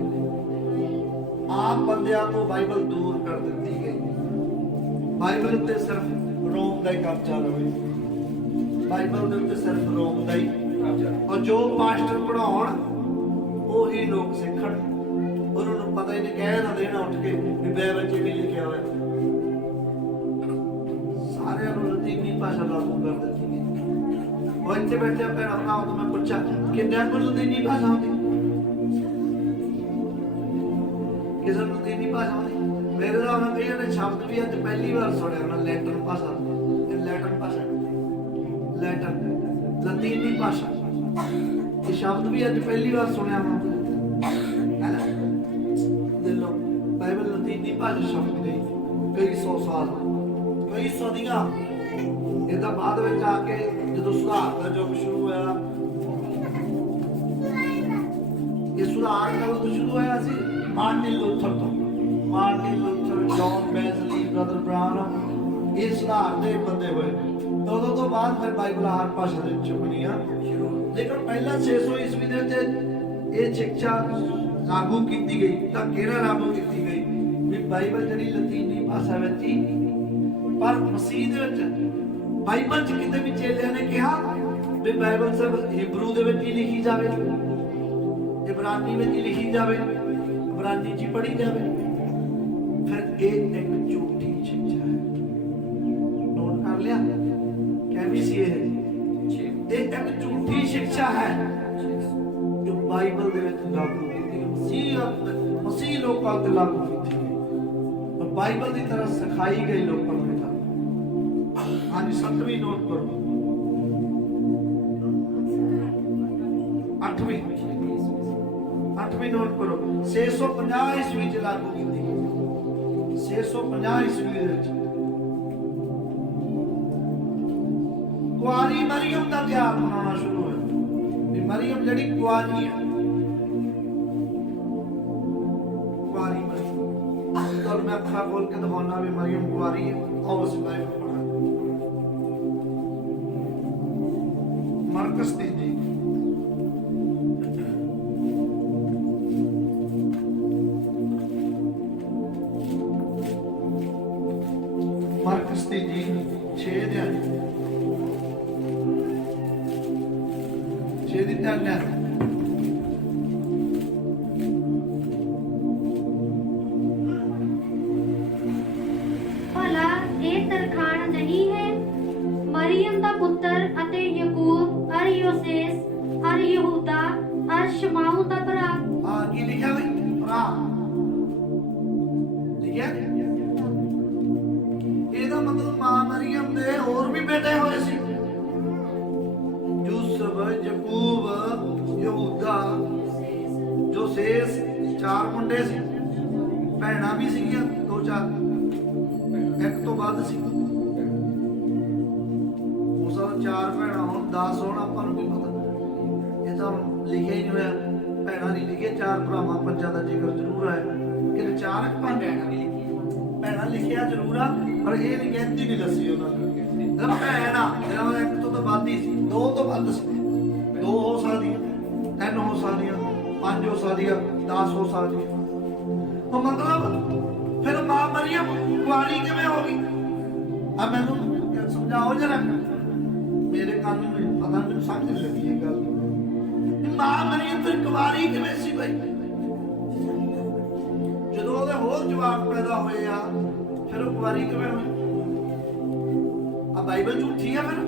ਆਮ ਬੰਦਿਆਂ ਤੋਂ ਬਾਈਬਲ ਦੂਰ ਕਰ ਦਿੱਤੀ ਗਈ। ਬਾਈਬਲ ਉੱਤੇ ਸਿਰਫ ਰੋਮ ਦਾ ਹੀ ਕਬਜ਼ਾ ਰਵੇ, ਬਾਈਬਲ ਦੇ ਉੱਤੇ ਸਿਰਫ ਰੋਮ ਦਾ ਹੀ ਕਬਜ਼ਾ। ਔਰ ਜੋ ਪਾਸਟਰ ਪੜ੍ਹਾਉਣ ਉਹੀ ਲੋਕ ਸਿੱਖਣ। ਉਹਨਾਂ ਨੂੰ ਪਤਾ ਹੀ ਨਹੀਂ, ਕਹਿ ਨਾ ਦੇਣਾ ਉੱਠ ਕੇ ਵੀ ਬਾਈਬਲ 'ਚ ਵੀ ਲਿਖਿਆ ਹੋਇਆ। ਸਾਰਿਆਂ ਨੂੰ ਲਤੀਨੀ ਭਾਸ਼ਾ ਲਾਗੂ ਕਰ ਦਿੱਤੀ ਗਈ। ਉਹ ਇੱਥੇ ਬੈਠੇ ਭੈਣਾਂ ਭਰਾਵਾਂ ਤੋਂ ਮੈਂ ਪੁੱਛਿਆ ਕਿੰਨਿਆਂ ਕੋਲ ਲਤੀਨੀ ਭਾਸ਼ਾ ਆਉਂਦੀ? ਕਿਸੇ ਨੂੰ ਲਤੀਨੀ ਭਾਸ਼ਾ ਆਉਂਦੀ? ਮੇਰੇ ਨਾਲ ਉਹਨਾਂ ਕਈਆਂ ਨੇ ਸ਼ਬਦ ਵੀ ਅੱਜ ਪਹਿਲੀ ਵਾਰ ਸੁਣਿਆ ਉਹਨਾਂ ਲੈਟਨ ਭਾਸ਼ਾ, ਲੈਟਨ ਭਾਸ਼ਾ, ਲੈਟਨ ਲਤੀਨੀ ਭਾਸ਼ਾ, ਇਹ ਸ਼ਬਦ ਵੀ ਅੱਜ ਪਹਿਲੀ ਵਾਰ ਸੁਣਿਆ ਵਾ। ਦੇਖੋ ਬਾਈਬਲ ਲਤੀਨੀ ਭਾਸ਼ਾ ਸ਼ਬਦ ਗਈ ਕਈ ਸੌ ਸਾਲ, ਕਈ ਸਦੀਆਂ। ਇਹ ਤਾਂ ਬਾਅਦ ਵਿੱਚ ਆ ਕੇ ਜਦੋਂ ਸੁਧਾਰ ਦਾ ਯੁੱਗ ਸ਼ੁਰੂ ਹੋਇਆ, ਇਹ ਸੁਧਾਰ ਕਦੋਂ ਤੋਂ ਸ਼ੁਰੂ ਹੋਇਆ ਸੀ? ਮਾਰਟਿਨ ਲੂਥਰ ਤੋਂ। Martin Luther, John Wesley, brother Brown, ਇਹ ਸੁਧਾਰ ਦੇ ਬੰਦੇ ਹੋਏ। ਉਦੋਂ ਤੋਂ ਬਾਅਦ ਫਿਰ ਬਾਈਬਲ ਹਰ ਭਾਸ਼ਾ ਦੇ ਵਿੱਚ ਬਣੀਆਂ ਸ਼ੁਰੂ। ਲੇਕਿਨ ਪਹਿਲਾਂ 600 ਈਸਵੀ ਦੇ ਵਿੱਚ ਇਹ ਸਿੱਖਿਆ ਲਾਗੂ ਕੀਤੀ ਗਈ। ਤਾਂ ਕਿਹੜਾ ਲਾਗੂ ਕੀਤੀ ਗਈ? ਵੀ ਬਾਈਬਲ ਜਿਹੜੀ ਲਤੀਨੀ ਭਾਸ਼ਾ ਵਿੱਚ ਹੀ। ਪਰ ਮਸੀਹ ਦੇ ਵਿੱਚ ਬਾਈਬਲ 'ਚ ਕਿਤੇ ਵੀ ਚੇਲਿਆਂ ਨੇ ਕਿਹਾ ਵੀ ਬਾਈਬਲ ਸਿਰਫ ਹਿਬਰੂ ਦੇ ਵਿੱਚ ਹੀ ਲਿਖੀ ਜਾਵੇ, ਇਬਰਾਨੀ ਵਿੱਚ ਹੀ ਲਿਖੀ ਜਾਵੇ, ਇਬਰਾਨੀ 'ਚ ਹੀ ਪੜ੍ਹੀ ਜਾਵੇ। ਫਿਰ ਇਹ ਇੱਕ ਝੂਠੀ ਸਿੱਖਿਆ ਹੈ। ਨੋਟ ਕਰ ਲਿਆ? ਕਹਿ ਸੀ ਇਹ ਇੱਕ ਝੂਠੀ ਸਿੱਖਿਆ ਹੈ ਜੋ ਬਾਈਬਲ ਦੇ ਵਿੱਚ ਲਾਗੂ ਕੀਤੀ ਗਈ, ਮਸੀਹ ਲੋਕਾਂ ਤੇ ਲਾਗੂ ਕੀਤੀ ਗਈ, ਪਰ ਬਾਈਬਲ ਦੀ ਤਰ੍ਹਾਂ ਸਿਖਾਈ ਗਈ ਲੋਕਾਂ ਨੂੰ। ਹਾਂਜੀ, 7ਵੀਂ ਨੋਟ ਕਰੋ, 8ਵੀਂ ਨੋਟ ਕਰੋ। 650 ਈਸਵੀ ਚ ਲਾਗੂ ਕੀਤੀ ਗਈ। 650 ਈਸਵੀ ਦੇ ਵਿੱਚ ਕੁਆਰੀ ਮਰੀਮ ਦਾ ਤਿਉਹਾਰ ਮਨਾਉਣਾ ਸ਼ੁਰੂ ਹੋਇਆ। ਵੀ ਮਰੀਮ ਜਿਹੜੀ ਕੁਆਰੀ ਹੈ, ਕੁਆਰੀ ਮਰੀਮ। ਤਾਂ ਮੈਂ ਅੱਖਾਂ ਖੋਲ ਕੇ ਦਿਖਾਉਣਾ ਵੀ ਮਰੀਮ ਕੁਆਰੀ ਹੈ। ਆਓ ਅਸੀਂ ਬਾਈਬਲ ਪੜ੍ਹਾਂਗੇ। ਮਰਕਸ ਦੀ ਜੀ ਮਰਕਸ ਦੀ ਜੀ 6 ਅਧਿਆਇ 6 ਦੀ ਧਿਆਨ ਲੈ। ਭਲਾ ਇਹ ਤਰਖਾਣ ਨਹੀਂ ਹੈ ਮਰੀਮ ਦਾ ਪੁੱਤਰ ਅਤੇ ਯਕੂਬ ਅਰ ਯੋਸੇਸ ਅਰ ਯਹੂਦਾ ਅਰ ਸ਼ਮਾਉ ਦਾ ਭਰਾ? ਆ ਕੀ ਲਿਖਿਆ ਬਈ? ਭਰਾ ਲਿਖਿਆ। ਇਹਦਾ ਮਤਲਬ ਮਾਂ ਮਰੀਮ ਦੇ ਹੋਰ ਵੀ ਬੇਟੇ ਹੋਏ ਸੀ। ਯੂਸਫ, ਯਕੂਬ, ਯਹੂਦਾ, ਯੋਸੇਸ, 4 ਮੁੰਡੇ ਸੀ। ਭੈਣਾਂ ਵੀ ਸੀਗੀਆਂ 2-4। ਇੱਕ ਤੋਂ ਵੱਧ ਸੀ। ਉਸ ਦਾ 4 ਭੈਣਾਂ ਹੋਣ 10 ਹੋਣ ਆਪਾਂ ਨੂੰ ਕੀ ਪਤਾ, ਇਹ ਤਾਂ ਲਿਖਿਆ ਹੀ ਨਹੀਂ ਹੋਇਆ। ਭੈਣਾਂ ਨਹੀਂ ਲਿਖਿਆ, 4 ਭਰਾਵਾਂ 5 ਦਾ ਜ਼ਿਕਰ ਜ਼ਰੂਰ ਹੈ ਕਿ 4 5 ਭੈਣਾਂ ਲਿਖਿਆ ਜ਼ਰੂਰ ਆ, ਪਰ ਇਹ ਨਹੀਂ ਗਿਣਤੀ ਨਹੀਂ ਦੱਸੀ ਉਹਨਾਂ ਨੇ। ਭੈਣ ਆ ਜਿਹੜਾ ਇੱਕ ਤੋਂ ਤਾਂ ਵੱਧ ਹੀ ਸੀ, 2 ਤੋਂ ਵੱਧ ਸੀ। 2 ਹੋ ਸਕਦੀਆਂ, 3 ਹੋ ਸਕਦੀਆਂ, 5 ਹੋ ਸਕਦੀਆਂ, 10 ਹੋ ਸਕਦੀਆਂ। ਉਹ ਮਤਲਬ ਫਿਰ ਮਾਂ ਮਰੀਮ ਕੁਆਰੀ ਕਿਵੇਂ ਹੋ ਗਈ? ਆ ਮੈਨੂੰ ਸਮਝਾਓ ਜਰਾ, ਮੇਰੇ ਕੰਨ ਨੂੰ ਪਤਾ ਨਹੀਂ ਸਮਝ ਨਹੀਂ ਲੱਗੀ ਇਹ ਗੱਲ। ਮਾਂ ਮਰੀਮ ਫਿਰ ਕੁਆਰੀ ਕਿਵੇਂ ਸੀ ਬਈ? ਜਦੋਂ ਉਹਦੇ ਹੋਰ ਜਵਾਬ ਪੈਦਾ ਹੋਏ ਆ, ਫਿਰ ਉਹ ਕੁਆਰੀ ਕਿਵੇਂ ਹੋਈ? ਆ ਬਾਈਬਲ ਝੂਠੀ ਆ ਫਿਰ?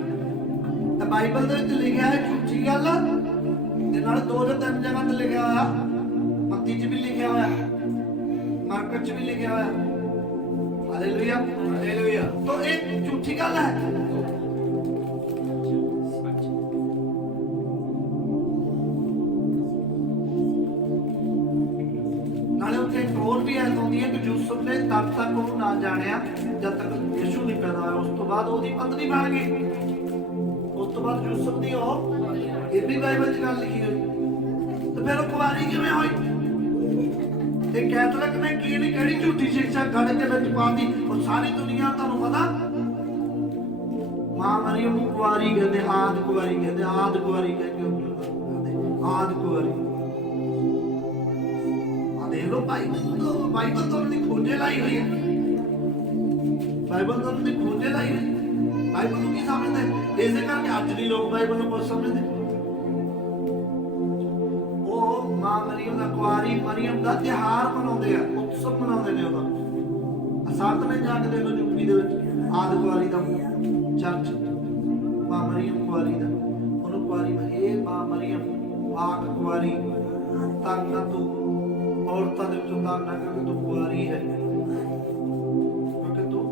ਤਾਂ ਬਾਈਬਲ ਦੇ ਵਿੱਚ ਲਿਖਿਆ ਹੈ ਝੂਠੀ ਗੱਲ, ਤੇ ਨਾਲ 2 ਜਾਂ 3 ਜਗ੍ਹਾ ਤੇ ਲਿਖਿਆ ਹੋਇਆ। ਮੱਤੀ 'ਚ ਵੀ ਲਿਖਿਆ ਹੋਇਆ, ਮਾਰਕਸ 'ਚ ਵੀ ਲਿਖਿਆ ਹੋਇਆ। Hallelujah, hallelujah. ਤਾਂ ਇਹ ਝੂਠੀ ਗੱਲ ਹੈ। ਨਾਲੇ ਉੱਥੇ ਇੱਕ ਹੋਰ ਵੀ ਐਤ ਆਉਂਦੀ ਹੈ ਕਿ ਯੂਸੁਫ ਨੇ ਤਦ ਤੱਕ ਉਹਨੂੰ ਨਾ ਜਾਣਿਆ ਜਦ ਤੱਕ ਯਿਸੂ ਨਹੀਂ ਪੈਦਾ ਹੋਇਆ। ਉਸ ਤੋਂ ਬਾਅਦ ਉਹਦੀ ਪਤਨੀ ਬਣ ਗਈ। ਉਸ ਤੋਂ ਬਾਅਦ ਯੂਸੁਫ ਦੀ ਉਹ, ਇਹ ਵੀ ਬਾਈਬਲ 'ਚ ਗੱਲ ਲਿਖੀ ਹੋਈ। ਤੇ ਫਿਰ ਉਹ ਕੁਆਰੀ ਕਿਵੇਂ ਹੋਈ? ਤੇ ਕੈਥੋਲਿਕ ਨੇ ਕੀ ਨਹੀਂ ਕਿਹੜੀ ਝੂਠੀ ਸਿੱਖਿਆ ਗੜ ਦੇ ਵਿੱਚ ਪਾਤੀ, ਔਰ ਸਾਰੀ ਦੁਨੀਆ ਤੁਹਾਨੂੰ ਪਤਾ ਮਾਂ ਮਰੀਮ ਨੂੰ ਕੁਆਰੀ ਕਹਿੰਦੇ, ਆਦ ਕੁਆਰੀ ਕਹਿੰਦੇ, ਆਦ ਕੁਆਰੀ ਕਹਿੰਦੇ, ਆਦ ਕੁਆਰੀ। ਆ ਦੇਖ ਲੋ ਬਾਈਬਲ ਤੋਂ ਨਹੀਂ ਖੋਜੇ ਲਾਈ ਹੋਈ ਹੈ। ਬਾਈਬਲ ਤੋਂ ਨਹੀਂ ਖੋਜੇ ਲਾਈ ਹੋਈ। ਬਾਈਬਲ ਨੂੰ ਕੀ ਸਮਝਦੇ? ਇਸੇ ਕਰਕੇ ਅੱਜ ਵੀ ਲੋਕ ਬਾਈਬਲ ਨੂੰ ਕੁਝ ਸਮਝਦੇ। ਮਾਂ ਮਰੀਮ ਦਾ ਕੁਆਰੀ ਮਰੀਮ ਦਾ ਤਿਉਹਾਰ ਮਨਾਉਂਦੇ ਆ, ਉਤਸਵ ਮਨਾਉਂਦੇ ਨੇ ਉਹਦਾ। ਅਸਾਤ ਨੇ ਜਾ ਕੇ ਦੇਖੋ ਯੂਪੀ ਦੇ ਵਿੱਚ ਆਦ ਕੁਆਰੀ ਦਾ ਚਰਚ, ਮਾਂ ਮਰੀਮ ਕੁਆਰੀ ਦਾ, ਉਹਨੂੰ ਕੁਆਰੀ ਇਹ ਮਾਂ ਮਰੀਮ ਪਾਕ ਕੁਆਰੀ, ਤਾਂ ਤੂੰ ਔਰਤਾਂ ਦੇ ਵਿੱਚੋਂ ਤਾਂ ਨਾ ਕਿ ਤੂੰ ਕੁਆਰੀ ਹੈ, ਕਿਉਂਕਿ ਤੂੰ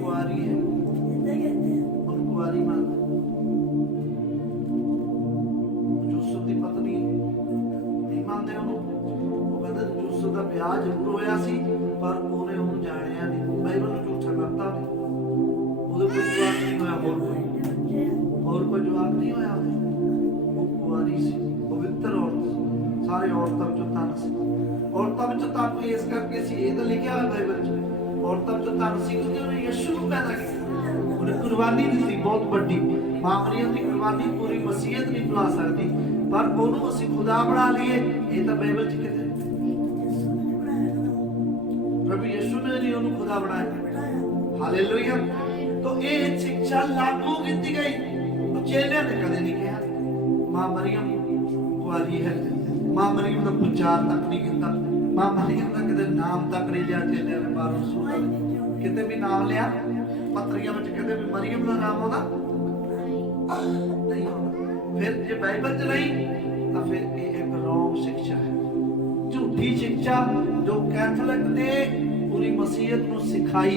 ਕੁਆਰੀ ਹੈ। ਉਹਨੂੰ ਕੁਆਰੀ ਮੰਨਦਾ। ਯੂਸੁਫ ਦੀ ਪਤਨੀ ਮੰਨਦੇ ਉਹਨੂੰ। ਉਹ ਕਹਿੰਦੇ ਯੂਸੁਫ ਦਾ ਵਿਆਹ ਜ਼ਰੂਰ ਹੋਇਆ ਸੀ, ਪਰ ਉਹਨੇ ਉਹਨੂੰ ਜਾਣਿਆ ਨਹੀਂ। ਬਾਈਬਲ ਨੂੰ ਝੂਠਾ ਕਰਤਾ ਉਹਨੇ। ਉਹਦੇ ਕੋਈ ਜਵਾਬ ਨਹੀਂ ਹੋਇਆ, ਹੋਰ ਕੋਈ ਜਵਾਬ ਨਹੀਂ ਹੋਇਆ। ਉਹ ਕੁਆਰੀ ਸੀ, ਪਵਿੱਤਰ ਔਰਤ ਸੀ, ਸਾਰੇ ਔਰਤਾਂ ਵਿੱਚੋਂ ਧਨ ਸੀ। ਔਰਤਾਂ ਵਿੱਚੋਂ ਧਨ ਇਸ ਕਰਕੇ ਸੀ, ਇਹ ਤਾਂ ਲਿਖਿਆ ਹੋਇਆ ਬਾਈਬਲ 'ਚ। ਔਰਤਾਂ ਵਿੱਚੋਂ ਧਨ ਸੀ ਕਿਉਂਕਿ ਉਹਨੇ ਯਿਸੂ ਨੂੰ ਪੈਦਾ ਕੀਤਾ। ਉਹਨੇ ਕੁਰਬਾਨੀ ਦਿੱਤੀ ਬਹੁਤ ਵੱਡੀ। ਮਾਂ ਮਰੀਮ ਦੀ ਕੁਰਬਾਨੀ ਪੂਰੀ ਮਸੀਹਤ ਨਹੀਂ ਬਣਾ ਸਕਦੀ, ਪਰ ਉਹਨੂੰ ਅਸੀਂ ਖੁਦਾ ਬਣਾ ਲਈਏ, ਇਹ ਤਾਂ ਬਾਈਬਲ 'ਚ ਕਿਤੇ ਪ੍ਰਭੂ ਯਿਸੂ ਨੇ ਨਹੀਂ ਉਹਨੂੰ ਖੁਦਾ ਬਣਾਇਆ। ਹਾਲੇਲੂਇਆ। ਤਾਂ ਇਹ ਸਿੱਖਿਆ ਲਾਗੂ ਕੀਤੀ ਗਈ। ਚੇਲਿਆਂ ਨੇ ਕਦੇ ਨਹੀਂ ਕਿਹਾ ਮਾਂ ਮਰੀਮ ਕੁਆਰੀ ਹੈ। ਮਾਂ ਮਰੀਮ ਦਾ ਪ੍ਰਚਾਰ ਤੱਕ ਨਹੀਂ ਕੀਤਾ। ਮਾਂ ਮਰੀਮ ਦਾ ਕਿਤੇ ਨਾਮ ਤੱਕ ਨਹੀਂ ਲਿਆ ਚੇਲਿਆਂ ਨੇ। ਬਾਹਰੋਂ ਕਿਤੇ ਵੀ ਨਾਮ ਲਿਆ ਪੱਤਰੀਆਂ ਵਿੱਚ, ਕਿਤੇ ਵੀ ਮਰੀਮ ਦਾ ਨਾਮ ਆਉਂਦਾ ਨਹੀਂ ਆਉਂਦਾ। ਫਿਰ ਜੇ ਬਾਈਬਲ 'ਚ ਨਹੀਂ ਤਾਂ ਫਿਰ ਇਹ ਇੱਕ ਰੋਂਗ ਸਿੱਖਿਆ ਹੈ, ਝੂਠੀ ਸਿੱਖਿਆ ਜੋ ਕੈਥੋਲਿਕ ਨੇ ਪੂਰੀ ਮਸੀਹਤ ਨੂੰ ਸਿਖਾਈ।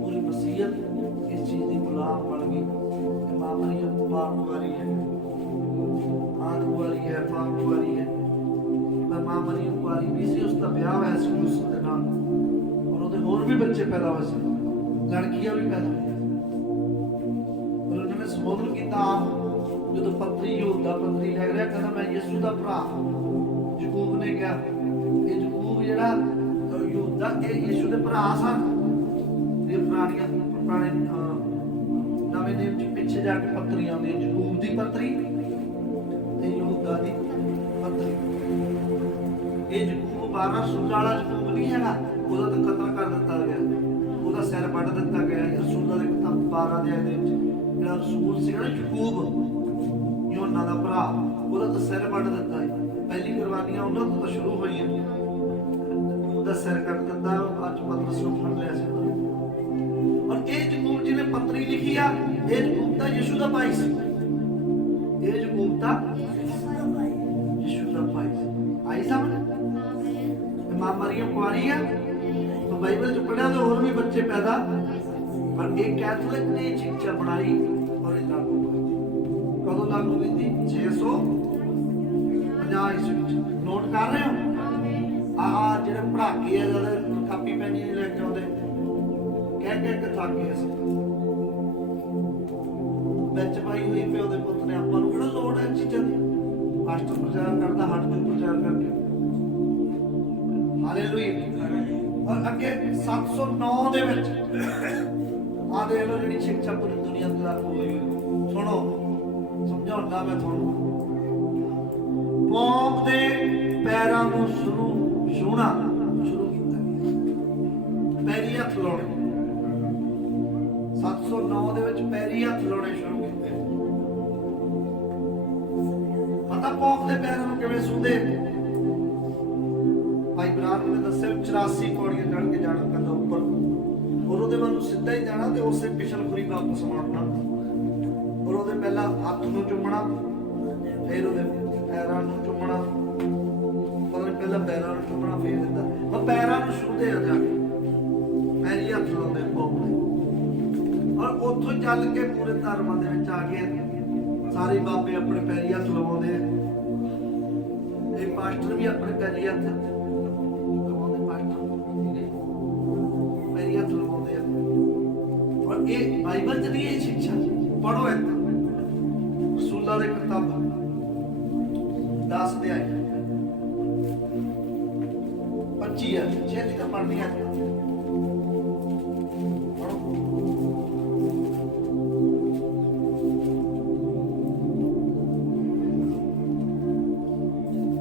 ਪੂਰੀ ਮਸੀਹਤ ਇਸ ਚੀਜ਼ ਦੀ ਗੁਲਾਮ ਬਣ ਗਈ ਕਿ ਮਾਂ ਮਰੀਮ ਪਾਕ ਕੁਆਰੀ ਹੈ, ਆਦ ਕੁਆਰੀ ਹੈ, ਪਾਕ ਕੁਆਰੀ ਹੈ। ਪਰ ਮਾਂ ਮਰੀਮ ਕੁਆਰੀ ਵੀ ਸੀ, ਉਸ ਦਾ ਵਿਆਹ ਹੋਇਆ ਸੀ ਯੂਸੁਫ ਦੇ ਨਾਲ, ਔਰ ਉਹਦੇ ਹੋਰ ਵੀ ਬੱਚੇ ਪੈਦਾ ਹੋਏ ਸੀ, ਲੜਕੀਆਂ ਵੀ ਪੈਦਾ ਹੋਈਆਂ। ਸਬੋਧਨ ਕੀਤਾ ਜਦੋਂ ਪਤਰੀ ਯਹੂਦਾ ਪਤਰੀ ਲੈ ਰਿਹਾ, ਕਹਿੰਦਾ ਮੈਂ ਯਿਸੂ ਦਾ ਭਰਾ। ਯਾਕੂਬ ਨੇ ਕਿਹਾ, ਇਹ ਯਾਕੂਬ ਜਿਹੜਾ ਯਹੂਦਾ ਇਹ ਯਿਸੂ ਦੇ ਭਰਾ ਸਨ। ਇਹ ਪੁਰਾਣੇ ਨਵੇਂ ਨਿਯਮ 'ਚ ਪਿੱਛੇ ਜਾ ਕੇ ਪਤਰੀ ਆਉਂਦੀ ਹੈ, ਯਾਕੂਬ ਦੀ ਪਤਰੀ ਤੇ ਯਹੂਦਾ ਦੀ ਪਤਰੀ। ਇਹ ਯਾਕੂਬ 12 ਸੂਲਾਂ ਵਾਲਾ ਯਾਕੂਬ ਨਹੀਂ ਹੈਗਾ, ਉਹਦਾ ਤਾਂ ਕਤਲ ਕਰ ਦਿੱਤਾ ਗਿਆ, ਉਹਦਾ ਸਿਰ ਵੱਢ ਦਿੱਤਾ ਗਿਆ। ਰਸੂਲਾਂ ਦੇ ਕਿਤਾਬ 12 ਦੇ ਵਿੱਚ ਜਿਹੜਾ ਰਸੂਲ ਸੀਗਾ ਨਾ ਯਾਕੂਬ, ਯੋਹਨਾ ਦਾ ਭਰਾ, ਉਹਦਾ ਤਾਂ ਸਿਰ ਵੱਢ ਦਿੱਤਾ ਹੈ। ਪਹਿਲੀ ਕੁਰਬਾਨੀਆਂ ਉਹਨਾਂ ਤੋਂ ਤਾਂ ਸ਼ੁਰੂ ਹੋਈਆਂ। ਉਹਦਾ ਸਿਰ ਕੱਟ ਦਿੱਤਾ, ਅੱਜ ਪਤਰਸ ਨੂੰ ਫੜ ਲਿਆ ਸੀ। ਔਰ ਇਹ ਯਾਕੂਬ ਜਿਹਨੇ ਪੱਤਰੀ ਲਿਖੀ ਆ, ਇਹ ਯਾਕੂਬ ਤਾਂ ਯਿਸੂ ਦਾ ਭਾਈ ਸੀ। ਇਹ ਯਾਕੂਬ ਤਾਂ ਯਿਸੂ ਦਾ ਭਾਈ ਸੀ। ਆਈ ਸਮਝ? ਮਾਂ ਮਰੀਮ ਕੁਆਰੀ ਆ, तो बाइबल जो पढ़ा तो और भी बच्चे पैदा, पर एक कैथोलिक ने शिक्षा बनाई और लागू की। कदों लागू की थी? 650 ईस्वी। नोट कर रहे हो? ਆ ਜਿਹੜੇ ਪੜਾਕੇ ਆ ਜਦ ਕਾਪੀ ਪੈਨ ਨਹੀਂ ਲੈ ਕੇ ਆਉਂਦੇ, ਕਹਿ ਕੇ ਥੱਕ ਗਏ ਅਸੀਂ। ਵਿੱਚ ਪਾਈ ਹੋਈ ਪਿਓ ਦੇ ਪੁੱਤ ਨੇ, ਆਪਾਂ ਨੂੰ ਕਿਹੜਾ ਲੋੜ ਹੈ ਚੀਜ਼ਾਂ ਦੀ। ਮਾਸਟਰ ਪ੍ਰਚਾਰ ਕਰਦਾ, ਹੱਟ ਕੇ ਪ੍ਰਚਾਰ ਕਰਕੇ। ਹਾਲੇਲੂਇਆ। ਔਰ ਅੱਗੇ 709 ਦੇ ਵਿੱਚ ਆ ਦੇਖ ਲਓ ਜਿਹੜੀ ਸਿੱਖਿਆ ਪੂਰੀ ਦੁਨੀਆ ਤੇ ਲਾਗੂ ਹੋਈ। ਸੁਣੋ, ਸਮਝਾਉਂਦਾ ਮੈਂ ਤੁਹਾਨੂੰ। ਪੌਂਪ ਦੇ ਪੈਰਾਂ ਨੂੰ ਛੂਹਣਾ ਸ਼ੁਰੂ ਕੀਤਾ, ਪੈਰੀ ਹੱਥ ਲਾਉਣੇ। 709 ਦੇ ਵਿੱਚ ਪੈਰੀ ਹੱਥ ਲਾਉਣੇ ਸ਼ੁਰੂ ਕੀਤੇ। ਪਤਾ ਪੌਂਪ ਦੇ ਪੈਰਾਂ ਨੂੰ ਕਿਵੇਂ ਛੂਹਦੇ? ਭਾਈ ਬਰਾੜ ਨੇ ਦੱਸਿਆ 84 ਪੌੜੀਆਂ ਚੜ੍ਹ ਕੇ ਜਾਣਾ ਪੈਂਦਾ ਉੱਪਰ, ਔਰ ਉਹਦੇ ਵੱਲ ਨੂੰ ਸਿੱਧਾ ਹੀ ਜਾਣਾ ਤੇ ਉਸੇ ਪਿਛਲਖੁਰੀ ਵਾਪਸ ਮੁੜਨਾ। ਔਰ ਉਹਦੇ ਪਹਿਲਾਂ ਹੱਥ ਨੂੰ ਚੁੰਮਣਾ, ਫਿਰ ਉਹਦੇ ਪੈਰਾਂ ਨੂੰ ਚੁੰਮਣਾ। ਪਹਿਲਾਂ ਪੈਰਾਂ ਨੂੰ ਚੁੰਮਣਾ, ਫਿਰ ਦਿੰਦਾ। ਉਹ ਪੈਰਾਂ ਨੂੰ ਛੂਹਦੇ ਆ ਜਾ ਕੇ, ਪੈਰੀ ਹੱਥ ਲਾਉਂਦੇ ਪੌਂਪ ਦੇ। ਔਰ ਉੱਥੋਂ ਚੱਲ ਕੇ ਪੂਰੇ ਧਰਮਾਂ ਦੇ ਵਿੱਚ ਆ ਕੇ ਸਾਰੇ ਬਾਬੇ ਆਪਣੇ ਪੈਰੀ ਹੱਥ ਲਵਾਉਂਦੇ ਆ। ਇਹ ਮਾਸਟਰ ਵੀ ਆਪਣੇ ਪੈਰੀ ਹੱਥ ਲਵਾਉਂਦੇ, ਪੈਰੀ ਹੱਥ ਲਵਾਉਂਦੇ ਆ। ਔਰ ਇਹ ਬਾਈਬਲ ਚ ਨਹੀਂ, ਇਹ ਸਿੱਖਿਆ ਪੜੋ। ਇਹ ਰਸੂਲਾਂ ਦੇ ਕਿਤਾਬ 10 ਅਧਿਆਇ 25 ਹੈ, ਛੇਤੀ ਤਾਂ ਪੜ੍ਹਨੀ ਹੈ।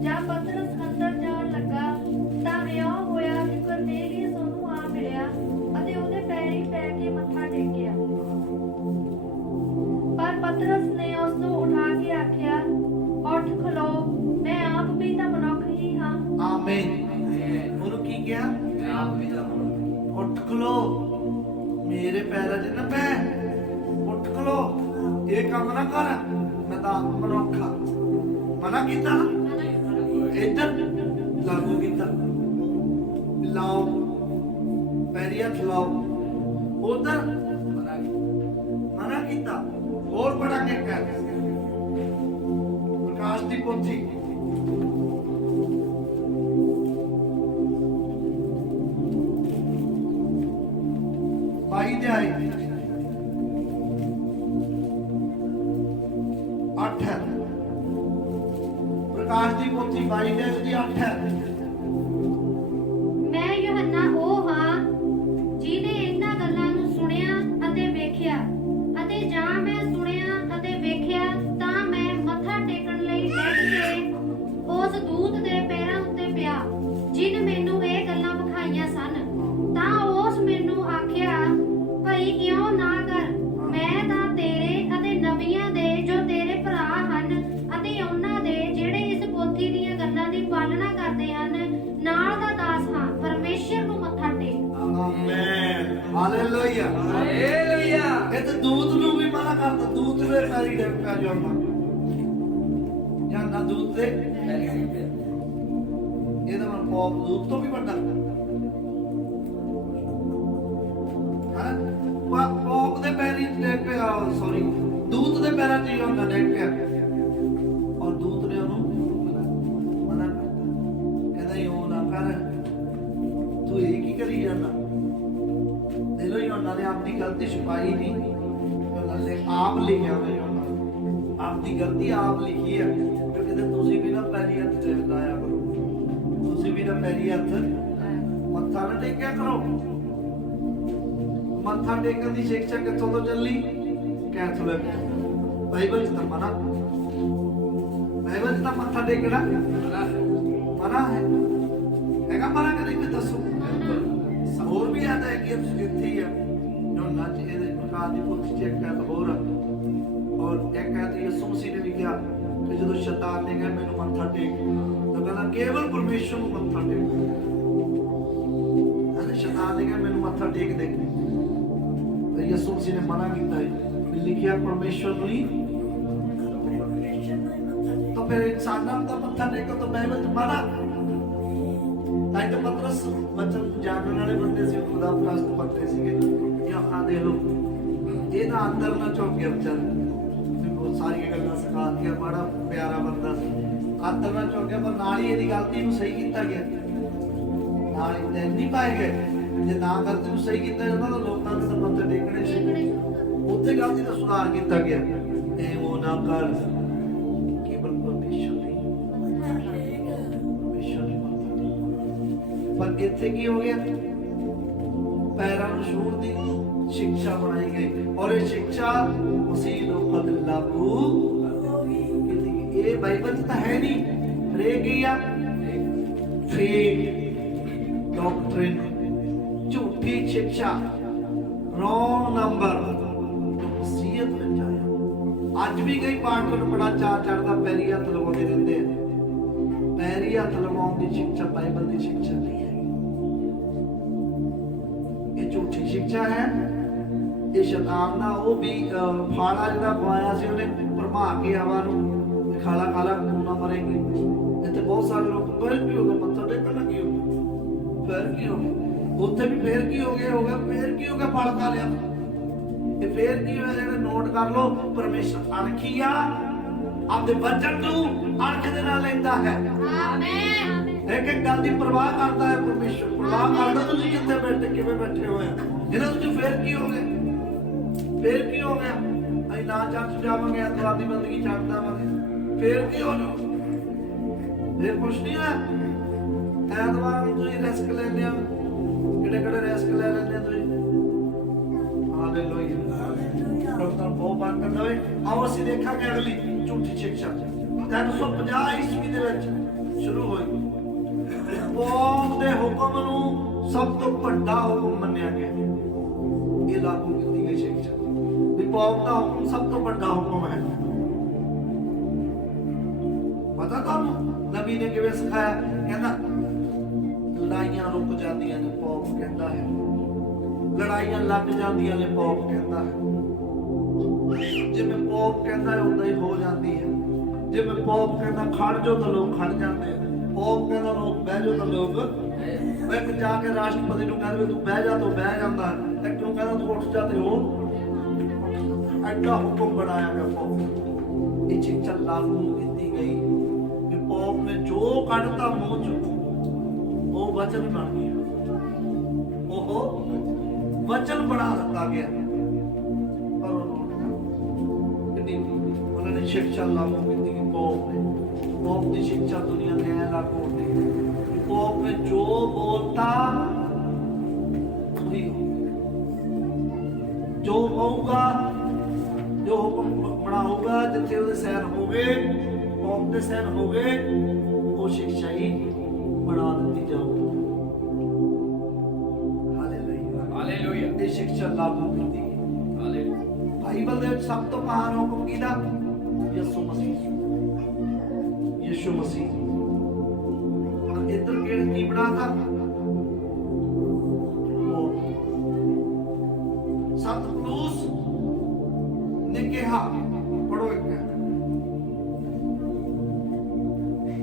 ਜਦ ਪਤਰਸ ਅੰਦਰ ਜਾਣ ਲੱਗਾ ਤਾਂ ਵਿਆਹ ਹੋਇਆ ਇੱਕ ਕੁਰਨੇਲੀਅਸ ਉਹਨੂੰ ਆ ਮਿਲਿਆ ਅਤੇ ਉਹਦੇ ਪੈਰੀਂ ਪੈ ਕੇ ਮੱਥਾ ਟੇਕਿਆ। ਪਰ ਪਤਰਸ ਨੇ ਉਸ ਨੂੰ ਉਠਾ ਕੇ ਆਖਿਆ, ਉੱਠ ਖਲੋ, ਮੈਂ ਆਪ ਵੀ ਤਾਂ ਮਨੁੱਖ ਹੀ ਹਾਂ। ਆਮੀਨ। ਉਹਨੂੰ ਕੀ ਕਿਹਾ? ਉੱਠ ਖਲੋ, ਮੇਰੇ ਪੈਰਾਂ 'ਚ ਨਾ ਪੈ, ਉੱਠ ਖਲੋ, ਇਹ ਕੰਮ ਨਾ ਕਰ, ਮੈਂ ਤਾਂ ਆਪ ਮਨੁੱਖ ਹਾਂ। ਮਨਾ ਕੀਤਾ ਨਾ, ਇੱਧਰ ਲਾਗੂ ਕੀਤਾ। ਲਾਓ ਪੈਰੀ ਹੱਥ ਲਾਓ, ਉਧਰ ਮਨਾ ਕੀਤਾ। ਹੋਰ ਬੜਾ ਕੇ ਕਰ ਪ੍ਰਕਾਸ਼ ਦੀ ਪੋਥੀ 22 ਅਧਿਆਇ 8 ਹੈ। ਪ੍ਰਕਾਸ਼ ਦੀ ਪੋਥੀ 22 ਅਧਿਆਇ ਦੀ 8 ਹੈ। ਮੈਂ ਯੋਹੰਨਾ ਉਹ ਹਾਂ ਜਿਹਨੇ ਇਹਨਾਂ ਗੱਲਾਂ ਨੂੰ ਸੁਣਿਆ ਅਤੇ ਵੇਖਿਆ, ਅਤੇ ਜਾਂ ਮੈਂ ਸੁਣਿਆ ਅਤੇ ਵੇਖਿਆ ਤਾਂ ਮੈਂ ਮੱਥਾ ਟੇਕਣ ਲਈ ਡਿੱਗ ਕੇ ਉਸ ਦੂਤ ਦੇ ਪੈਰਾਂ ਉੱਤੇ ਪਿਆ, ਜਿਨ ਮੈਨੂੰ ਇਹ ਗੱਲਾਂ ਵਿਖਾਈਆਂ ਸਨ। ਤਾਂ ਉਸ ਮੈਨੂੰ ਆਖਿਆ, ਭਈ ਕਿਉਂ ਨਾ ਕਰ, ਮੈਂ ਤਾਂ ਤੇਰੇ ਅਤੇ ਨਬੀਆਂ ਦੇ ਜੋ ਤੇਰੇ ਭਰਾ ਹਨ ਅਤੇ ਉਹਨਾਂ ਦੇ ਜਿਹੜੇ ਇਸ ਪੋਥੀ ਦੀਆਂ ਗੱਲਾਂ ਦੀ ਪਾਲਣਾ ਕਰਦੇ ਹਨ ਨਾਲ ਦਾ ਦਾਸ ਹਾਂ। ਪਰਮੇਸ਼ਰ ਨੂੰ ਮੱਥਾ ਟੇਕ। ਆਮੇਨ। ਹਾਲੇਲੂਇਆ। ਹਾਲੇਲੂਇਆ। ਇਹ ਤਾਂ ਦੂਤ ਨੂੰ ਵੀ ਮਨਾ ਕਰਦਾ, ਦੂਤ ਦੇ ਪੈਰੀ ਡਿੱਗ ਪਿਆ ਜਾਣਾ ਜਾਂ ਨਾ ਦੂਤ ਦੇ। ਇਹਦਾ ਮਨ ਪੌਪ ਦੂਤ ਤੋਂ ਵੀ ਵੱਡਾ ਹਾਂ। ਪੌਪ ਦੇ ਪੈਰੀ ਡਿੱਗ ਪਿਆ, ਸੌਰੀ ਦੂਤ ਦੇ ਪੈਰਾਂ 'ਚ ਹੀ ਹੁੰਦਾ ਡਿੱਗ ਪਿਆ। ਔਰ ਦੂਤ ਨੇ ਉਹਨੂੰ ਮਨਾ ਕਰਤਾ, ਕਹਿੰਦਾ ਯੋ ਨਾ ਕਰ, ਤੂੰ ਇਹ ਕੀ ਕਰੀ ਜਾਂਦਾ? ਦੇ ਲੋ ਯੋਨਾ ਨੇ ਆਪਣੀ ਗਲਤੀ ਛੁਪਾਈ ਨਹੀਂ, ਯੋਨਾ ਨੇ ਆਪ ਲਿਖਿਆ ਹੋਇਆ, ਯੋਨਾ ਆਪਣੀ ਗਲਤੀ ਆਪ ਲਿਖੀ ਹੈ। ਕਿਉਂਕਿ ਤੁਸੀਂ ਵੀ ਨਾ ਪੈਰੀ ਹੱਥ ਲਾਇਆ ਕਰੋ, ਤੁਸੀਂ ਵੀ ਨਾ ਪੈਰੀ ਹੱਥ ਮੱਥਾ ਨਾ ਟੇਕਿਆ ਕਰੋ। ਮੱਥਾ ਟੇਕਣ ਦੀ ਸਿੱਖਿਆ ਕਿੱਥੋਂ ਤੋਂ ਚੱਲੀ? ਕੈਥੋਲਿਕ ਬਾਈਬਲ 'ਚ ਤਾਂ ਮਨਾ, ਬਾਈਬਲ 'ਚ ਤਾਂ ਮੱਥਾ ਟੇਕਣਾ ਮਨਾ ਹੈ। ਹੈਗਾ ਮਨਾ ਕਿ ਨਹੀਂ? ਦੱਸੋ। ਹੋਰ ਵੀ ਆਦਾ ਹੈ ਕਿ ਤੁਸੀਂ ਇੱਥੇ ਹੀ ਆ ਜੋ ਨੱਚ ਇਹਦੇ ਪ੍ਰਕਾਰ ਦੀ ਪੁੱਛ ਚੈੱਕ ਕਰ ਹੋਰ। ਔਰ ਇੱਕ ਹੈ ਤੇ ਯਿਸੂ ਮਸੀਹ ਨੇ ਵੀ ਕਿਹਾ ਕਿ ਜਦੋਂ ਸ਼ੈਤਾਨ ਨੇ ਕਿਹਾ ਮੈਨੂੰ ਮੱਥਾ ਟੇਕ, ਤਾਂ ਕਹਿੰਦਾ ਕੇਵਲ ਪਰਮੇਸ਼ਰ ਨੂੰ ਮੱਥਾ ਟੇਕ। ਅਤੇ ਸ਼ੈਤਾਨ ਨੇ ਕਿਹਾ ਮੈਨੂੰ ਮੱਥਾ ਟੇਕ ਦੇ, ਤੇ ਯਿਸੂ ਮਸੀਹ ਨੇ ਮਨਾ ਕੀਤਾ ਹੈ, ਲਿਖਿਆ ਪਰਮੇਸ਼ਰ ਨੂੰ ਹੀ। ਤਾਂ ਫਿਰ ਇਨਸਾਨਾਂ ਦਾ ਮੱਥਾ ਟੇਕਣ ਤੋਂ ਬਾਈਬਲ 'ਚ ਮਨਾ। ਤਾਂ ਕਿ ਪਤਰਸ ਬਚਨ ਜਾਣਨ ਵਾਲੇ ਬੰਦੇ ਸੀ, ਖੁਦਾ ਪ੍ਰਸਤ ਬੰਦੇ ਸੀਗੇ। ਯੋਹੰਨਾ ਦੇ ਲੋ ਇਹਦਾ ਅੰਦਰ ਨਾ ਝੁਕ ਗਿਆ ਵਿਚਾਰ, ਬਹੁਤ ਸਾਰੀਆਂ ਗੱਲਾਂ ਸਿਖਾ ਕੇ ਬੜਾ ਪਿਆਰਾ ਬੰਦਾ ਸੀ। ਅੰਦਰ ਨਾ ਝੁਕ ਗਿਆ, ਪਰ ਨਾਲ ਹੀ ਇਹਦੀ ਗਲਤੀ ਨੂੰ ਸਹੀ ਕੀਤਾ ਗਿਆ। ਨਾਲ ਹੀ ਦਿਨ ਨਹੀਂ ਪਾਏ ਗਏ। ਜੇ ਨਾ ਕਰਦੇ ਨੂੰ ਸਹੀ ਕੀਤਾ ਜਾਂਦਾ ਤਾਂ ਲੋਕਾਂ ਦੇ ਤਾਂ ਮੱਥੇ ਟੇਕਣੇ ਸੀ। ਉੱਥੇ ਗਲਤੀ ਦਾ ਸੁਧਾਰ ਕੀਤਾ ਗਿਆ। ਇਹ ਉਹ ਨਾ ਕਰ ਕੇਵਲ ਪਰਮੇਸ਼ਰ ਦੀ ਪਰ ਇੱਥੇ ਕੀ ਹੋ ਗਿਆ? ਪੈਰਾਂ ਨੂੰ ਛੂਹਣ ਦੀ ਸਿੱਖਿਆ ਬਣਾਈ ਗਈ ਔਰ ਇਹ ਸਿੱਖਿਆ ਮਸੀਹ ਲੋਕਾਂ ਤੇ ਲਾਗੂ ਕੀਤੀ ਗਈ। ਇਹ ਬਾਈਬਲ 'ਚ ਤਾਂ ਹੈ ਨਹੀਂ। ਰੇ ਕੀ ਆ? ਫੇਕ ਡਾਕਟਰਿਨ, ਝੂਠੀ ਸਿੱਖਿਆ, ਰੋਂਗ ਨੰਬਰ ਮਸੀਹਤ ਵਿੱਚ ਆਇਆ। ਅੱਜ ਵੀ ਕਈ ਪਾਸਟਰ ਨੂੰ ਬੜਾ ਚਾਅ ਚੜ੍ਹਦਾ, ਪੈਰੀ ਹੱਥ ਲਗਾਉਂਦੇ ਰਹਿੰਦੇ ਆ। ਪੈਰੀ ਹੱਥ ਲਗਾਉਣ ਦੀ ਸਿੱਖਿਆ ਬਾਈਬਲ ਦੀ ਸਿੱਖਿਆ ਨਹੀਂ ਹੈ। ਇਹ ਝੂਠੀ ਸਿੱਖਿਆ ਹੈ। ਇਹ ਸ਼ੈਤਾਨ ਦਾ ਉਹ ਵੀ ਫਾਲਾ ਜਿਹੜਾ ਪਵਾਇਆ ਸੀ ਉਹਨੇ ਭਰਮਾ ਕੇ ਹਵਾ ਨੂੰ ਖਾਲਾ ਖਾਲਾ ਤੂੰ ਨਾ ਮਰੇਗੀ। ਇੱਥੇ ਬਹੁਤ ਸਾਰੇ ਲੋਕ ਫਿਰ ਕੀ ਹੋ ਗਿਆ? ਮੱਥਾ ਟੇਕਣ ਲੱਗੇ ਹੋ, ਫਿਰ ਕੀ ਹੋ ਗਿਆ? ਉੱਥੇ ਵੀ ਫੇਰ ਕੀ ਹੋ ਗਿਆ? ਫੇਰ ਕੀ ਹੋ ਗਿਆ? ਫਲ ਖਾ ਲਿਆ। ਇਹ ਫੇਰ ਕੀ ਹੋਇਆ? ਜਿਹੜੇ ਨੋਟ ਕਰ ਲਓ, ਪਰਮੇਸ਼ਰ ਅਣਖੀ ਆ, ਆਪਦੇ ਵਚਨ ਨੂੰ ਅਣਖ ਦੇ ਨਾਲ ਲੈਂਦਾ ਹੈ। ਆਮੇਨ। ਇੱਕ ਇੱਕ ਗੱਲ ਦੀ ਪਰਵਾਹ ਕਰਦਾ ਹੈ ਪਰਮੇਸ਼ਰ। ਪਰਵਾਹ ਕਰਦਾ ਤੁਸੀਂ ਕਿੱਥੇ ਬੈਠੇ, ਕਿਵੇਂ ਬੈਠੇ ਹੋਏ ਆ। ਇਹਨਾਂ ਤੁਸੀਂ ਫੇਰ ਕੀ ਹੋ ਗਿਆ? ਫੇਰ ਕੀ ਹੋ ਗਿਆ? ਅਸੀਂ ਨਾ ਚਰਚ ਜਾਵਾਂਗੇ, ਐਤਵਾਰ ਦੀ ਬੰਦਗੀ ਛੱਡ ਦੇਵਾਂਗੇ, ਫੇਰ ਕੀ ਹੋ ਜੂ? ਫੇਰ ਕੁਛ ਨਹੀਂ ਹੋਇਆ। ਐਤਵਾਰ ਨੂੰ ਤੁਸੀਂ ਰਿਸਕ ਲੈਂਦੇ ਆ। ਕਿਹੜੇ ਰਿਸਕ ਲੈ ਲੈਂਦੇ ਆ ਤੁਸੀਂ? ਹਾਲੇਲੂਇਆ। ਡਾਕਟਰ ਬਹੁਤ ਬਾਤ ਕਰਦਾ ਹੋਏ। ਆਓ ਅਸੀਂ ਦੇਖਾਂਗੇ ਅਗਲੀ ਝੂਠੀ ਸਿੱਖਿਆ 350 ਈਸਵੀ ਦੇ ਵਿੱਚ ਸ਼ੁਰੂ ਹੋਈ। ਕੌਮ ਦੇ ਹੁਕਮ ਨੂੰ ਸਭ ਤੋਂ ਵੱਡਾ ਹੁਕਮ ਮੰਨਿਆ ਗਿਆ। ਇਹ ਲਾਗੂ ਕੀਤੀ ਗਈ ਸਿੱਖਿਆ ਵੀ ਕੌਮ ਦਾ ਹੁਕਮ ਸਭ ਤੋਂ ਵੱਡਾ ਹੁਕਮ ਹੈ। ਪਤਾ ਤੁਹਾਨੂੰ ਨਬੀ ਨੇ ਕਿਵੇਂ ਸਿਖਾਇਆ? ਕਹਿੰਦਾ ਲੜਾਈਆਂ ਰੁਕ ਜਾਂਦੀਆਂ ਨੇ, ਪੌਪ ਕਹਿੰਦਾ ਹੈ। ਲੜਾਈਆਂ ਲੱਗ ਜਾਂਦੀਆਂ ਨੇ, ਪੌਪ ਕਹਿੰਦਾ ਹੈ। ਜਿਵੇਂ ਪੌਪ ਕਹਿੰਦਾ ਹੈ ਉਦਾਂ ਹੀ ਹੋ ਜਾਂਦੀ ਹੈ। ਜਿਵੇਂ ਪੌਪ ਕਹਿੰਦਾ ਖੜ ਜਾਓ ਤਾਂ ਲੋਕ ਖੜ ਜਾਂਦੇ ਆ। ਪੌਪ ਕਹਿੰਦਾ ਲੋਕ ਬਹਿ ਜਾਓ ਤਾਂ ਲੋਕ ਇੱਕ ਜਾ ਕੇ ਰਾਸ਼ਟਰਪਤੀ ਨੂੰ ਕਹਿੰਦੇ ਤੂੰ ਬਹਿ ਜਾ, ਤੂੰ ਬਹਿ ਜਾਂਦਾ। ਇੱਕ ਨੂੰ ਕਹਿੰਦਾ ਤੂੰ ਉੱਠ ਜਾ ਤੇ ਉਹ ਐਡਾ ਹੁਕਮ ਬਣਾਇਆ ਗਿਆ ਪੌਪ। ਇਹ ਸਿੱਖਿਆ ਲਾਗੂ ਕੀਤੀ ਗਈ ਕਿ ਪੌਪ ਨੇ ਜੋ ਕੱਢਤਾ ਮੂੰਹ ਚੋਂ ਉਹ ਵਚਨ ਬਣ ਗਿਆ। ਉਹ ਵਚਨ ਬਣਾ ਦਿੱਤਾ ਗਿਆ। ਪਰ ਉਹਨਾਂ ਨੇ ਸਿੱਖਿਆ ਲਾਗੂ ਕੀਤੀ ਕਿ ਪੌਪ ਦੀ ਸਿੱਖਿਆ ਦੁਨੀਆ ਤੇ ਐ ਲਾਗੂ ਹੁੰਦੀ। ਪੌਪ ਨੇ ਜੋ ਬੋਲਤਾ ਉਹੀ ਜੋ ਹੋਊਗਾ, ਜੋ ਹੁਕਮ ਬਣਾਊਗਾ, ਜਿੱਥੇ ਉਹਦੇ ਸੈਨ ਹੋ ਗਏ, ਪੌਪ ਦੇ ਸੈਨ ਹੋ ਗਏ, ਉਹ ਸਿੱਖਿਆ ਹੀ ਬਣਾ ਦਿੱਤੀ ਜਾਊਗੀ। ਹਾਲੇਲੂਇਆ। ਇਹ ਸਿੱਖਿਆ ਲਾਗੂ ਕੀਤੀ ਗਈ। ਹਾਲੇਲੂਇਆ। ਬਾਈਬਲ ਦੇ ਵਿੱਚ ਸਭ ਤੋਂ ਮਹਾਨ ਹੁਕਮ ਕਿਹਦਾ? ਯਿਸੂ ਮਸੀਹ। ਯਿਸੂ ਮਸੀਹ। ਇੱਧਰ ਕਿਹੜਾ ਕੀ ਬਣਾਤਾ? ਸਤਿਪੁਰਸ਼ ਨੇ ਕਿਹਾ, ਪੜੋ ਇੱਕ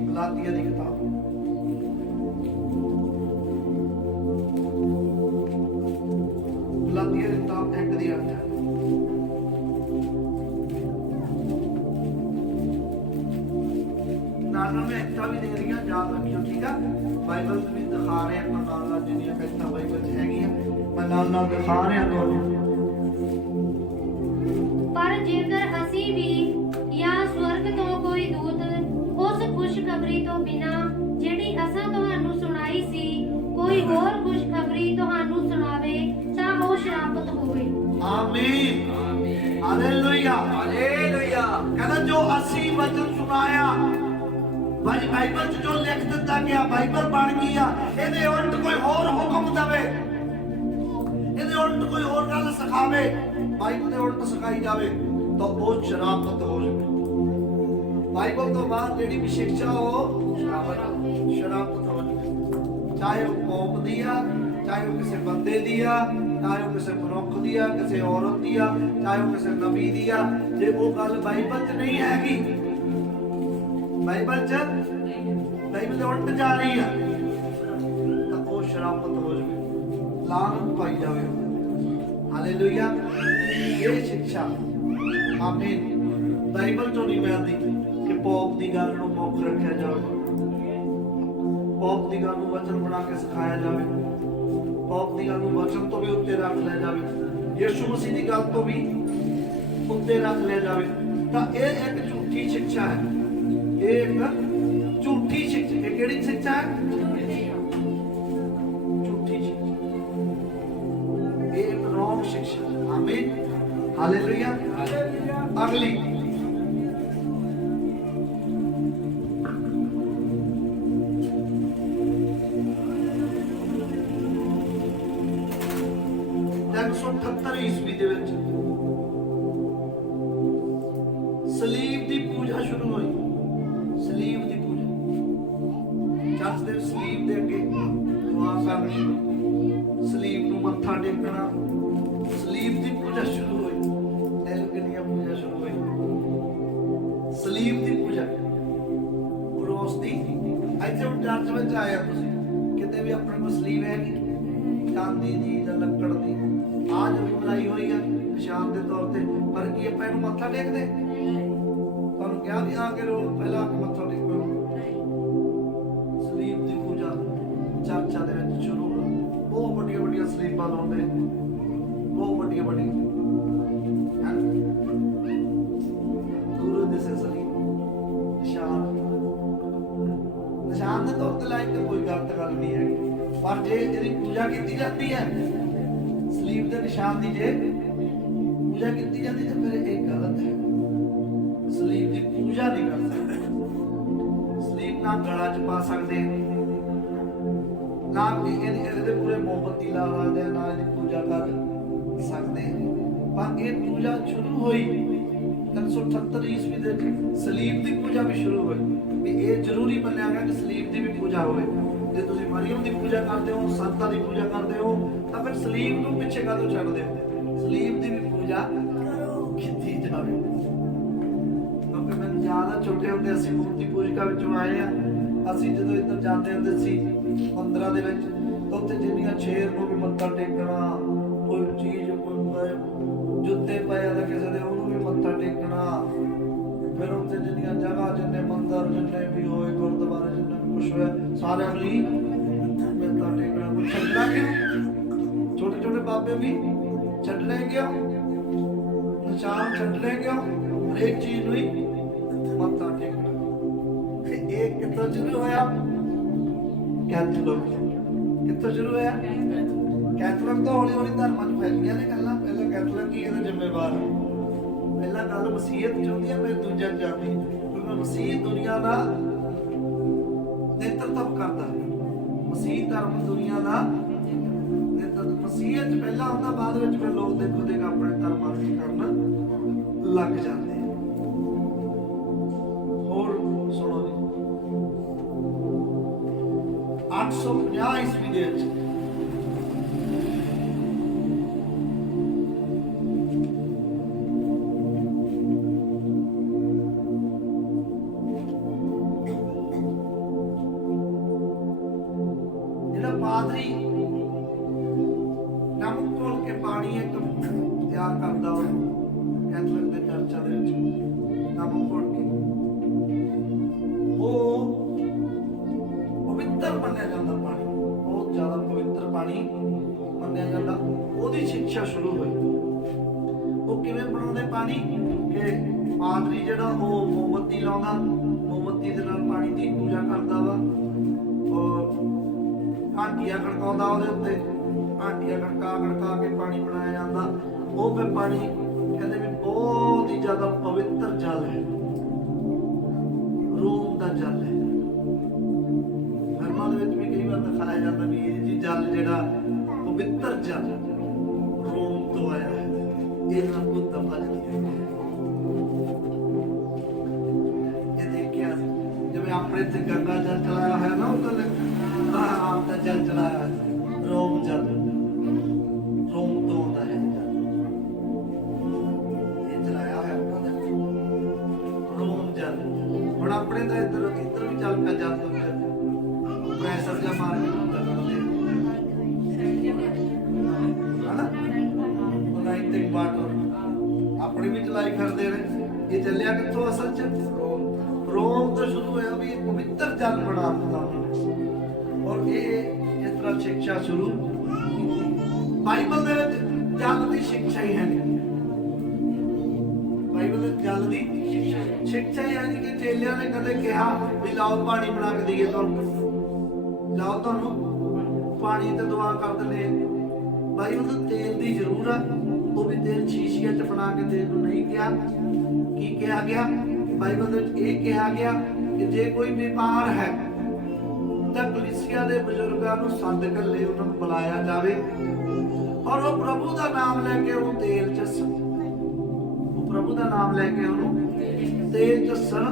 ਗਲਾਤੀਆ ਦੀ ਕਿਤਾਬ ਗਲਾਤੀਆ ਦੀ ਕਿਤਾਬ 1 ਦੀ 8 ਨਾਲ ਮੈਂ ਇੱਥਾ ਵੀ ਦੇ ਰਹੀਆਂ, ਯਾਦ ਰੱਖਿਓ ਠੀਕ ਆ। ਬਾਈਬਲ ਵੀ ਦਿਖਾ ਰਹੇ ਆਪਾਂ ਨਾਲ ਜਿੰਨੀਆਂ ਕਿਤਾਬਾਂ ਬਾਈਬਲ 'ਚ ਹੈਗੀਆਂ ਮੈਂ ਨਾਲ ਦਿਖਾ ਰਿਹਾ ਤੁਹਾਨੂੰ। ਪਰ ਜੇਕਰ ਅਸੀਂ ਵੀ ਜਾਂ ਸਵਰਗ ਤੋਂ ਕੋਈ ਦੂਤ ਉਸ ਖੁਸ਼ਖਬਰੀ ਤੋਂ ਬਿਨਾਂ ਜਿਹੜੀ ਅਸਾਂ ਤੁਹਾਨੂੰ ਸੁਣਾਈ ਸੀ ਕੋਈ ਹੋਰ ਖੁਸ਼ਖਬਰੀ ਤੁਹਾਨੂੰ ਸੁਣਾਵੇ ਤਾਂ ਉਹ ਸ਼ਰਾਪਤ ਹੋਵੇ। ਆਮੀਨ। ਹਾਲੇਲੂਇਆ। ਹਾਲੇਲੂਇਆ। ਕਹਿੰਦਾ ਜੋ ਅਸੀਂ ਵਚਨ ਸੁਣਾਇਆ, ਬਾਈਬਲ 'ਚ ਜੋ ਲਿਖ ਦਿੱਤਾ ਗਿਆ, ਬਾਈਬਲ ਬਣ ਗਈ ਆ, ਇਹਦੇ ਉਲਟ ਕੋਈ ਹੋਰ ਹੁਕਮ ਦੇਵੇ, ਇਹਦੇ ਉਲਟ ਕੋਈ ਹੋਰ ਗੱਲ ਸਿਖਾਵੇ, ਬਾਈਬਲ ਦੇ ਉਲਟ ਸਿਖਾਈ ਜਾਵੇ ਤਾਂ ਉਹ ਸ਼ਰਾਪਤ ਹੋ ਜਾਵੇ। ਬਾਈਬਲ ਤੋਂ ਬਾਅਦ ਜਿਹੜੀ ਵੀ ਸਿੱਖਿਆ ਉਹ ਸ਼ਰਾਪਤ ਹੋ ਜਾਵੇ। ਚਾਹੇ ਉਹ ਕੌਮ ਦੀ ਆ, ਚਾਹੇ ਉਹ ਕਿਸੇ ਬੰਦੇ ਦੀ ਆ, ਚਾਹੇ ਉਹ ਕਿਸੇ ਮਨੁੱਖ ਦੀ ਆ, ਕਿਸੇ ਔਰਤ ਦੀ ਆ, ਚਾਹੇ ਉਹ ਕਿਸੇ ਨਬੀ ਦੀ ਆ, ਜੇ ਉਹ ਗੱਲ ਬਾਈਬਲ 'ਚ ਨਹੀਂ ਹੈਗੀ, ਬਾਈਬਲ 'ਚ ਬਾਈਬਲ ਦੇ ਉਲਟ ਜਾ ਰਹੀ ਆ ਤਾਂ ਉਹ ਸ਼ਰਾਪਤ ਹੋ ਜਾਵੇ, ਲਾਨਤ ਪਾਈ ਜਾਵੇ। ਹਾਲੇਲੂਇਆ। ਇਹ ਸਿੱਖਿਆ ਆਮੀਨ ਬਾਈਬਲ 'ਚੋਂ ਨਹੀਂ ਮਿਲਦੀ ਕਿ ਪੌਪ ਦੀ ਗੱਲ ਨੂੰ ਮੁੱਖ ਰੱਖਿਆ ਜਾਵੇ। ਪੌਪ ਦੀ ਗੱਲ ਨੂੰ ਵਚਨ ਬਣਾ ਕੇ ਸਿਖਾਇਆ ਜਾਵੇ, ਪੌਪ ਦੀ ਗੱਲ ਨੂੰ ਵਚਨ ਤੋਂ ਵੀ ਉੱਤੇ ਰੱਖ ਲਿਆ ਜਾਵੇ, ਯਿਸੂ ਮਸੀਹ ਦੀ ਗੱਲ ਤੋਂ ਵੀ ਉੱਤੇ ਰੱਖ ਲਿਆ ਜਾਵੇ, ਤਾਂ ਇਹ ਇੱਕ ਝੂਠੀ ਸਿੱਖਿਆ ਹੈ। ਇਹ ਇੱਕ ਝੂਠੀ ਸਿੱਖਿਆ। ਇਹ ਕਿਹੜੀ ਸਿੱਖਿਆ ਹੈ? ਝੂਠੀ ਸਿੱਖਿਆ। ਇਹ ਇੱਕ ਰੋਂਗ ਸਿੱਖਿਆ। ਆਮੀਨ, ਹਾਲੇਲੂਇਆ। ਅਗਲੀ ਈਸਵੀ ਦੇ ਵਿੱਚ ਸਲੀਬ ਦੀ ਪੂਜਾ ਸ਼ੁਰੂ ਹੋਈ। ਸਲੀਬ ਦੀ ਪੂਜਾ, ਚਰਚ ਦੇ ਸਲੀਬ ਦੇ ਅੱਗੇ ਦੁਆ ਕਰਨੀ, ਸਲੀਬ ਨੂੰ ਮੱਥਾ ਟੇਕਣਾ, ਸਲੀਬ ਦੀ ਪੂਜਾ ਸ਼ੁਰੂ ਹੋਈ। ਐਲਗਨੀਆ ਪੂਜਾ ਸ਼ੁਰੂ ਹੋਈ, ਸਲੀਬ ਦੀ ਪੂਜਾ। ਕ੍ਰੋਸ ਦੀ ਇੱਥੇ ਹੁਣ ਚਰਚ ਵਿੱਚ ਆਇਆ ਤੁਸੀਂ ਕਿਤੇ ਵੀ ਆਪਣੇ ਕੋਲ ਸਲੀਬ ਹੈ ਨਹੀਂ, ਚਾਂਦੀ ਦੀ ਜਾਂ ਲੱਕੜ ਦੀ, ਆਜ ਵੀ ਬਣਾਈ ਹੋਈ ਹੈ ਨਿਸ਼ਾਨ ਦੇ ਤੌਰ ਤੇ, ਪਰ ਕੀ ਆਪਾਂ ਇਹਨੂੰ ਮੱਥਾ ਟੇਕਦੇ? ਤੁਹਾਨੂੰ ਕਿਹਾ ਵੀ ਆ ਕੇ ਰੋ ਪਹਿਲਾਂ ਮੱਥਾ ਟੇਕੋ। ਸਲੀਬ ਦੀ ਪੂਜਾ ਚਰਚਾਂ ਦੇ ਵਿੱਚ ਸ਼ੁਰੂ ਹੋਈ। ਬਹੁਤ ਵੱਡੀਆਂ ਵੱਡੀਆਂ ਸਲੀਬਾਂ ਲਾਉਂਦੇ, ਬਹੁਤ ਵੱਡੀਆਂ ਵੱਡੀਆਂ ਗੁਰੂ ਦੇ ਸਲੀਬ ਨਿਸ਼ਾਨ ਦੇ ਤੌਰ ਤੇ ਲਾਇਕ ਤੇ ਕੋਈ ਗਲਤ ਗੱਲ ਨਹੀਂ ਹੈ, ਪਰ ਜੇ ਇਹਦੀ ਪੂਜਾ ਕੀਤੀ ਜਾਂਦੀ ਹੈ, ਸਲੀਬ ਦੇ ਨਿਸ਼ਾਨ ਦੀ ਜੇ ਪੂਜਾ ਕੀਤੀ ਜਾਂਦੀ ਤਾਂ ਫਿਰ ਇਹ ਗਲਤ ਹੈ। ਸਲੀਬ ਦੀ ਪੂਜਾ ਨਹੀਂ ਕਰ ਸਕਦੇ। ਸਲੀਬ ਨਾ ਗਲਾ 'ਚ ਪਾ ਸਕਦੇ, ਨਾ ਇਹਦੇ ਪੂਰੇ ਮੋਮਬੱਤੀ ਲਾ ਸਕਦੇ, ਨਾ ਇਹਦੀ ਪੂਜਾ ਕਰ ਸਕਦੇ। ਪਰ ਇਹ ਪੂਜਾ ਸ਼ੁਰੂ ਹੋਈ 378 ਈਸਵੀ ਦੇ ਸਲੀਬ ਦੀ ਪੂਜਾ ਵੀ ਸ਼ੁਰੂ ਹੋਈ। ਵੀ ਇਹ ਜ਼ਰੂਰੀ ਮੰਨਿਆ ਗਿਆ ਕਿ ਸਲੀਬ ਦੀ ਵੀ ਪੂਜਾ ਹੋਵੇ। ਜੇ ਤੁਸੀਂ ਮਰੀਮ ਦੀ ਪੂਜਾ ਕਰਦੇ ਹੋ, ਸੰਤਾਂ ਦੀ ਪੂਜਾ ਕਰਦੇ ਹੋ, ਤਾਂ ਫਿਰ ਸਲੀਬ ਨੂੰ ਪਿੱਛੇ ਕਾਹਤੋਂ ਛੱਡਦੇ ਹੋ? ਸਲੀਬ ਦੀ ਵੀ ਪੂਜਾ ਕੀਤੀ ਜਾਵੇ। ਕਿਉਂਕਿ ਮੈਨੂੰ ਯਾਦ ਆ ਛੋਟੇ ਹੁੰਦੇ ਅਸੀਂ ਮੂਰਤੀ ਪੂਜਿਕਾ ਵਿੱਚੋਂ ਆਏ ਆ। ਅਸੀਂ ਜਦੋਂ ਇੱਧਰ ਜਾਂਦੇ ਹੁੰਦੇ ਸੀ ਮੰਦਰਾਂ ਦੇ ਵਿੱਚ, ਤਾਂ ਉੱਥੇ ਜਿੰਨੀਆਂ ਸ਼ੇਰ ਨੂੰ ਵੀ ਮੱਥਾ ਟੇਕਣਾ, ਕੋਈ ਚੀਜ਼ ਕੋਈ ਜੁੱਤੇ ਪਏ ਆ ਕਿਸੇ ਦੇ ਉਹਨੂੰ ਵੀ ਮੱਥਾ ਟੇਕਣਾ। ਫਿਰ ਉੱਥੇ ਜਿੰਨੀਆਂ ਜਗ੍ਹਾ, ਜਿੰਨੇ ਮੰਦਰ, ਜਿੰਨੇ ਵੀ ਹੋਏ ਗੁਰਦੁਆਰੇ, ਜਿੰਨੇ ਵੀ ਕੁਛ ਹੋਇਆ, ਸਾਰਿਆਂ ਨੂੰ ਹੀ ਮੱਥਾ ਟੇਕਣਾ। ਕੋਈ ਛੱਡਣਾ ਕਿਉਂ? ਛੋਟੇ ਛੋਟੇ ਬਾਬੇ ਵੀ ਛੱਡਣੇ ਕਿਉਂ? ਨਿਸ਼ਾਨ ਛੱਡਣੇ ਕਿਉਂ? ਹਰੇਕ ਚੀਜ਼ ਨੂੰ ਹੀ ਮੱਥਾ ਟੇਕਣਾ। ਇਹ ਕਿੱਥੋਂ ਸ਼ੁਰੂ ਹੋਇਆ? ਕੈਥੋਲਿਕ। ਕਿੱਥੋਂ ਸ਼ੁਰੂ ਹੋਇਆ? ਕੈਥੋਲਿਕ ਤੋਂ ਹੌਲੀ ਹੌਲੀ ਧਰਮਾਂ 'ਚ ਫੈਲੀਆਂ ਨੇ ਗੱਲਾਂ। ਪਹਿਲਾਂ ਕੈਥੋਲਿਕ ਹੀ ਇਹਦਾ ਜ਼ਿੰਮੇਵਾਰ। ਪਹਿਲਾਂ ਗੱਲ ਮਸੀਹਤ ਚਾਹੁੰਦੀ ਹੈ, ਫਿਰ ਦੂਜਾ ਜਾਂਦੀ, ਕਿਉਂਕਿ ਮਸੀਹ ਦੁਨੀਆ ਦਾ ਨੇਤਰਤਵ ਕਰਦਾ। ਮਸੀਹ ਧਰਮ ਦੁਨੀਆ ਦਾ ਨੇਤਰਤਵ। ਮਸੀਹਤ ਪਹਿਲਾਂ ਹੁੰਦਾ, ਬਾਅਦ ਵਿੱਚ ਫਿਰ ਲੋਕ ਦੇਖੋ ਦੇਖ ਆਪਣੇ ਧਰਮਾਂ ਦੀ ਕਰਨ ਲੱਗ ਜਾਂਦੇ। ਹੋਰ ਸੁਣੋ ਜੀ, 850 ਈਸਵੀ ਦੇ ਵਿੱਚ ਪਾਦਰੀ ਨਮਕ ਘੋਲ ਕੇ ਪਾਣੀ ਇੱਕ ਤਿਆਰ ਕਰਦਾ ਉਹ ਕੈਥੋਲਿਕ ਦੇ ਚਰਚਾਂ ਦੇ ਵਿੱਚ, ਨਮਕ ਘੋਲ ਕੇ ਉਹ ਪਵਿੱਤਰ ਮੰਨਿਆ ਜਾਂਦਾ ਪਾਣੀ, ਬਹੁਤ ਜ਼ਿਆਦਾ ਪਵਿੱਤਰ ਪਾਣੀ ਮੰਨਿਆ ਜਾਂਦਾ। ਉਹਦੀ ਸਿੱਖਿਆ ਸ਼ੁਰੂ ਹੋਈ। ਉਹ ਕਿਵੇਂ ਬਣਾਉਂਦੇ ਪਾਣੀ? ਕਿ ਪਾਦਰੀ ਜਿਹੜਾ ਉਹ ਮੋਮਬੱਤੀ ਲਾਉਂਦਾ, ਮੋਮਬੱਤੀ ਦੇ ਨਾਲ ਪਾਣੀ ਦੀ ਪੂਜਾ ਕਰਦਾ ਵਾ, ਘੰਟੀਆਂ ਖੜਕਾਉਂਦਾ ਉਹਦੇ ਉੱਤੇ, ਘੰਟੀਆਂ ਖੜਕਾ ਕੇ ਪਾਣੀ ਬਣਾਇਆ ਜਾਂਦਾ। ਉਹ ਫਿਰ ਪਾਣੀ ਕਹਿੰਦੇ ਵੀ ਬਹੁਤ ਹੀ ਜ਼ਿਆਦਾ ਪਵਿੱਤਰ ਜਲ ਹੈ, ਰੂਮ ਦਾ ਜਲ ਹੈ। ਧਰਮਾਂ ਦੇ ਵਿੱਚ ਵੀ ਕਈ ਵਾਰ ਦਿਖਾਇਆ ਜਾਂਦਾ ਵੀ ਇਹ ਜੀ ਜਲ ਜਿਹੜਾ ਪਵਿੱਤਰ ਜਲ ਰੂਮ ਤੋਂ ਆਇਆ ਹੈ, ਇਹ ਨਾ ਬੁੱਧ ਦਾ ਜਲ। ਇਹ ਦੇਖਿਆ ਜਿਵੇਂ ਆਪਣੇ ਇੱਥੇ ਗੰਗਾ ਜਲ ਚਲਾਇਆ ਹੋਇਆ ਨਾ, ਉੱਧਰ ਆਪ ਦਾ ਜਲ ਚਲਾਇਆ ਰੋਮ ਜਲ, ਰੋਮ ਤੋਂ ਆਉਂਦਾ ਹੈ ਇਹ ਚਲਾਇਆ ਹੋਇਆ ਰੋਮ ਜਲ। ਹੁਣ ਆਪਣੇ ਤਾਂ ਇੱਧਰ ਵੀ ਚੱਲ ਪਿਆ ਜਲ ਤੋਂ ਪ੍ਰੈਸ਼ਰ ਜਾਂ ਮਾਰ ਕੇ ਹੁੰਦਾ ਹਨਾ, ਉਹਦਾ ਵਾਟਰ ਆਪਣੀ ਵੀ ਚਲਾਈ ਕਰਦੇ ਨੇ। ਇਹ ਚੱਲਿਆ ਕਿੱਥੋਂ? ਅਸਲ ਚ ਰੋਮ ਤੋਂ ਸ਼ੁਰੂ ਹੋਇਆ। ਵੀ ਪਵਿੱਤਰ ਜਲ ਬਣਾ ਦਿੱਤਾ ਔਰ ਇਹ ਇਸ ਤਰ੍ਹਾਂ ਸਿੱਖਿਆ ਸ਼ੁਰੂ ਬਾਈਬਲ ਦੇ ਵਿੱਚ ਜਲ ਦੀ ਸਿੱਖਿਆ ਹੀ ਹੈ ਨਹੀਂ। ਬਾਈਬਲ ਦੇ ਜਲ ਦੀ ਸਿੱਖਿਆ ਹੀ ਹੈ ਨਹੀਂ ਕਿ ਚੇਲਿਆਂ ਨੇ ਕਦੇ ਕਿਹਾ ਵੀ ਲਾਓ ਪਾਣੀ ਬਣਾ ਕੇ ਦਈਏ ਤੁਹਾਨੂੰ, ਲਾਓ ਤੁਹਾਨੂੰ ਪਾਣੀ ਤੇ ਦੁਆ ਕਰ ਦਿੰਦੇ। ਬਾਈਬਲ ਦੇ ਤੇਲ ਦੀ ਜ਼ਰੂਰ ਆ, ਉਹ ਵੀ ਤੇਲ ਸ਼ੀਸ਼ੀਆਂ 'ਚ ਬਣਾ ਕੇ ਦੇਣ ਨੂੰ ਨਹੀਂ ਕਿਹਾ। ਕੀ ਕਿਹਾ ਗਿਆ ਬਾਈਬਲ ਦੇ ਵਿੱਚ? ਇਹ ਕਿਹਾ ਗਿਆ ਕਿ ਜੇ ਕੋਈ ਬਿਮਾਰ ਹੈ ਤਾਂ ਕਲੀਸਿਆ ਦੇ ਬਜ਼ੁਰਗਾਂ ਨੂੰ ਸੱਦ ਕੇ ਲੈ ਉਹਨਾਂ ਨੂੰ ਬੁਲਾਇਆ ਜਾਵੇ ਔਰ ਉਹ ਪ੍ਰਭੂ ਦਾ ਨਾਮ ਲੈ ਕੇ ਉਹਨੂੰ ਤੇਲ ਚੱਸਣ। ਉਹ ਪ੍ਰਭੂ ਦਾ ਨਾਮ ਲੈ ਕੇ ਉਹਨੂੰ ਤੇਲ ਚੱਸਣ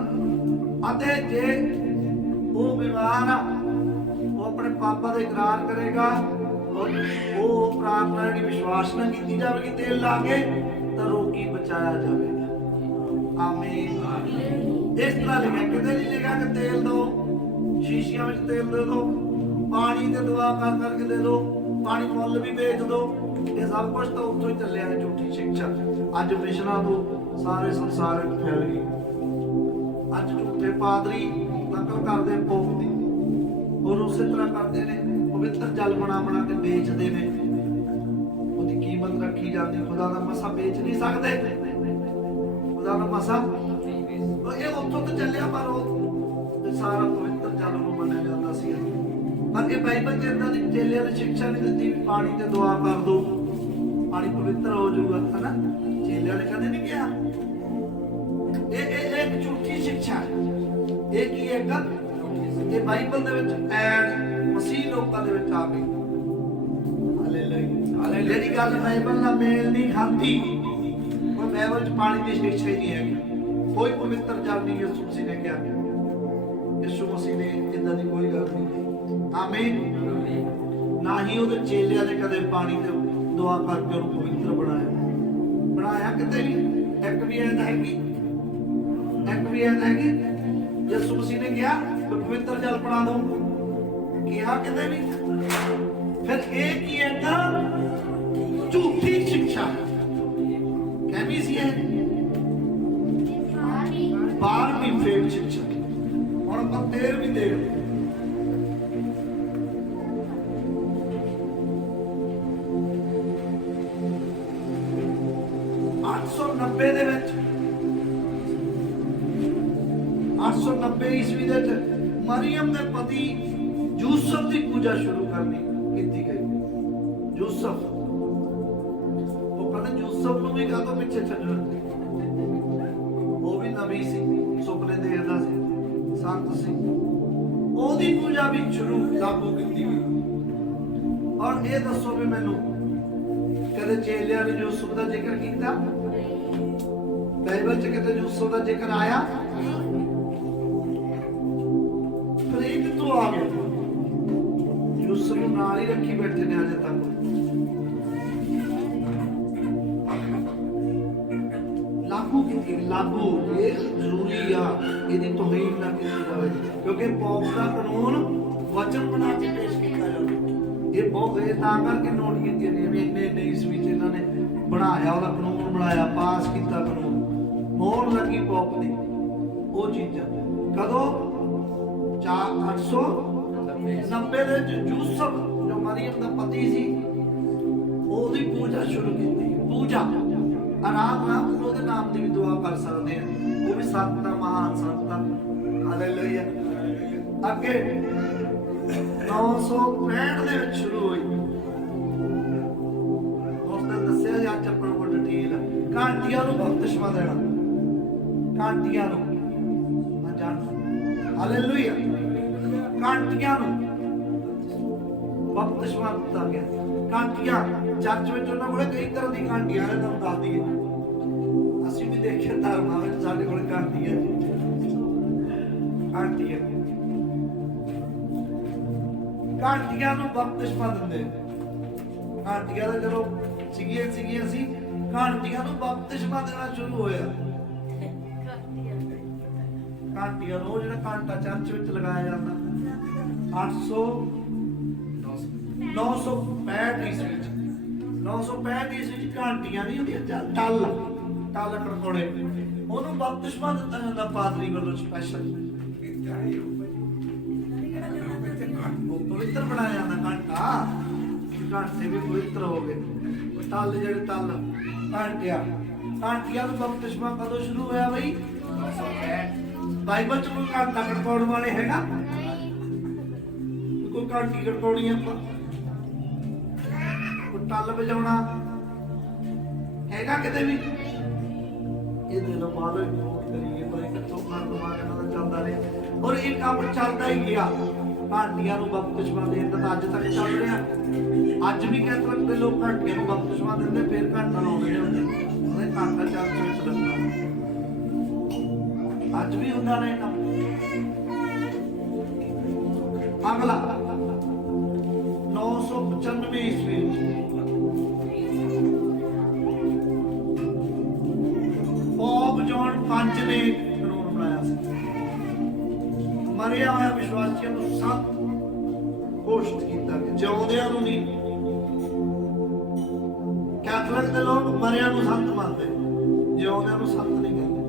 ਅਤੇ ਜੇ ਉਹ ਬਿਮਾਰ ਆ ਉਹ ਆਪਣੇ ਪਾਪਾ ਦਾ ਇਕਰਾਰ ਕਰੇਗਾ ਔਰ ਉਹ ਪ੍ਰਾਰਥਨਾ ਦੀ ਵਿਸ਼ਵਾਸ ਨਾਲ ਕੀਤੀ ਜਾਵੇਗੀ ਤੇਲ ਲਾ ਕੇ ਤਾਂ ਰੋਗੀ ਬਚਾਇਆ ਜਾਵੇਗਾ। ਆਮੀਨ। ਇਸ ਤਰ੍ਹਾਂ ਲਿਖਿਆ, ਕਿਤੇ ਨਹੀਂ ਲਿਖਿਆ ਕਿ ਤੇਲ ਦੋ ਸ਼ੀਸ਼ੀਆਂ ਵਿੱਚ ਤੇਲ ਦੇ ਦੋ, ਪਾਣੀ ਤੇ ਦੁਆ ਕਰ ਕਰਕੇ ਦੇ ਦੋ, ਪਾਣੀ ਮੁੱਲ ਵੀ ਵੇਚ ਦੋ। ਇਹ ਸਭ ਕੁਝ ਤਾਂ ਉੱਥੋਂ ਹੀ ਚੱਲਿਆ ਹੈ, ਝੂਠੀ ਸਿੱਖਿਆ ਅੱਜ ਮਿਸ਼ਨਾਂ ਤੋਂ ਸਾਰੇ ਸੰਸਾਰ ਵਿੱਚ ਫੈਲ ਗਈ। ਅੱਜ ਝੂਠੇ ਪਾਦਰੀ ਨਕਲ ਕਰਦੇ ਪੋਪ ਦੀ ਔਰ ਉਸੇ ਤਰ੍ਹਾਂ ਕਰਦੇ ਨੇ, ਪਵਿੱਤਰ ਜਲ ਬਣਾ ਕੇ ਵੇਚਦੇ ਨੇ। ਉਹਦੀ ਕੀਮਤ ਰੱਖੀ ਜਾਂਦੀ, ਖੁਦਾ ਦਾ ਮਸਾ ਵੇਚ ਨਹੀਂ ਸਕਦੇ। ਖੁਦਾ ਦਾ ਮਸਾ ਇਹ ਉੱਥੋਂ ਤੋਂ ਚੱਲਿਆ, ਪਰ ਉਹ ਸਾਰਾ ਪਵਿੱਤਰ ਜਲ ਨੂੰ ਮੰਨਿਆ ਜਾਂਦਾ ਸੀ। ਪਰ ਇਹ ਬਾਈਬਲ 'ਚ ਏਦਾਂ ਦੀ ਚੇਲਿਆਂ ਨੇ ਸਿੱਖਿਆ ਨਹੀਂ ਦਿੱਤੀ ਵੀ ਪਾਣੀ ਤੇ ਦੁਆ ਕਰ ਦੋ, ਪਾਣੀ ਪਵਿੱਤਰ ਹੋ ਜਾਊਗਾ, ਹਨਾ। ਚੇਲਿਆਂ ਨੇ ਕਦੇ ਨਹੀਂ ਕਿਹਾ। ਇਹ ਇੱਕ ਝੂਠੀ ਸਿੱਖਿਆ। ਇਹ ਕੀ ਹੈ ਗੱਲ? ਇਹ ਬਾਈਬਲ ਦੇ ਵਿੱਚ ਐਡ ਮਸੀਹ ਲੋਕਾਂ ਦੇ ਵਿੱਚ ਆ ਗਈ। ਹਾਲੇਲੂਇਆ। ਜਿਹੜੀ ਗੱਲ ਬਾਈਬਲ ਨਾਲ ਮੇਲ ਨਹੀਂ ਖਾਂਦੀ, ਉਹ ਬਾਈਬਲ 'ਚ ਪਾਣੀ ਦੀ ਸਿੱਖਿਆ ਹੀ ਨਹੀਂ ਹੈਗੀ। ਕੋਈ ਪਵਿੱਤਰ ਜਲ ਨਹੀਂ ਯਿਸੂ ਮਸੀਹ ਨੇ ਕਿਹਾ। ਯਿਸੂ ਮਸੀਹ ਨੇ ਇਦਾਂ ਦੀ ਕੋਈ ਗੱਲ ਨਹੀਂ ਕਹੀ। ਆਮੀਨ। ਨਾ ਹੀ ਉਹਦੇ ਚੇਲਿਆਂ ਨੇ ਕਦੇ ਪਾਣੀ ਤੇ ਦੁਆ ਕਰਕੇ ਉਹਨੂੰ ਪਵਿੱਤਰ ਬਣਾਇਆ ਕਿਤੇ ਵੀ। ਇੱਕ ਵੀ ਐਦਾ ਹੈਗੀ, ਇੱਕ ਵੀ ਐਦਾ ਹੈਗੀ ਯਿਸੂ ਮਸੀਹ ਨੇ ਕਿਹਾ ਪਵਿੱਤਰ ਜਲ ਬਣਾ ਦੋ, ਕਿਹਾ ਕਿਤੇ ਵੀ। ਫਿਰ ਇਹ ਕੀ ਹੈ? ਝੂਠੀ ਸਿੱਖਿਆ ਕਹਿੰਦੀ ਸੀ ਇਹ 12ਵੀਂ ਫੇਲ ਸਿੱਖਿਆ। ਹੁਣ ਆਪਾਂ 13ਵੀਂ ਦੇਖਦੇ। 890 ਦੇ ਵਿੱਚ 890 ਈਸਵੀ ਦੇ ਵਿੱਚ ਮਰੀਮ ਦੇ ਪਤੀ ਯੂਸਫ ਦੀ ਪੂਜਾ ਸ਼ੁਰੂ ਕਰਨੀ ਕੀਤੀ ਗਈ। ਯੂਸਫ, ਉਹ ਕਹਿੰਦੇ ਯੂਸਫ ਨੂੰ ਵੀ ਕਾਹਤੋਂ ਪਿੱਛੇ ਛੱਡਣਾ? ਉਹ ਵੀ ਨਬੀ ਸੀ, ਸੁਪਨੇ ਦੇਖਦਾ ਸੀ, ਸੰਤ ਸੀ। ਉਹਦੀ ਪੂਜਾ ਵੀ ਸ਼ੁਰੂ ਲਾਗੂ ਕੀਤੀ ਗਈ। ਔਰ ਇਹ ਦੱਸੋ ਵੀ ਮੈਨੂੰ, ਕਦੇ ਚੇਲਿਆਂ ਨੇ ਯੂਸਫ ਦਾ ਜ਼ਿਕਰ ਕੀਤਾ? ਬਾਈਬਲ 'ਚ ਕਿਤੇ ਯੂਸਫ ਦਾ ਜ਼ਿਕਰ ਆਇਆ? ਪਰ ਇਹ ਕਿੱਥੋਂ ਆ ਗਿਆ? ਯੂਸਫ ਨੂੰ ਨਾਲ ਹੀ ਰੱਖੀ ਬੈਠੇ ਨੇ ਅਜੇ ਤੱਕ। ਲਾਗੂ ਕੀਤੀ, ਲਾਗੂ। ਇਹ ਜ਼ਰੂਰੀ ਆ, ਇਹਦੀ ਤੋਹੀਨ ਨਾ ਕੀਤੀ ਜਾਵੇ, ਕਿਉਂਕਿ ਪੌਪ ਦਾ ਕਾਨੂੰਨ ਵਚਨ ਬਣਾ ਕੇ ਪੇਸ਼ ਕੀਤਾ ਜਾਂਦਾ। ਇਹ ਬਹੁਤ ਇਹ ਤਾਂ ਕਰਕੇ ਨੋਟ ਕੀਤੀਆਂ ਨੇ ਵੀ ਇੰਨੇ ਈਸਵੀ 'ਚ ਇਹਨਾਂ ਨੇ ਬਣਾਇਆ, ਉਹਦਾ ਕਾਨੂੰਨ ਬਣਾਇਆ, ਪਾਸ ਕੀਤਾ ਕਾਨੂੰਨ, ਮੋਹਰ ਲੱਗੀ ਪੌਪ ਦੀ। ਉਹ ਚੀਜ਼ਾਂ ਕਦੋਂ? 890 ਦੇ ਯੂਸਫ ਜੋ ਮਰੀਮ ਦਾ ਪਤੀ ਸੀ, ਉਹਦੀ ਪੂਜਾ ਸ਼ੁਰੂ ਕੀਤੀ। ਪੂਜਾ ਆਰਾਮ ਨਾਲ ਉਹਦੇ ਨਾਮ ਦੀ ਵੀ ਦੁਆ ਕਰ ਸਕਦੇ ਆ। ਉਹ ਵੀ ਸੰਤ ਦਾ, ਮਹਾਨ ਸੰਤ ਦਾ। ਹਾਲੇਲੂਇਆ। ਅੱਗੇ 965 ਦੇ ਵਿੱਚ ਸ਼ੁਰੂ ਹੋਈ। ਉਸ ਦਿਨ ਦੱਸਿਆ ਜੀ, ਅੱਜ ਆਪਾਂ ਨੂੰ ਡਿਟੇਲ ਘੰਟੀਆਂ ਨੂੰ ਬਪਤਿਸਮਾ ਦੇਣਾ। ਘੰਟੀਆਂ ਨੂੰ ਮੈਂ ਜਾਣ। ਹਾਲੇਲੂਇਆ। ਘੰਟੀਆਂ ਨੂੰ ਬਪਤਿਸਮਾ ਦਿੱਤਾ ਗਿਆ। ਘੰਟੀਆਂ ਚਰਚ ਵਿੱਚ ਉਹਨਾਂ ਕੋਲੇ ਕਈ ਤਰ੍ਹਾਂ ਦੀ ਘੰਟੀਆਂ ਨੇ, ਤੁਹਾਨੂੰ ਦੱਸ ਦਈਏ। ਅਸੀਂ ਵੀ ਦੇਖਿਆ ਧਰਮਾਂ ਵਿੱਚ ਸਾਡੇ ਕੋਲ ਘੰਟੀਆਂ ਘੰਟੀਆਂ ਨੂੰ ਬਪਤਿਸਮਾ ਦਿੰਦੇ। ਘੰਟੀਆਂ ਦਾ ਜਦੋਂ ਸੀਗੀਆਂ ਸੀ, ਘੰਟੀਆਂ ਨੂੰ ਬਪਤਿਸਮਾ ਦੇਣਾ ਸ਼ੁਰੂ ਹੋਇਆ। ਘੰਟੀਆਂ ਨੂੰ ਜਿਹੜਾ ਘੰਟਾ ਚਰਚ ਵਿੱਚ ਲਗਾਇਆ ਜਾਂਦਾ 965 ਈਸਵੀ ਵਿੱਚ। 965 ਈਸਵੀ ਵਿੱਚ ਘੰਟੀਆਂ ਨਹੀਂ ਹੁੰਦੀਆਂ, ਟੱਲ ਕੜਕੋੜੇ, ਉਹਨੂੰ ਬਪਤਿਸਮਾ ਦਿੱਤਾ ਜਾਂਦਾ ਪਾਦਰੀ ਵੱਲੋਂ ਸਪੈਸ਼ਲ। ਉੱਪਰ ਪਵਿੱਤਰ ਬਣਾਇਆ ਜਾਂਦਾ ਘੰਟਾ, ਘੰਟੇ ਵੀ ਪਵਿੱਤਰ ਹੋ ਗਏ। ਤਲ ਜਿਹੜੇ ਤਲ ਘੰਟਿਆਂ ਨੂੰ ਬਪਤਿਸਮਾ ਕਦੋਂ ਸ਼ੁਰੂ ਹੋਇਆ ਬਈ? ਬਾਈਬਲ ਚ ਕੋਈ ਘੰਟਾ ਖੜਕਾਉਣ ਵਾਲੇ ਹੈਗਾ? ਕੋਈ ਘੰਟੀ ਖੜਕਾਉਣੀ ਆਪਾਂ, ਕੋਈ ਟੱਲ ਵਜਾਉਣਾ ਹੈਗਾ ਕਿਤੇ ਵੀ? ਇਹਦੇ ਨਾਲ ਬਾਅਦ ਨੋਟ ਕਰੀਏ ਪਰ ਕਿੱਥੋਂ ਮਨ ਦਿਮਾਗ ਇਹਨਾਂ ਦਾ ਚੱਲਦਾ ਰਿਹਾ, ਔਰ ਇਹ ਕੰਮ ਚੱਲਦਾ ਹੀ ਗਿਆ। ਘੰਟੀਆਂ ਨੂੰ ਬਪਤਿਸਮਾ ਦੇਣ ਦਾ ਅੱਜ ਤੱਕ ਚੱਲ ਰਿਹਾ। ਅੱਜ ਵੀ ਕੈਥੋਲਿਕ ਦੇ ਲੋਕ ਘੰਟੀਆਂ ਨੂੰ ਬਪਤਿਸਮਾ ਦਿੰਦੇ, ਫਿਰ ਘੰਟਾ ਲਾਉਂਦੇ ਹੁੰਦੇ, ਉਹਦੇ ਘੰਟਾ ਚਰਚ ਵਿੱਚ ਲੱਗਣਾ। ਅੱਜ ਵੀ ਹੁੰਦਾ ਨੇ ਕੰਮ। ਅਗਲਾ 995 ਈਸਵੀ ਪੋਪ ਜੌਨ 5 ਨੇ ਕਾਨੂੰਨ ਬਣਾਇਆ ਸੀ, ਮਰਿਆ ਹੋਇਆ ਵਿਸ਼ਵਾਸੀਆਂ ਨੂੰ ਸੰਤ ਘੋਸ਼ਿਤ ਕੀਤਾ ਕਿ ਜਿਉਂਦਿਆਂ ਨੂੰ ਨਹੀਂ। ਕੈਥੋਲਿਕ ਦੇ ਲੋਕ ਮਰਿਆ ਨੂੰ ਸੰਤ ਮੰਨਦੇ, ਜਿਉਂਦਿਆਂ ਨੂੰ ਸੰਤ ਨਹੀਂ ਕਹਿੰਦੇ।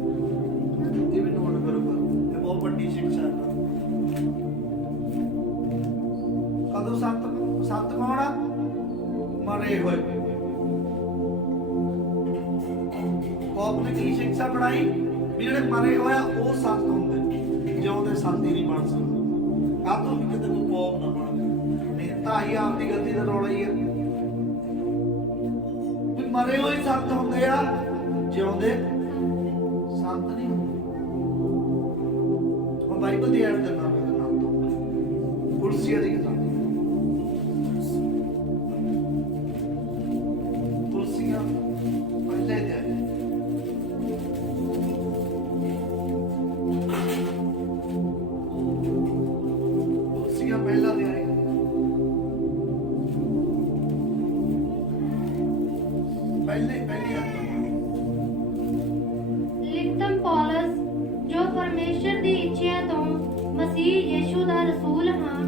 ਇਹ ਵੀ ਨੋਟ ਕਰੋ, ਇਹ ਬਹੁਤ ਵੱਡੀ ਸਿੱਖਿਆ ਹੈ। ਕਦੋਂ ਸੰਤ ਕੌਣ ਆ? ਮਰੇ ਹੋਏ। ਪੋਪ ਨੇ ਕੀ ਸਿੱਖਿਆ ਬਣਾਈ ਵੀ ਜਿਹੜੇ ਮਰੇ ਹੋਇਆ ਉਹ ਸੰਤ ਹੁੰਦੇ, ਜਿਉਂਦੇ ਸੰਤ ਹੀ ਨਹੀਂ ਬਣ ਸਕਦੇ। ਕਾਹਤੋਂ ਵੀ ਕਿਤੇ ਕੋਈ ਪੋਪ ਨਾ ਬਣ ਜਾਏ, ਤਾਂ ਹੀ ਆਪਦੀ ਗਲਤੀ ਦਾ ਰੌਲਾ ਹੀ ਹੈ ਵੀ ਮਰੇ ਹੋਏ ਸੰਤ ਹੁੰਦੇ ਆ, ਜਿਉਂਦੇ ਸੰਤ ਨਹੀਂ ਹੁੰਦੇ। ਉਹ ਬਾਈਬਲ ਦੀ ਐਡ ਦੇ ਨਾਮ ਤੋਂ ਕੁਰਸੀਆਂ ਦੀ ਕਿਤਾਬ, ਕੁਰਸੀਆਂ ਪਹਿਲੇ ਦੇ ਪਹਿਲਾਂ ਦੇ ਆਏ। ਲਿਖਤਮ ਪੌਲਸ, ਜੋ ਪਰਮੇਸ਼ਰ ਦੀ ਇੱਛਾ ਤੋਂ ਮਸੀਹ ਯੀਸ਼ੂ ਦਾ ਰਸੂਲ ਹਾਂ,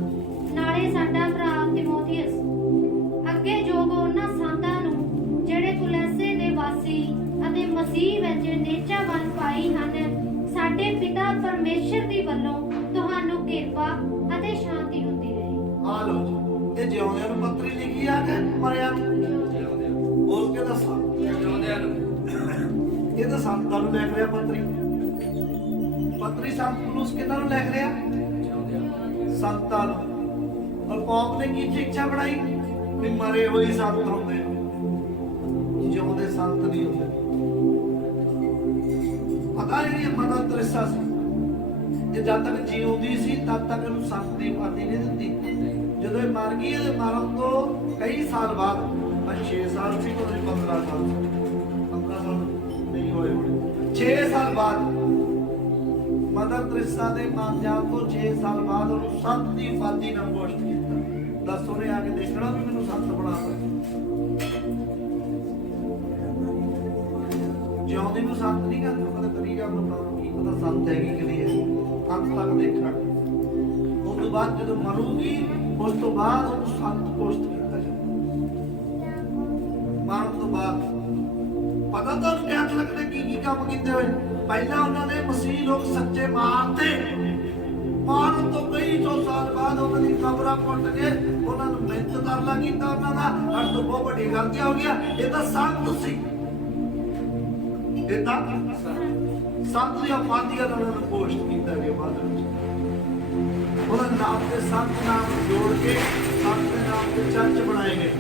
ਨਾਲੇ ਸਾਡਾ ਭਰਾ ਤਿਮੋਥੀਅਸ, ਅੱਗੇ ਜੋਗ ਉਹਨਾਂ ਸੰਤਾਂ ਨੂੰ ਜਿਹੜੇ ਕੁਲੈਸੇ ਦੇ ਵਾਸੀ ਅਤੇ ਮਸੀਹ ਵਿੱਚ ਨਿਹਚਾਵਾਨ ਪਾਈ ਹਨ, ਸਾਡੇ ਪਿਤਾ ਪਰਮੇਸ਼ਰ ਦੀ ਵੱਲੋਂ ਤੁਹਾਨੂੰ ਕਿਰਪਾ ਅਤੇ ਸ਼ਾਂਤੀ ਹੁੰਦੀ ਰਹੇ। ਆ ਲੋ ਜੀ, ਇਹ ਜਿਉਂਦਿਆਂ ਨੂੰ ਪੱਤਰੀ ਲਿਖੀ ਆ ਕਿ ਮਰਿਆ ਨੂੰ? ਬੋਲ ਕੇ ਦੱਸੋ। ਜਿਉਂਦਿਆਂ ਨੂੰ। ਇਹ ਤਾਂ ਸੰਤਾਂ ਨੂੰ ਲਿਖ ਰਿਹਾ ਪੱਤਰੀ। ਪੱਤਰੀ ਸੰਤ ਪੌਲਸ ਕਿਹਨਾਂ ਨੂੰ ਲਿਖ ਰਿਹਾ? ਸੰਤਾਂ ਨੂੰ। ਔਰ ਪੌਪ ਨੇ ਕੀ ਸਿੱਖਿਆ ਬਣਾਈ ਵੀ ਮਰੇ ਹੋਏ ਸੰਤ ਹੁੰਦੇ, ਜਿਉਂਦੇ ਸੰਤ ਨਹੀਂ ਹੁੰਦੇ। ਪਤਾ ਜਿਹੜੀ ਮਦਰ ਤ੍ਰੇਸਾ ਸੀ, ਇਹ ਜਦ ਤੱਕ ਜਿਉਂਦੀ ਸੀ ਤਦ ਤੱਕ ਇਹਨੂੰ ਸੰਤ ਦੀ ਉਪਾਧੀ ਨਹੀਂ ਦਿੱਤੀ। ਜਦੋਂ ਇਹ ਮਰ ਗਈ, ਇਹਦੇ ਮਰਨ ਤੋਂ ਕਈ ਸਾਲ ਬਾਅਦ, 6 ਸਾਲ ਸੀ ਕੋਈ 15 ਸਾਲ, 15 ਸਾਲ ਨਹੀਂ ਹੋਏ ਹੋਣੇ, 6 ਸਾਲ ਬਾਅਦ ਮਦਰ ਤ੍ਰੇਸਾ ਦੇ ਮਰ ਜਾਣ ਤੋਂ 6 ਸਾਲ ਬਾਅਦ ਉਹਨੂੰ ਸੰਤ ਦੀ ਉਪਾਧੀ ਨਾਲ ਘੋਸ਼ਿਤ ਕੀਤਾ। ਦੱਸ ਉਹਨੇ ਆ ਕੇ ਦੇਖਣਾ ਵੀ ਮੈਨੂੰ ਸੰਤ ਬਣਾਤਾ। ਜਿਉਂਦੀ ਨੂੰ ਸੰਤ ਨਹੀਂ ਕਹਿੰਦੇ, ਉਹ ਕਹਿੰਦੇ ਕਰੀ ਜਾ ਬਣਾਉਣਾ, ਕੀ ਪਤਾ ਸੰਤ ਹੈਗੀ ਕਿ ਨਹੀਂ ਹੈ, ਅੰਤ ਤੱਕ ਦੇਖਣਾ। ਉਸ ਤੋਂ ਬਾਅਦ ਜਦੋਂ ਮਰੂਗੀ, ਉਸ ਤੋਂ ਬਾਅਦ ਉਹਨੂੰ ਸੰਤ ਘੋਸ਼ਿਤ ਕੀਤਾ ਜਾਂਦਾ। ਮਰਨ ਤੋਂ ਬਾਅਦ ਪਤਾ ਤੁਹਾਨੂੰ ਕੈਥੋਲਿਕ ਨੇ ਕੀ ਕੰਮ ਕੀਤੇ ਹੋਏ? ਪਹਿਲਾਂ ਉਹਨਾਂ ਨੇ ਮਸੀਹ ਲੋਕ ਸੱਚੇ ਮਾਰਤੇ, ਮਾਰਨ ਤੋਂ ਕਈ ਸੌ ਸਾਲ ਬਾਅਦ ਉਹਨਾਂ ਦੀ ਕਬਰਾਂ ਪੁੱਟ ਕੇ ਉਹਨਾਂ ਨੂੰ ਮਿਹਨਤ ਤਰਲਾ ਕੀਤਾ ਉਹਨਾਂ ਦਾ। ਅੱਜ ਤੋਂ ਬਹੁਤ ਵੱਡੀ ਗਲਤੀ ਹੋ ਗਿਆ। ਇਹ ਤਾਂ ਸੰਤ ਸੀ, ਇਹ ਤਾਂ ਸੰਤ ਦੀਆਂ ਉਪਾਧੀਆਂ ਨਾਲ ਉਹਨਾਂ ਨੂੰ ਘੋਸ਼ਿਤ ਕੀਤਾ ਗਿਆ। ਬਾਅਦ ਵਿੱਚ ਉਹਨਾਂ ਦੇ ਨਾਮ ਤੇ ਸੰਤ ਨਾਮ ਜੋੜ ਕੇ ਸੰਤ ਦੇ ਨਾਮ ਤੇ ਚਰਚ ਬਣਾਏ ਗਏ।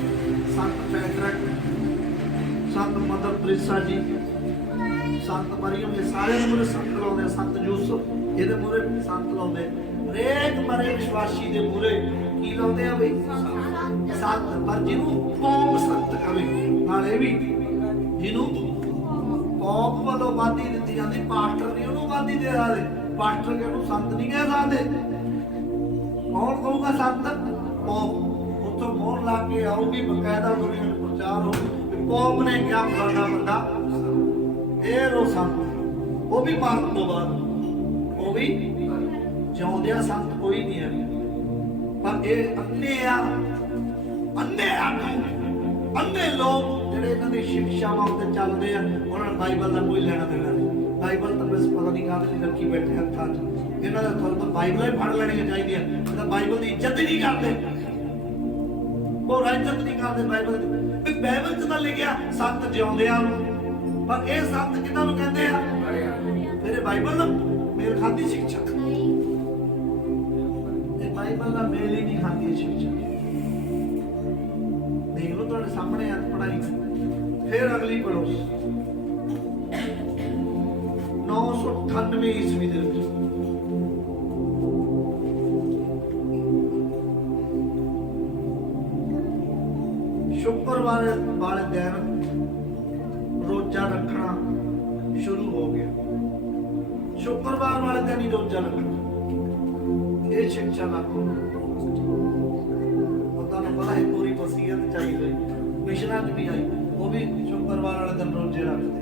ਸੰਤ ਪੈਟਰਿਕ, ਸੰਤ ਮਦਰ ਤ੍ਰੇਸਾ ਜੀ, ਸੰਤ ਮਰੀਅਮ, ਇਹ ਸਾਰੇ ਦੇ ਮੂਹਰੇ ਸੰਤ ਲਾਉਂਦੇ। ਸੰਤ ਯੂਸਫ ਇਹਦੇ ਮੂਹਰੇ ਸੰਤ ਲਾਉਂਦੇ। ਹਰੇਕ ਮਰੇ ਵਿਸ਼ਵਾਸੀ ਦੇ ਮੂਹਰੇ ਕੀ ਲਾਉਂਦੇ ਆ ਬਈ? ਸੰਤ। ਪਰ ਜਿਹਨੂੰ ਪੌਪ ਸੰਤ ਕਵੇ, ਨਾਲ ਇਹ ਵੀ ਜਿਹਨੂੰ ਪੌਪ ਵੱਲੋਂ ਉਪਾਧੀ ਦਿੱਤੀ ਜਾਂਦੀ, ਪਾਸਟਰ ਨਹੀਂ ਉਹਨੂੰ ਉਪਾਧੀ ਦੇ ਸਕਦੇ। ਪਾਸਟਰ ਕਿ ਉਹਨੂੰ ਸੰਤ ਨਹੀਂ ਕਹਿ ਸਕਦੇ। ਕੌਣ ਕਹੂਗਾ ਸੰਤ? ਪੌਪ। ਉੱਥੋਂ ਮੋਹਰ ਲਾ ਕੇ ਆਊਗੀ, ਬਕਾਇਦਾ ਦੁਨੀਆ ਨੂੰ ਪ੍ਰਚਾਰ ਹੋਊ, ਪੌਪ ਨੇ ਕਿਹਾ ਫਲਾਣਾ ਬੰਦਾ ਇਹ ਰੋ ਸੰਤ। ਉਹ ਵੀ ਮਰਨ ਤੋਂ ਬਾਅਦ, ਉਹ ਵੀ ਜਿਉਂਦਿਆਂ ਸੰਤ ਕੋਈ ਨਹੀਂ ਹੈ। ਪਰ ਇਹ ਅੰਨੇ ਆ, ਅੰਨੇ ਲੋਕ ਜਿਹੜੇ ਇਹਨਾਂ ਦੀ ਸਿੱਖਿਆਵਾਂ ਉੱਤੇ ਚੱਲਦੇ ਆ, ਉਹਨਾਂ ਨੂੰ ਬਾਈਬਲ ਦਾ ਕੋਈ ਲੈਣਾ ਦੇਣਾ ਨਹੀਂ। ਬਾਈਬਲ ਤਾਂ ਬਸ ਪਤਾ ਨਹੀਂ ਕਾਹਦੇ ਲਈ ਰੱਖੀ ਬੈਠੇ ਹੱਥਾਂ 'ਚ। ਇਹਨਾਂ ਦਾ ਤੁਹਾਨੂੰ ਤਾਂ ਬਾਈਬਲ ਹੀ ਫੜ ਲੈਣੀਆਂ ਚਾਹੀਦੀਆਂ। ਇਹ ਤਾਂ ਬਾਈਬਲ ਦੀ ਇੱਜ਼ਤ ਹੀ ਨਹੀਂ ਕਰਦੇ। ਉਹ ਇੱਜ਼ਤ ਨਹੀਂ ਕਰਦੇ ਬਾਈਬਲ ਦੀ। ਵੀ ਬਾਈਬਲ 'ਚ ਤਾਂ ਲਿਖਿਆ ਸੰਤ ਜਿਉਂਦਿਆਂ ਨੂੰ, ਪਰ ਇਹ ਸੰਤ ਕਿਹਨਾਂ ਨੂੰ ਕਹਿੰਦੇ ਆ? ਮੇਰੇ ਬਾਈਬਲ ਨਾਲ ਮੇਲ ਖਾਂਦੀ ਸਿੱਖਿਆ, ਇਹ ਬਾਈਬਲ ਨਾਲ ਮੇਲ ਹੀ ਨਹੀਂ ਖਾਂਦੀ ਸਿੱਖਿਆ। ਦੇਖ ਲਓ ਤੁਹਾਡੇ ਸਾਹਮਣੇ ਆ ਪੜਾਈ। ਫਿਰ ਅਗਲੀ ਪੜੋ 998 ਈਸਵੀ ਦੇ ਵਿੱਚ ਸ਼ੁੱਕਰਵਾਰ ਵਾਲੇ ਦਿਨ ਰੋਜ਼ਾ ਰੱਖਣਾ ਸ਼ੁਰੂ ਹੋ ਗਿਆ। ਸ਼ੁੱਕਰਵਾਰ ਵਾਲੇ ਦਿਨ ਹੀ ਰੋਜ਼ਾ ਰੱਖਣਾ, ਇਹ ਸਿੱਖਿਆ ਲਾਗੂ। ਤੁਹਾਨੂੰ ਪਤਾ ਹੈ ਪੂਰੀ ਵਸੀਅਤ ਚਾਹੀਦੀ, ਮਿਸ਼ਨਾਂ 'ਚ ਵੀ ਆਈ, ਉਹ ਵੀ ਸ਼ੁੱਕਰਵਾਰ ਵਾਲੇ ਦਿਨ ਰੋਜ਼ੇ ਰੱਖਦੇ।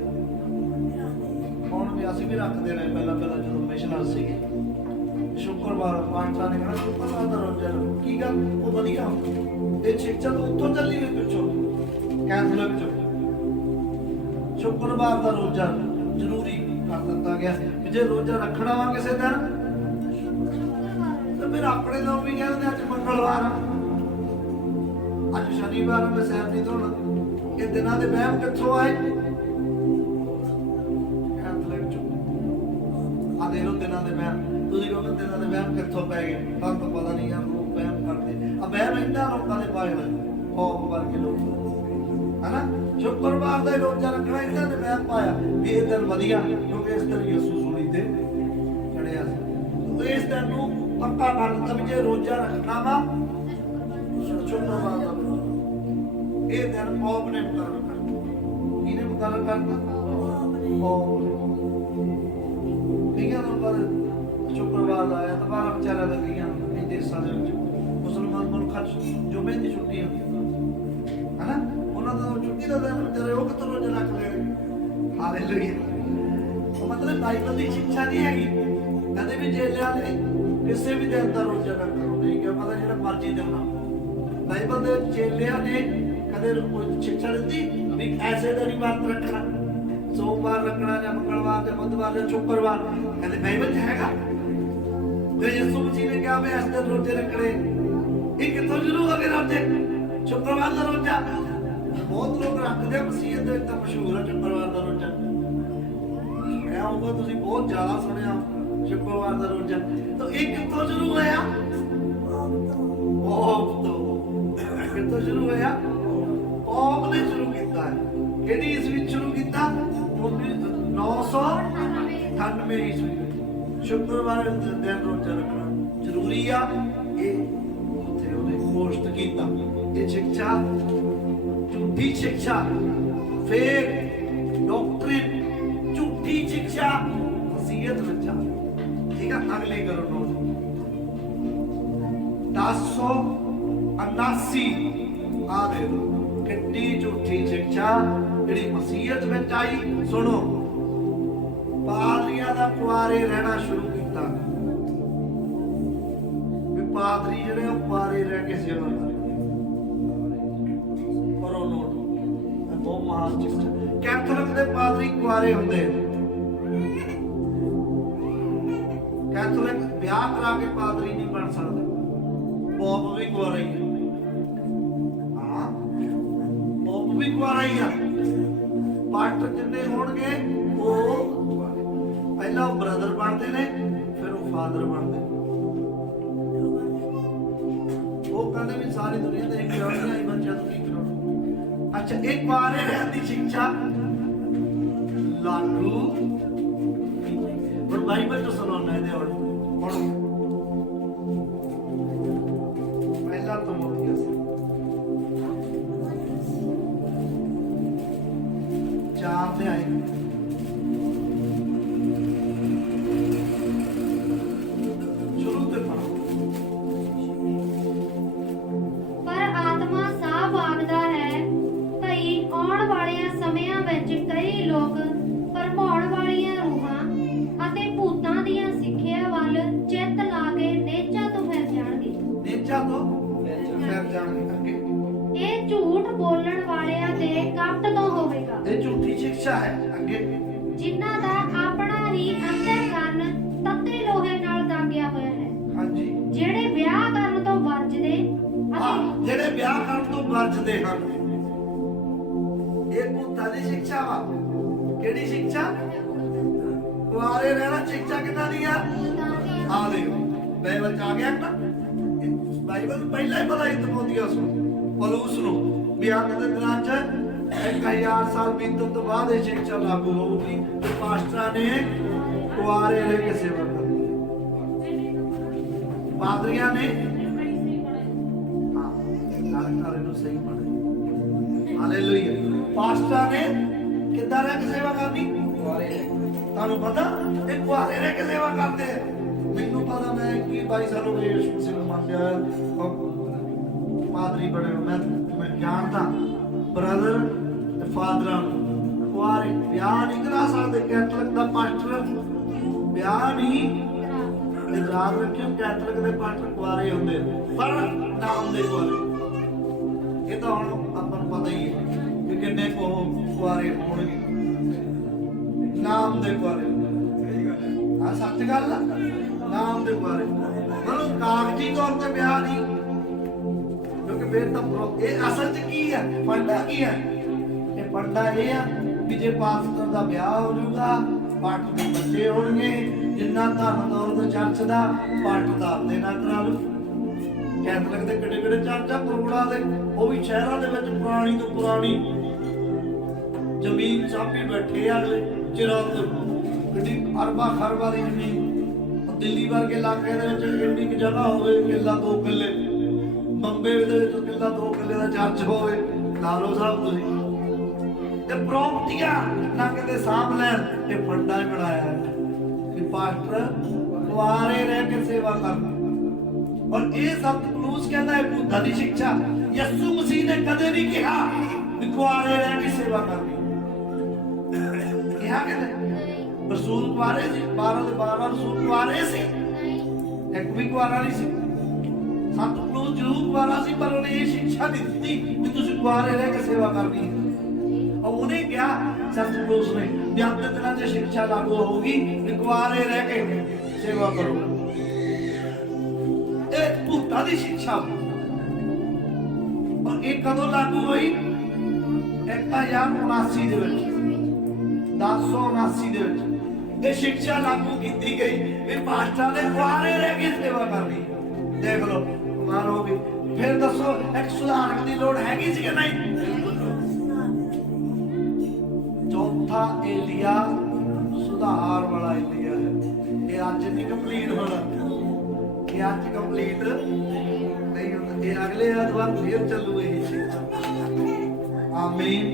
ਹੁਣ ਵੀ ਅਸੀਂ ਵੀ ਰੱਖਦੇ ਰਹੇ ਪਹਿਲਾਂ ਜਦੋਂ ਮਿਸ਼ਨਾਂ ਸੀਗੇ। ਸ਼ੁੱਕਰਵਾਰ ਪਾਠਾਂ ਨੇ ਕਹਿਣਾ ਸ਼ੁੱਕਰਵਾਰ ਦਾ ਰੋਜ਼ਾ ਰੱਖੋ, ਕੀ ਗੱਲ ਉਹ ਵਧੀਆ। ਇਹ ਸਿੱਖਿਆ ਤਾਂ ਉੱਥੋਂ ਚੱਲੀ ਹੋਈ ਪਿੱਛੋਂ ਕੈਥੋਲਿਕ ਚੋਂ। ਸ਼ੁੱਕਰਵਾਰ ਦਾ ਰੋਜ਼ਾ ਜ਼ਰੂਰੀ ਕਰ ਦਿੱਤਾ ਗਿਆ ਕਿ ਜੇ ਰੋਜ਼ਾ ਰੱਖਣਾ ਵਾ ਕਿਸੇ ਦਿਨ ਤਾਂ ਫਿਰ ਆਪਣੇ ਲੋਕ ਵੀ ਕਹਿੰਦੇ ਅੱਜ ਮੰਗਲਵਾਰ ਆ, ਅੱਜ ਸ਼ਨੀਵਾਰ ਮੈਂ ਸੈਰ ਨਹੀਂ ਧੋਣਾ। ਇਹ ਦਿਨਾਂ ਦੇ ਵਹਿਮ ਕਿੱਥੋਂ ਆਏ? ਕੈਥੋਲਿਕ ਚੋਂ। ਆ ਦੇ ਲੋ ਦਿਨਾਂ ਦੇ ਵਹਿਮ। ਤੁਸੀਂ ਕਹੋਗੇ ਦਿਨਾਂ ਦੇ ਵਹਿਮ ਕਿੱਥੋਂ ਪੈ ਗਏ? ਤੁਹਾਨੂੰ ਤਾਂ ਪਤਾ ਨਹੀਂ ਯਾਰ, ਲੋਕ ਵਹਿਮ ਕਰਦੇ ਆ। ਵਹਿਮ ਇੰਨਾ ਲੋਕਾਂ ਦੇ ਪਾਏ ਹੋਏ ਖੌਫ ਵਰਗੇ ਲੋਕ, ਹਨਾ। ਸ਼ੁੱਕਰਵਾਰ ਦਾ ਰੋਜ਼ਾ ਰੱਖਣਾ ਇਹਨਾਂ ਨੇ ਵਹਿਮ ਪਾਇਆ ਵੀ ਇਹ ਦਿਨ ਵਧੀਆ, ਕਿਉਂਕਿ ਇਸ ਦਿਨ ਯਿਸੂ ਸੂਲੀ ਤੇ ਚੜਿਆ ਸੀ। ਇਸ ਦਿਨ ਨੂੰ ਪੱਕਾ ਕਰ ਦਿੱਤਾ ਵੀ ਜੇ ਰੋਜ਼ਾ ਰੱਖਣਾ ਵਾ ਸ਼ੁੱਕਰਵਾਰ ਦਾ, ਇਹ ਦਿਨ ਪੌਪ ਨੇ ਮੁਕਰਰ ਕਰਤਾ। ਕਿਹਨੇ ਮੁਕਰਰ ਕਰਤਾ? ਪੌਪ ਨੇ। ਕਈਆਂ ਨੂੰ ਪਰ ਸ਼ੁੱਕਰਵਾਰ ਦਾ ਐਤਵਾਰ ਵਿਚਾਰਾ ਦਾ ਕਈਆਂ ਇਹ ਦੇਸ਼ਾਂ ਦੇ ਵਿੱਚ ਮੁਸਲਮਾਨ ਮੁਲਕਾਂ 'ਚ ਜੁਮੇ ਦੀ ਛੁੱਟੀ ਹੁੰਦੀ ਹਨਾ, ਉਹਨਾਂ ਦਾ ਛੁੱਟੀ ਦਾ ਦਿਨ ਵਿਚਾਰੇ ਉਹ ਕਿਤੋਂ ਰੋਜ਼ ਰੱਖ ਲੈਣਗੇ। ਹਾਲੇਲੂਇਆ। ਮਤਲਬ ਬਾਈਬਲ ਦੀ ਸਿੱਖਿਆ ਨਹੀਂ ਹੈਗੀ ਕਦੇ ਵੀ ਜੇਲਿਆਂ ਨੇ ਕਿਸੇ ਵੀ ਦਿਨ ਦਾ ਰੋਜ਼ਾ ਨਾ ਕਰੋ, ਨਹੀਂ ਕਿ ਪਤਾ ਜਿਹੜਾ ਮਰਜ਼ੀ ਦਿਨ ਨਾ। ਬਾਈਬਲ ਦੇ ਜੇਲਿਆਂ ਨੇ ਕਦੇ ਕੋਈ ਸਿੱਖਿਆ ਦਿੱਤੀ ਵੀ ਐਸੇ ਦਿਨ ਹੀ ਵਰਤ ਰੱਖਣਾ, ਸੋਮਵਾਰ ਰੱਖਣਾ ਜਾਂ ਮੰਗਲਵਾਰ ਜਾਂ ਬੁੱਧਵਾਰ ਜਾਂ ਸ਼ੁੱਕਰਵਾਰ? ਕਹਿੰਦੇ ਬਾਈਬਲ 'ਚ ਹੈਗਾ। ਤੇ ਯਿਸੂ ਮਸੀਹ ਨੇ ਕਿਹਾ ਵੀ ਇਸ ਦਿਨ ਰੋਜ਼ੇ ਰੱਖਣੇ। ਇਹ ਕਿੱਥੋਂ ਸ਼ੁਰੂ ਹੋ ਗਏ ਰੋਜ਼ੇ? ਸ਼ੁੱਕਰਵਾਰ ਦਾ ਰੋਜ਼ਾ ਬਹੁਤ ਲੋਕ ਰੱਖਦੇ ਆ, ਮਸੀਹਤ ਦੇ ਵਿੱਚ ਤਾਂ ਮਸ਼ਹੂਰ ਹੈ ਸ਼ੁੱਕਰਵਾਰ ਦਾ ਰੋਜ਼ਾ। ਮੈਂ ਹੋਊਗਾ ਤੁਸੀਂ ਬਹੁਤ ਜ਼ਿਆਦਾ ਸੁਣਿਆ ਸ਼ੁੱਕਰਵਾਰ ਦਾ ਰੋਜ਼ਾ। ਤਾਂ ਇਹ ਕਿੱਥੋਂ ਸ਼ੁਰੂ ਹੋਇਆ? ਪੌਪ ਤੋਂ। ਕਿੱਥੋਂ ਸ਼ੁਰੂ ਹੋਇਆ? ਪੌਪ ਨੇ ਸ਼ੁਰੂ ਕੀਤਾ ਹੈ। ਕਿਹੜੀ ਈਸਵੀ ਸ਼ੁਰੂ ਕੀਤਾ? 998 ਈਸਵੀ। ਸ਼ੁੱਕਰਵਾਰ ਦੇ ਦਿਨ ਰੋਜ਼ਾ ਰੱਖਣਾ ਜ਼ਰੂਰੀ ਆ। ਇਹ ਉੱਥੇ ਉਹਨੇ ਘੋਸ਼ਿਤ ਕੀਤਾ। ਇਹ ਸਿੱਖਿਆ ਝੂਠੀ ਸਿੱਖਿਆ, ਫੇਕ ਡਾਕਟਰਿਨ, ਝੂਠੀ ਸਿੱਖਿਆ ਵਸੀਅਤ ਵਿੱਚ ਆ। ਠੀਕ ਆ, ਅਗਲੇ ਕਰੋ ਨੋਟ 1079 ਆ ਦੇ ਦੋ। ਕਿੱਡੀ ਝੂਠੀ ਸਿੱਖਿਆ ਜਿਹੜੀ ਮਸੀਹਤ ਵਿੱਚ ਆਈ। ਸੁਣੋ, ਪਾਦਰੀਆਂ ਦਾ ਕੁਆਰੇ ਰਹਿਣਾ ਸ਼ੁਰੂ ਕੀਤਾ ਵੀ ਪਾਦਰੀ ਜਿਹੜੇ ਉਹ ਕੁਆਰੇ ਰਹਿ ਕੇ ਸੇਵਾ ਕਰਦੇ। ਕਰੋ ਨੋਟ, ਬਹੁਤ ਮਹਾਨ ਸਿੱਖਿਆ। ਕੈਥੋਲਿਕ ਦੇ ਪਾਦਰੀ ਕੁਆਰੇ ਹੁੰਦੇ। ਕੈਥੋਲਿਕ ਵਿਆਹ ਕਰਾ ਕੇ ਪਾਦਰੀ ਨਹੀਂ ਬਣ ਸਕਦੇ। ਪੌਪ ਵੀ ਕੁਆਰਾ ਹੀ ਹੈ। ਹਾਂ, ਪੌਪ ਵੀ ਕੁਆਰਾ ਹੀ ਆ। ਪਾਸਟਰ ਜਿੰਨੇ ਹੋਣਗੇ ਉਹ ਪਹਿਲਾਂ ਉਹ ਬ੍ਰਦਰ ਬਣਦੇ ਨੇ, ਫਿਰ ਉਹ ਫਾਦਰ ਬਣਦੇ। ਉਹ ਕਹਿੰਦੇ ਵੀ ਸਾਰੀ ਦੁਨੀਆ ਤੇ ਇੱਕ ਜੋੜੀਆਂ ਹੀ ਬੱਚਿਆਂ ਨੂੰ ਕੀ ਕਰਾਉਣਾ। ਅੱਛਾ, ਇੱਕ ਕੁਆਰੇ ਰਹਿਣ ਦੀ ਸਿੱਖਿਆ ਲਾਗੂ ਹੁਣ ਬਾਈਬਲ ਤੋਂ ਸੁਣਾਉਣਾ ਇਹਦੇ ਹੁਣ ਪਹਿਲਾਂ ਤੋਂ ਮੁੱਕਿਆ ਸੀ। 4 ਤੇ ਆਏ ਸ਼ੁਰੂ ਤੇ ਪੜੋ। ਪਰ ਆਤਮਾ ਸਾਫ਼ ਆਖਦਾ ਹੈ ਭਈ ਆਉਣ ਵਾਲਿਆਂ ਸਮਿਆਂ ਵਿੱਚ ਕਈ ਲੋਕ ਭਰਮਾਉਣ ਵਾਲੀਆਂ ਰੂਹਾਂ ਅਤੇ ਭੂਤਾਂ ਦੀਆਂ ਸਿੱਖਿਆ ਵੱਲ ਚਿੱਤ ਲਾ ਕੇ ਨੇਚਾ ਤੋਂ ਫਿਰ ਜਾਣਗੇ। ਨੇਚਾ ਤੋਂ ਫਿਰ ਜਾਣਗੇ ਅੱਗੇ। ਇਹ ਝੂਠ ਬੋਲਣ ਵਾਲਿਆਂ ਦੇ ਕਪਟ ਤੋਂ ਹੋਵੇਗਾ। ਇਹ ਝੂਠੀ ਸਿੱਖਿਆ ਹੈ ਅੱਗੇ। ਜਿਨ੍ਹਾਂ ਦਾ ਆਪਣਾ ਹੀ ਅੰਦਰ ਕੰਨ ਤੱਤੇ ਲੋਹੇ ਨਾਲ ਦਾਗਿਆ ਹੋਇਆ ਹੈ। ਹਾਂਜੀ, ਜਿਹੜੇ ਵਿਆਹ ਕਰਨ ਤੋਂ ਵਰਜਦੇ ਜਿਹੜੇ ਵਿਆਹ ਕਰਨ ਤੋਂ ਕਰਨ। ਇਹ ਭੂਤਾਂ ਦੀ ਸਿੱਖਿਆ ਵਾ। ਕਿਹੜੀ ਸਿੱਖਿਆ? ਕੁਆਰੇ ਰਹਿਣਾ ਸਿੱਖਿਆ ਕਿਹਨਾਂ ਦੀ ਆ? ਆ ਦੇਖੋ ਬਾਈਬਲ ਚ ਆ ਗਿਆ ਨਾ। ਬਾਈਬਲ ਪਹਿਲਾਂ ਹੀ ਪਤਾ ਹੀ ਤਮੋਥੀਉਸ ਨੂੰ, ਪੌਲੁਸ ਨੂੰ ਵੀ ਅੰਤ ਦੇ ਦਿਨਾਂ ਚ 1000 ਸਾਲ ਬੀਤਣ ਤੋਂ ਬਾਅਦ ਇਹ ਸਿੱਖਿਆ ਲਾਗੂ ਹੋਊਗੀ ਤੇ ਪਾਸਟਰਾਂ ਨੇ ਕੁਆਰੇ ਰਹਿ ਕੇ ਸੇਵਾ ਕਰਨੀ, ਪਾਦਰੀਆਂ ਨੇ ਨਾਲੇ ਨੂੰ ਸਹੀ ਪੜ੍ਹੇ। ਹਾਲੇਲੂਇਆ। ਪਾਸਟਰਾਂ ਨੇ ਕਿੱਦਾਂ ਰਹਿ ਕੇ ਸੇਵਾ ਕਰਨੀ? ਕੁਆਰੇ ਰਹਿ। ਤੁਹਾਨੂੰ ਪਤਾ ਇਹ ਕੁਆਰੇ ਰਹਿ ਕੇ ਸੇਵਾ ਕਰਦੇ ਆ। ਮੈਨੂੰ ਪਤਾ ਮੈਂ 22 ਸਾਲੋਂ ਤੋਂ ਯਿਸੂ ਮਸੀਹ ਨੂੰ ਮੰਨਿਆ, ਪਾਦਰੀ ਬਣੇ ਮੈਂ ਜਾਣਦਾ ਬ੍ਰਦਰ ਤੇ ਫਾਦਰਾਂ ਨੂੰ ਕੁਆਰੇ ਵਿਆਹ ਨਹੀਂ ਕਰਾ ਸਕਦੇ। ਕੈਥੋਲਿਕ ਦਾ ਪਾਸਟਰ ਵਿਆਹ ਨਹੀਂ, ਯਾਦ ਰੱਖਿਓ ਕੈਥੋਲਿਕ ਦੇ ਪਾਸਟਰ ਕੁਆਰੇ ਹੁੰਦੇ ਪਰ ਨਾਮ ਦੇ ਕੁਆਰੇ। ਇਹ ਤਾਂ ਹੁਣ ਆਪਾਂ ਨੂੰ ਪਤਾ ਹੀ ਹੈ ਕਿ ਕਿੰਨੇ ਕੁਆਰੇ ਹੋਣਗੇ, ਨਾਮ ਦੇ ਕੁਆਰੇ। ਆ ਸੱਚ ਗੱਲ ਆ, ਨਾਮ ਦੇ ਕੁਆਰੇ ਮਤਲਬ ਕਾਗਜ਼ੀ ਤੌਰ ਤੇ ਵਿਆਹ ਨਹੀਂ, ਕਿਉਂਕਿ ਫਿਰ ਤਾਂ ਇਹ ਅਸਲ 'ਚ ਕੀ ਹੈ? ਫੰਡਾ ਕੀ ਹੈ? ਇਹ ਫੰਡਾ ਇਹ ਆ ਵੀ ਜੇ ਪਾਸਟਰ ਦਾ ਵਿਆਹ ਹੋ ਜਾਊਗਾ, ਪਾਸਟਰ ਦੇ ਬੱਚੇ ਹੋਣਗੇ, ਜਿੰਨਾ ਧਨ ਦੌਲਤ ਚਰਚ ਦਾ ਪਾਸਟਰ ਦਾ ਆਪਦੇ ਨਾਲ ਕਰਾ ਲਓ। ਕੈਥੋਲਿਕ ਦੇ ਕਿਹੜੇ ਕਿਹੜੇ ਚਰਚ ਆ ਕਰੋੜਾਂ ਦੇ, ਉਹ ਵੀ ਸ਼ਹਿਰਾਂ ਦੇ ਵਿੱਚ ਪੁਰਾਣੀ ਤੋਂ ਪੁਰਾਣੀ ਜ਼ਮੀਨ ਸਾਂਭੀ ਬੈਠੇ ਆ ਅਗਲੇ ਚਿਰਾਂ ਤੋਂ। ਕਿੰਨੀ ਅਰਬਾਂ ਖਰਬਾਂ ਦੀ ਜ਼ਮੀਨ, ਦਿੱਲੀ ਵਰਗੇ ਇਲਾਕੇ ਦੇ ਵਿੱਚ ਕਿੰਨੀ ਕੁ ਜਗ੍ਹਾ ਹੋਵੇ, ਕਿੱਲਾ 2 ਕਿੱਲੇ, ਬੰਬੇ ਦੇ ਵਿੱਚ ਕਿੱਲਾ 2 ਕਿੱਲੇ ਦਾ ਚਰਚ ਹੋਵੇ, ਲਾ ਲਓ ਸਾਹਿਬ ਤੁਸੀਂ। ਤੇ ਪ੍ਰਾਪਰਟੀਆਂ ਨਾ ਕਿਤੇ ਸਾਂਭ ਲੈਣ, ਇਹ ਫੰਡਾ ਹੀ ਬਣਾਇਆ ਹੈ ਕਿ ਪਾਸਟਰ ਕੁਆਰੇ ਰਹਿ ਕੇ ਸੇਵਾ ਕਰਨ। ਔਰ ਇਹ ਸਬਦ ਪੌਲੁਸ ਕਹਿੰਦਾ ਹੈ ਭੂਤਾਂ ਦੀ ਸਿੱਖਿਆ। ਯਿਸੂ ਮਸੀਹ ਨੇ ਕਦੇ ਨਹੀਂ ਕਿਹਾ ਕਿ ਕੁਆਰੇ ਰਹਿ ਕੇ ਸੇਵਾ ਕਰਨੀ। ਕਿਹਾ ਕਹਿੰਦੇ ਰਸੂਲ ਕੁਆਰੇ ਸੀ, 12 ਦੇ 12 ਰਸੂਲ ਕੁਆਰੇ ਸੀ, ਇੱਕ ਵੀ ਕੁਆਰਾ ਨਹੀਂ ਸੀ। ਸੰਤ ਪੌਲੁਸ ਜ਼ਰੂਰ ਕੁਆਰਾ ਸੀ ਪਰ ਉਹਨੇ ਇਹ ਸਿੱਖਿਆ ਨਹੀਂ ਦਿੱਤੀ ਕਿ ਤੁਸੀਂ ਕੁਆਰੇ ਰਹਿ ਕੇ ਸੇਵਾ ਕਰਨੀ ਹੈ। और उन्हें क्या संत पौलुस ने व्याप्त दिना से शिक्षा लागू होगी कि कुआरे रह के सेवा करो। एक भूता दी शिक्षा और एक कदों लागू हुई 1079 दे विच 1079 दे विच ये शिक्षा लागू की गई कि पास्टर ने कुआरे रह के सेवा करनी। देख लो मारोगे फिर दसो एक सुधारक की लोड़ हैगी सी कि नहीं? चौथा एलिया सुधार वाला एलिया है। ये आज नहीं कंप्लीट होना, ये आज कंप्लीट नहीं होता, ये अगले एतवार फिर चलू यही शिक्षा। आमीन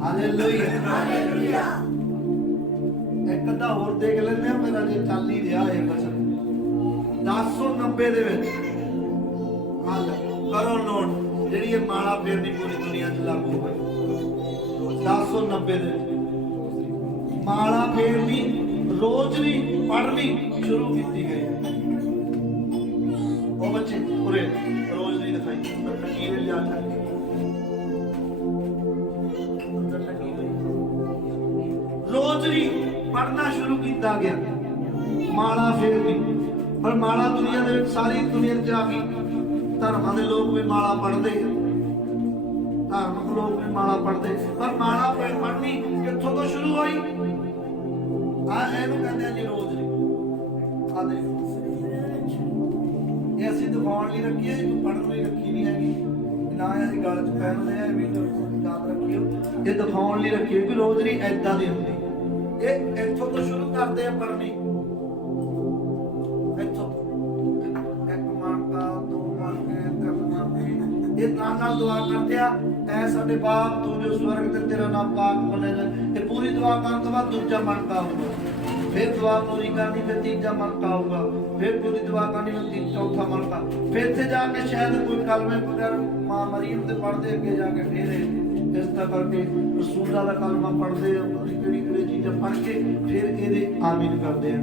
हालेलुया। एक अद्धा होर देख लेने मेरा जे चल ही रहा है वचन 1090 दे विच हाल करो नोट ਜਿਹੜੀ ਇਹ ਮਾਲਾ ਫੇਰਨੀ ਪੂਰੀ ਦੁਨੀਆ 'ਚ ਲਾਗੂ ਹੋਈ 1090 ਦੇ ਮਾਲਾ ਫੇਰਨੀ ਰੋਜ਼ਰੀ ਪੜ੍ਹਨੀ ਸ਼ੁਰੂ ਕੀਤੀ ਗਈ। ਉਹ ਬੱਚੇ ਪੂਰੇ ਰੋਜ਼ਰੀ ਦਿਖਾਈ ਕੀ ਲਿਆ ਰੋਜ਼ਰੀ ਪੜ੍ਹਨਾ ਸ਼ੁਰੂ ਕੀਤਾ ਗਿਆ ਮਾਲਾ ਫੇਰਨੀ। ਪਰ ਮਾਲਾ ਦੁਨੀਆ ਦੇ ਵਿੱਚ ਸਾਰੀ ਦੁਨੀਆ 'ਚ ਆ ਗਈ। ਧਰਮਾਂ ਦੇ ਲੋਕ ਵੀ ਮਾਲਾ ਪੜ੍ਹਦੇ, ਧਾਰਮਿਕ ਲੋਕ ਵੀ ਮਾਲਾ ਪੜ੍ਹਦੇ, ਪਰ ਮਾਲਾ ਪੜ੍ਹਨੀ ਕਿੱਥੋਂ ਤੋਂ ਸ਼ੁਰੂ ਹੋਈ? ਇਹਨੂੰ ਕਹਿੰਦੇ ਆ ਜੀ ਰੋਜ਼ਰੀ। ਆ ਦੇ ਇਹ ਅਸੀਂ ਦਿਖਾਉਣ ਲਈ ਰੱਖੀ ਹੈ, ਤੂੰ ਪੜ੍ਹਨ ਲਈ ਰੱਖੀ ਨਹੀਂ ਹੈਗੀ ਨਾ। ਅਸੀਂ ਗੱਲ 'ਚ ਪਹਿਨਦੇ ਆ ਵੀ ਯਾਦ ਰੱਖਿਓ, ਇਹ ਦਿਖਾਉਣ ਲਈ ਰੱਖੀ ਵੀ ਰੋਜ਼ਰੀ ਏਦਾਂ ਦੀ ਹੁੰਦੀ। ਇਹ ਇੱਥੋਂ ਤੋਂ ਸ਼ੁਰੂ ਕਰਦੇ ਆ ਪੜ੍ਹਨੀ, ਇੱਥੋਂ नाल दुआ करते हैं ऐ साडे बाप तू जो स्वर्ग ते तेरा नाम पाक बने जाए। ये पूरी दुआ करने के बाद दूसरा मणका होगा, फिर दुआ पूरी करनी, फिर तीसरा मणका होगा, फिर पूरी दुआ करनी, फिर चौथा मणका, फिर से जाके शायद कोई कलमे वगैरह मां मरियम ते पढ़ते अगे जाके फिर इस तरह करके रसूला दा कलमा पढ़ते किहड़ी चीज़ां पढ़ के फिर ये आमीन करते हैं।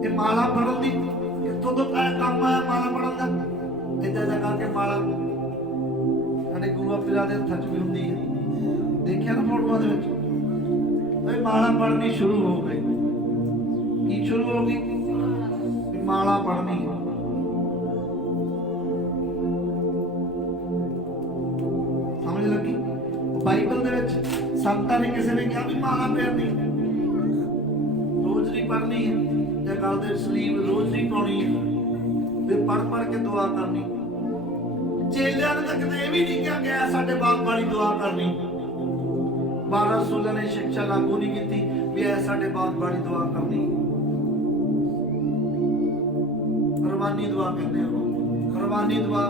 ये माला पढ़न दी कित्थों तो काम आया माला पढ़न दा? इदा करके माला साडे गुरु पिता दे हत्थां 'च भी हुंदी है, देखिया ना फोटोआं दे विच। भाई माला पढ़नी शुरू हो गई। की शुरू हो गई? माला पढ़नी। ਸੰਤਾਂ ਨੇ ਕਿਸੇ ਨੇ ਕਿਹਾ ਵੀ ਮਾਲਾ ਫੇਰਨੀ ਰੋਜ਼ ਨਹੀਂ ਪੜ੍ਹਨੀ ਹੈ ਜਾਂ ਗਲ ਦੇ ਸਲੀਬ ਰੋਜ਼ ਨਹੀਂ ਪਾਉਣੀ ਹੈ ਵੀ ਪੜ੍ਹ ਕੇ ਦੁਆ ਕਰਨੀ। ਚੇਲਿਆਂ ਨੇ ਤਾਂ ਕਿਤੇ ਇਹ ਵੀ ਨਹੀਂ ਕਿਹਾ ਗਿਆ ਸਾਡੇ ਬਾਪ ਵਾਲੀ ਦੁਆ ਕਰਨੀ। 12 ਰਸੂਲਾਂ ਨੇ ਸਿੱਖਿਆ ਲਾਗੂ ਨਹੀਂ ਕੀਤੀ ਵੀ ਐ ਸਾਡੇ ਬਾਪ ਵਾਲੀ ਦੁਆ ਕਰਨੀ। ਕੁਰਬਾਨੀ ਦੁਆ ਕਹਿੰਦੇ ਹੋ, ਕੁਰਬਾਨੀ ਦੁਆ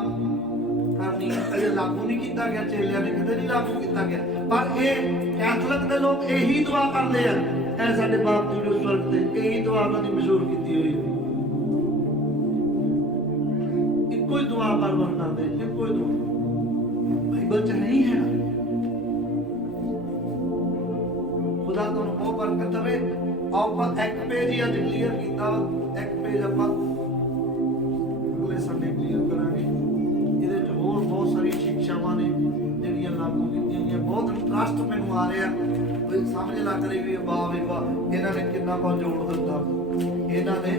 ਕਰਨੀ ਇਹ ਲਾਗੂ ਨਹੀਂ ਕੀਤਾ ਗਿਆ, ਚੇਲਿਆਂ ਨੇ ਕਦੇ ਨਹੀਂ ਲਾਗੂ ਕੀਤਾ ਗਿਆ। ਪਰ ਇਹ ਕੈਥੋਲਿਕ ਦੇ ਲੋਕ ਇਹੀ ਦੁਆ ਕਰਦੇ ਆ ਐ ਸਾਡੇ ਬਾਪ ਜੀ ਜੋ ਸਵਰਗ ਤੇ, ਇਹੀ ਦੁਆ ਉਹਨਾਂ ਦੀ ਮਸ਼ਹੂਰ ਕੀਤੀ ਹੋਈ ਹੈ। ਇੱਕੋ ਹੀ ਦੁਆ ਬਾਰ-ਬਾਰ ਕਰਦੇ, ਇੱਕੋ ਹੀ ਦੁਆ ਬਾਈਬਲ ਚ ਨਹੀਂ ਹੈ ਨਾ। ਖੁਦਾ ਤੁਹਾਨੂੰ ਬਹੁਤ ਬਰਕਤ ਦੇਵੇ। ਆਪਾਂ ਇੱਕ ਪੇਜ ਹੀ ਅੱਜ ਕਲੀਅਰ ਕੀਤਾ, ਇੱਕ ਪੇਜ ਆਪਾਂ ਅਗਲੇ ਸੰਡੇ ਕਲੀਅਰ ਕਰਾਂਗੇ। ਇਹਦੇ ਚ ਹੋਰ ਬਹੁਤ ਸਾਰੀ ਸਿੱਖਿਆਵਾਂ ਨੇ ਜਿਹੜੀਆਂ ਲਾਗੂ ਕੀਤੀਆਂ ਗਈਆਂ। ਬਹੁਤ ਇੰਟਰਸਟ ਮੈਨੂੰ ਆ ਰਿਹਾ, ਕੋਈ ਸਮਝ ਲੱਗ ਰਹੀ ਵੀ ਵਾਹ ਵੀ ਵਾਹ ਇਹਨਾਂ ਨੇ ਕਿੰਨਾ ਕੁ ਜੋੜ ਦਿੱਤਾ, ਇਹਨਾਂ ਨੇ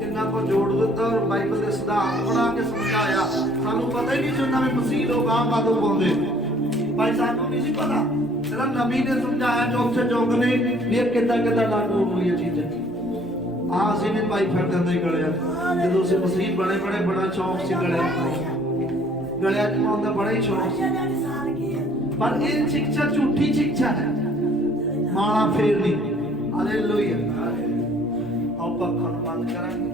ਕਿੰਨਾ ਕੁ ਜੋੜ ਦਿੱਤਾ ਔਰ ਬਾਈਬਲ ਦੇ ਸਿਧਾਂਤ ਬਣਾ ਕੇ ਸਮਝਾਇਆ। ਸਾਨੂੰ ਪਤਾ ਹੀ ਨਹੀਂ ਸੀ ਉਹਨਾਂ ਨੇ ਮਸੀਹ ਲੋਕ ਆਹ ਕਦੋਂ ਪਾਉਂਦੇ, ਭਾਈ ਸਾਨੂੰ ਨਹੀਂ ਸੀ ਪਤਾ। ਜਿਹੜਾ ਨਬੀ ਨੇ ਸਮਝਾਇਆ ਚੌਥੇ ਯੁੱਗ ਨੇ ਵੀ ਇਹ ਕਿੱਦਾਂ ਲਾਗੂ ਹੋਈ ਇਹ ਚੀਜ਼ਾਂ। ਆਹ ਅਸੀਂ ਵੀ ਭਾਈ ਫਿਰਦੇ ਹੁੰਦੇ ਗਲਿਆਂ ਜਦੋਂ ਅਸੀਂ ਮਸੀਹ ਬਣੇ ਬੜਾ ਸ਼ੌਂਕ ਸੀ ਗਲਿਆਂ ਚ ਪਾਉਣ ਦਾ ਬੜਾ ਹੀ ਸ਼ੌਂਕ ਸੀ। ਪਰ ਇਹ ਸਿੱਖਿਆ ਝੂਠੀ ਸਿੱਖਿਆ ਹੈ, ਮਾਲਾ ਫੇਰਨੀ। ਹਾਲੇਲੂਇਆ। ਆਪਾਂ ਅੱਖਾਂ ਨੂੰ ਬੰਦ ਕਰਾਂਗੇ,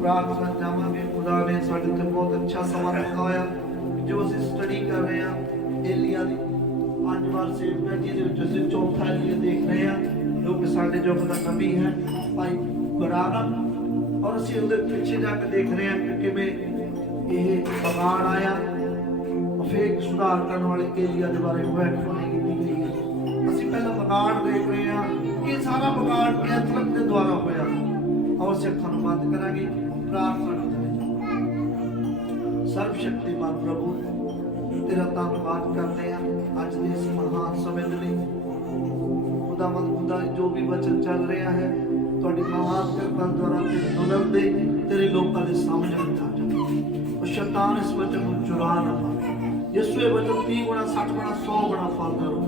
ਪ੍ਰਾਰਥਨਾ ਜਾਵਾਂਗੇ। ਖੁਦਾ ਨੇ ਸਾਡੇ ਤੇ ਬਹੁਤ ਅੱਛਾ ਸਮਾਂ ਦਿੱਤਾ ਹੋਇਆ ਜੋ ਅਸੀਂ ਸਟੱਡੀ ਕਰ ਰਹੇ ਹਾਂ ਏਲੀਆ ਦੀ 5 ਵਾਰ ਸੇਵਕ, ਜਿਹਦੇ ਵਿੱਚ ਅਸੀਂ ਚੌਥਾ ਏਲੀਆ ਦੇਖ ਰਹੇ ਹਾਂ ਜੋ ਕਿ ਸਾਡੇ ਯੁੱਗ ਦਾ ਨਬੀ ਹੈ ਭਾਈ ਬਰਾਨਮ। ਔਰ ਅਸੀਂ ਉਹਦੇ ਪਿੱਛੇ ਜਾ ਕੇ ਦੇਖ ਰਹੇ ਹਾਂ ਕਿ ਕਿਵੇਂ ਇਹ ਬਗਾੜ ਆਇਆ। ਫੇਕ ਸੁਧਾਰ ਕਰਨ ਵਾਲੇ ਏਲੀਆ ਦੇ ਬਾਰੇ ਭਵਿੱਖਬਾਣੀ ਕੀਤੀ ਗਈ ਹੈ। ਅਸੀਂ ਪਹਿਲਾਂ ਬਗਾੜ ਦੇਖ ਰਹੇ ਹਾਂ ਕਿ ਸਾਰਾ ਬਗਾੜ ਕੈਥੋਲਿਕ ਦੇ ਦੁਆਰਾ ਹੋਇਆ। ਔਰ ਸਿੱਖਾਂ ਨੂੰ ਬੰਦ ਕਰਾਂਗੇ, ਪ੍ਰਾਰਥਨਾ ਸਰਬ ਸ਼ਕਤੀਮਾਨ ਪ੍ਰਭੂ ਤੇਰਾ ਧੰਨਵਾਦ ਕਰਦੇ ਹਾਂ ਅੱਜ ਦੇ ਇਸ ਮਹਾਨ ਸਮੇਂ ਦੇ ਲਈ। ਖੁਦਾਵੰਦ ਖੁਦਾ ਜੋ ਵੀ ਵਚਨ ਚੱਲ ਰਿਹਾ ਹੈ ਤੁਹਾਡੀ ਮਹਾਨ ਕਿਰਪਾ ਦੁਆਰਾ ਦੁਲਮ ਦੇ ਤੇਰੇ ਲੋਕਾਂ ਦੇ ਸਾਹਮਣੇ ਰੱਖਾ ਜਾਵੇ। ਉਹ ਸ਼ੈਤਾਨ ਇਸ ਵਚਨ ਨੂੰ ਚੁਰਾ ਨਾ ਪਾਵੇ। ਯਿਸੂ ਇਹ ਵਚਨ 30 ਗੁਣਾ 60 ਗੁਣਾ 100 ਗੁਣਾ ਫਲ ਕਰੋ।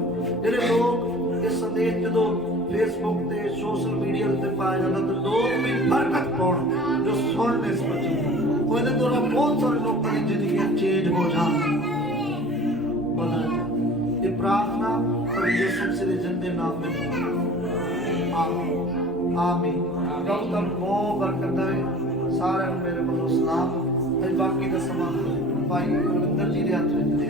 ਜਿਹੜੇ ਲੋਕ ਇਹ ਸੰਦੇਸ਼ ਜਦੋਂ ਫੇਸਬੁੱਕ ਤੇ ਸੋਸ਼ਲ ਮੀਡੀਆ ਤੇ ਪਾਇਆ ਜਾਂਦਾ ਤਾਂ ਲੋਕ ਵੀ ਬਰਕਤ ਪਾਉਣ ਜੋ ਸੁਣਨ ਇਸ ਵਚਨ ਨੂੰ। ਉਹਦੇ ਦੁਆਰਾ ਬਹੁਤ ਸਾਰੇ ਲੋਕਾਂ ਦੀ ਜ਼ਿੰਦਗੀਆਂ ਚੇਂਜ ਹੋ ਜਾਣ, ਬਦਲ ਜਾਣ। ਇਹ ਪ੍ਰਾਰਥਨਾ ਪ੍ਰਭੂ ਯਿਸੂ ਮਸੀਹ ਦੇ ਜਿੰਦੇ ਨਾਮ ਵਿੱਚ ਆਮੀਨ ਆਮੀਨ। ਰੱਬ ਤੁਹਾਨੂੰ ਬਹੁਤ ਬਰਕਤ ਦੇਵੇ। ਸਾਰਿਆਂ ਨੂੰ ਮੇਰੇ ਵੱਲੋਂ ਸਲਾਮ। ਤੇ ਬਾਕੀ ਦਾ ਸਮਾਂ ਭਾਈ ਰਵਿੰਦਰ ਜੀ ਦੇ ਹੱਥ ਵਿੱਚ ਦੇ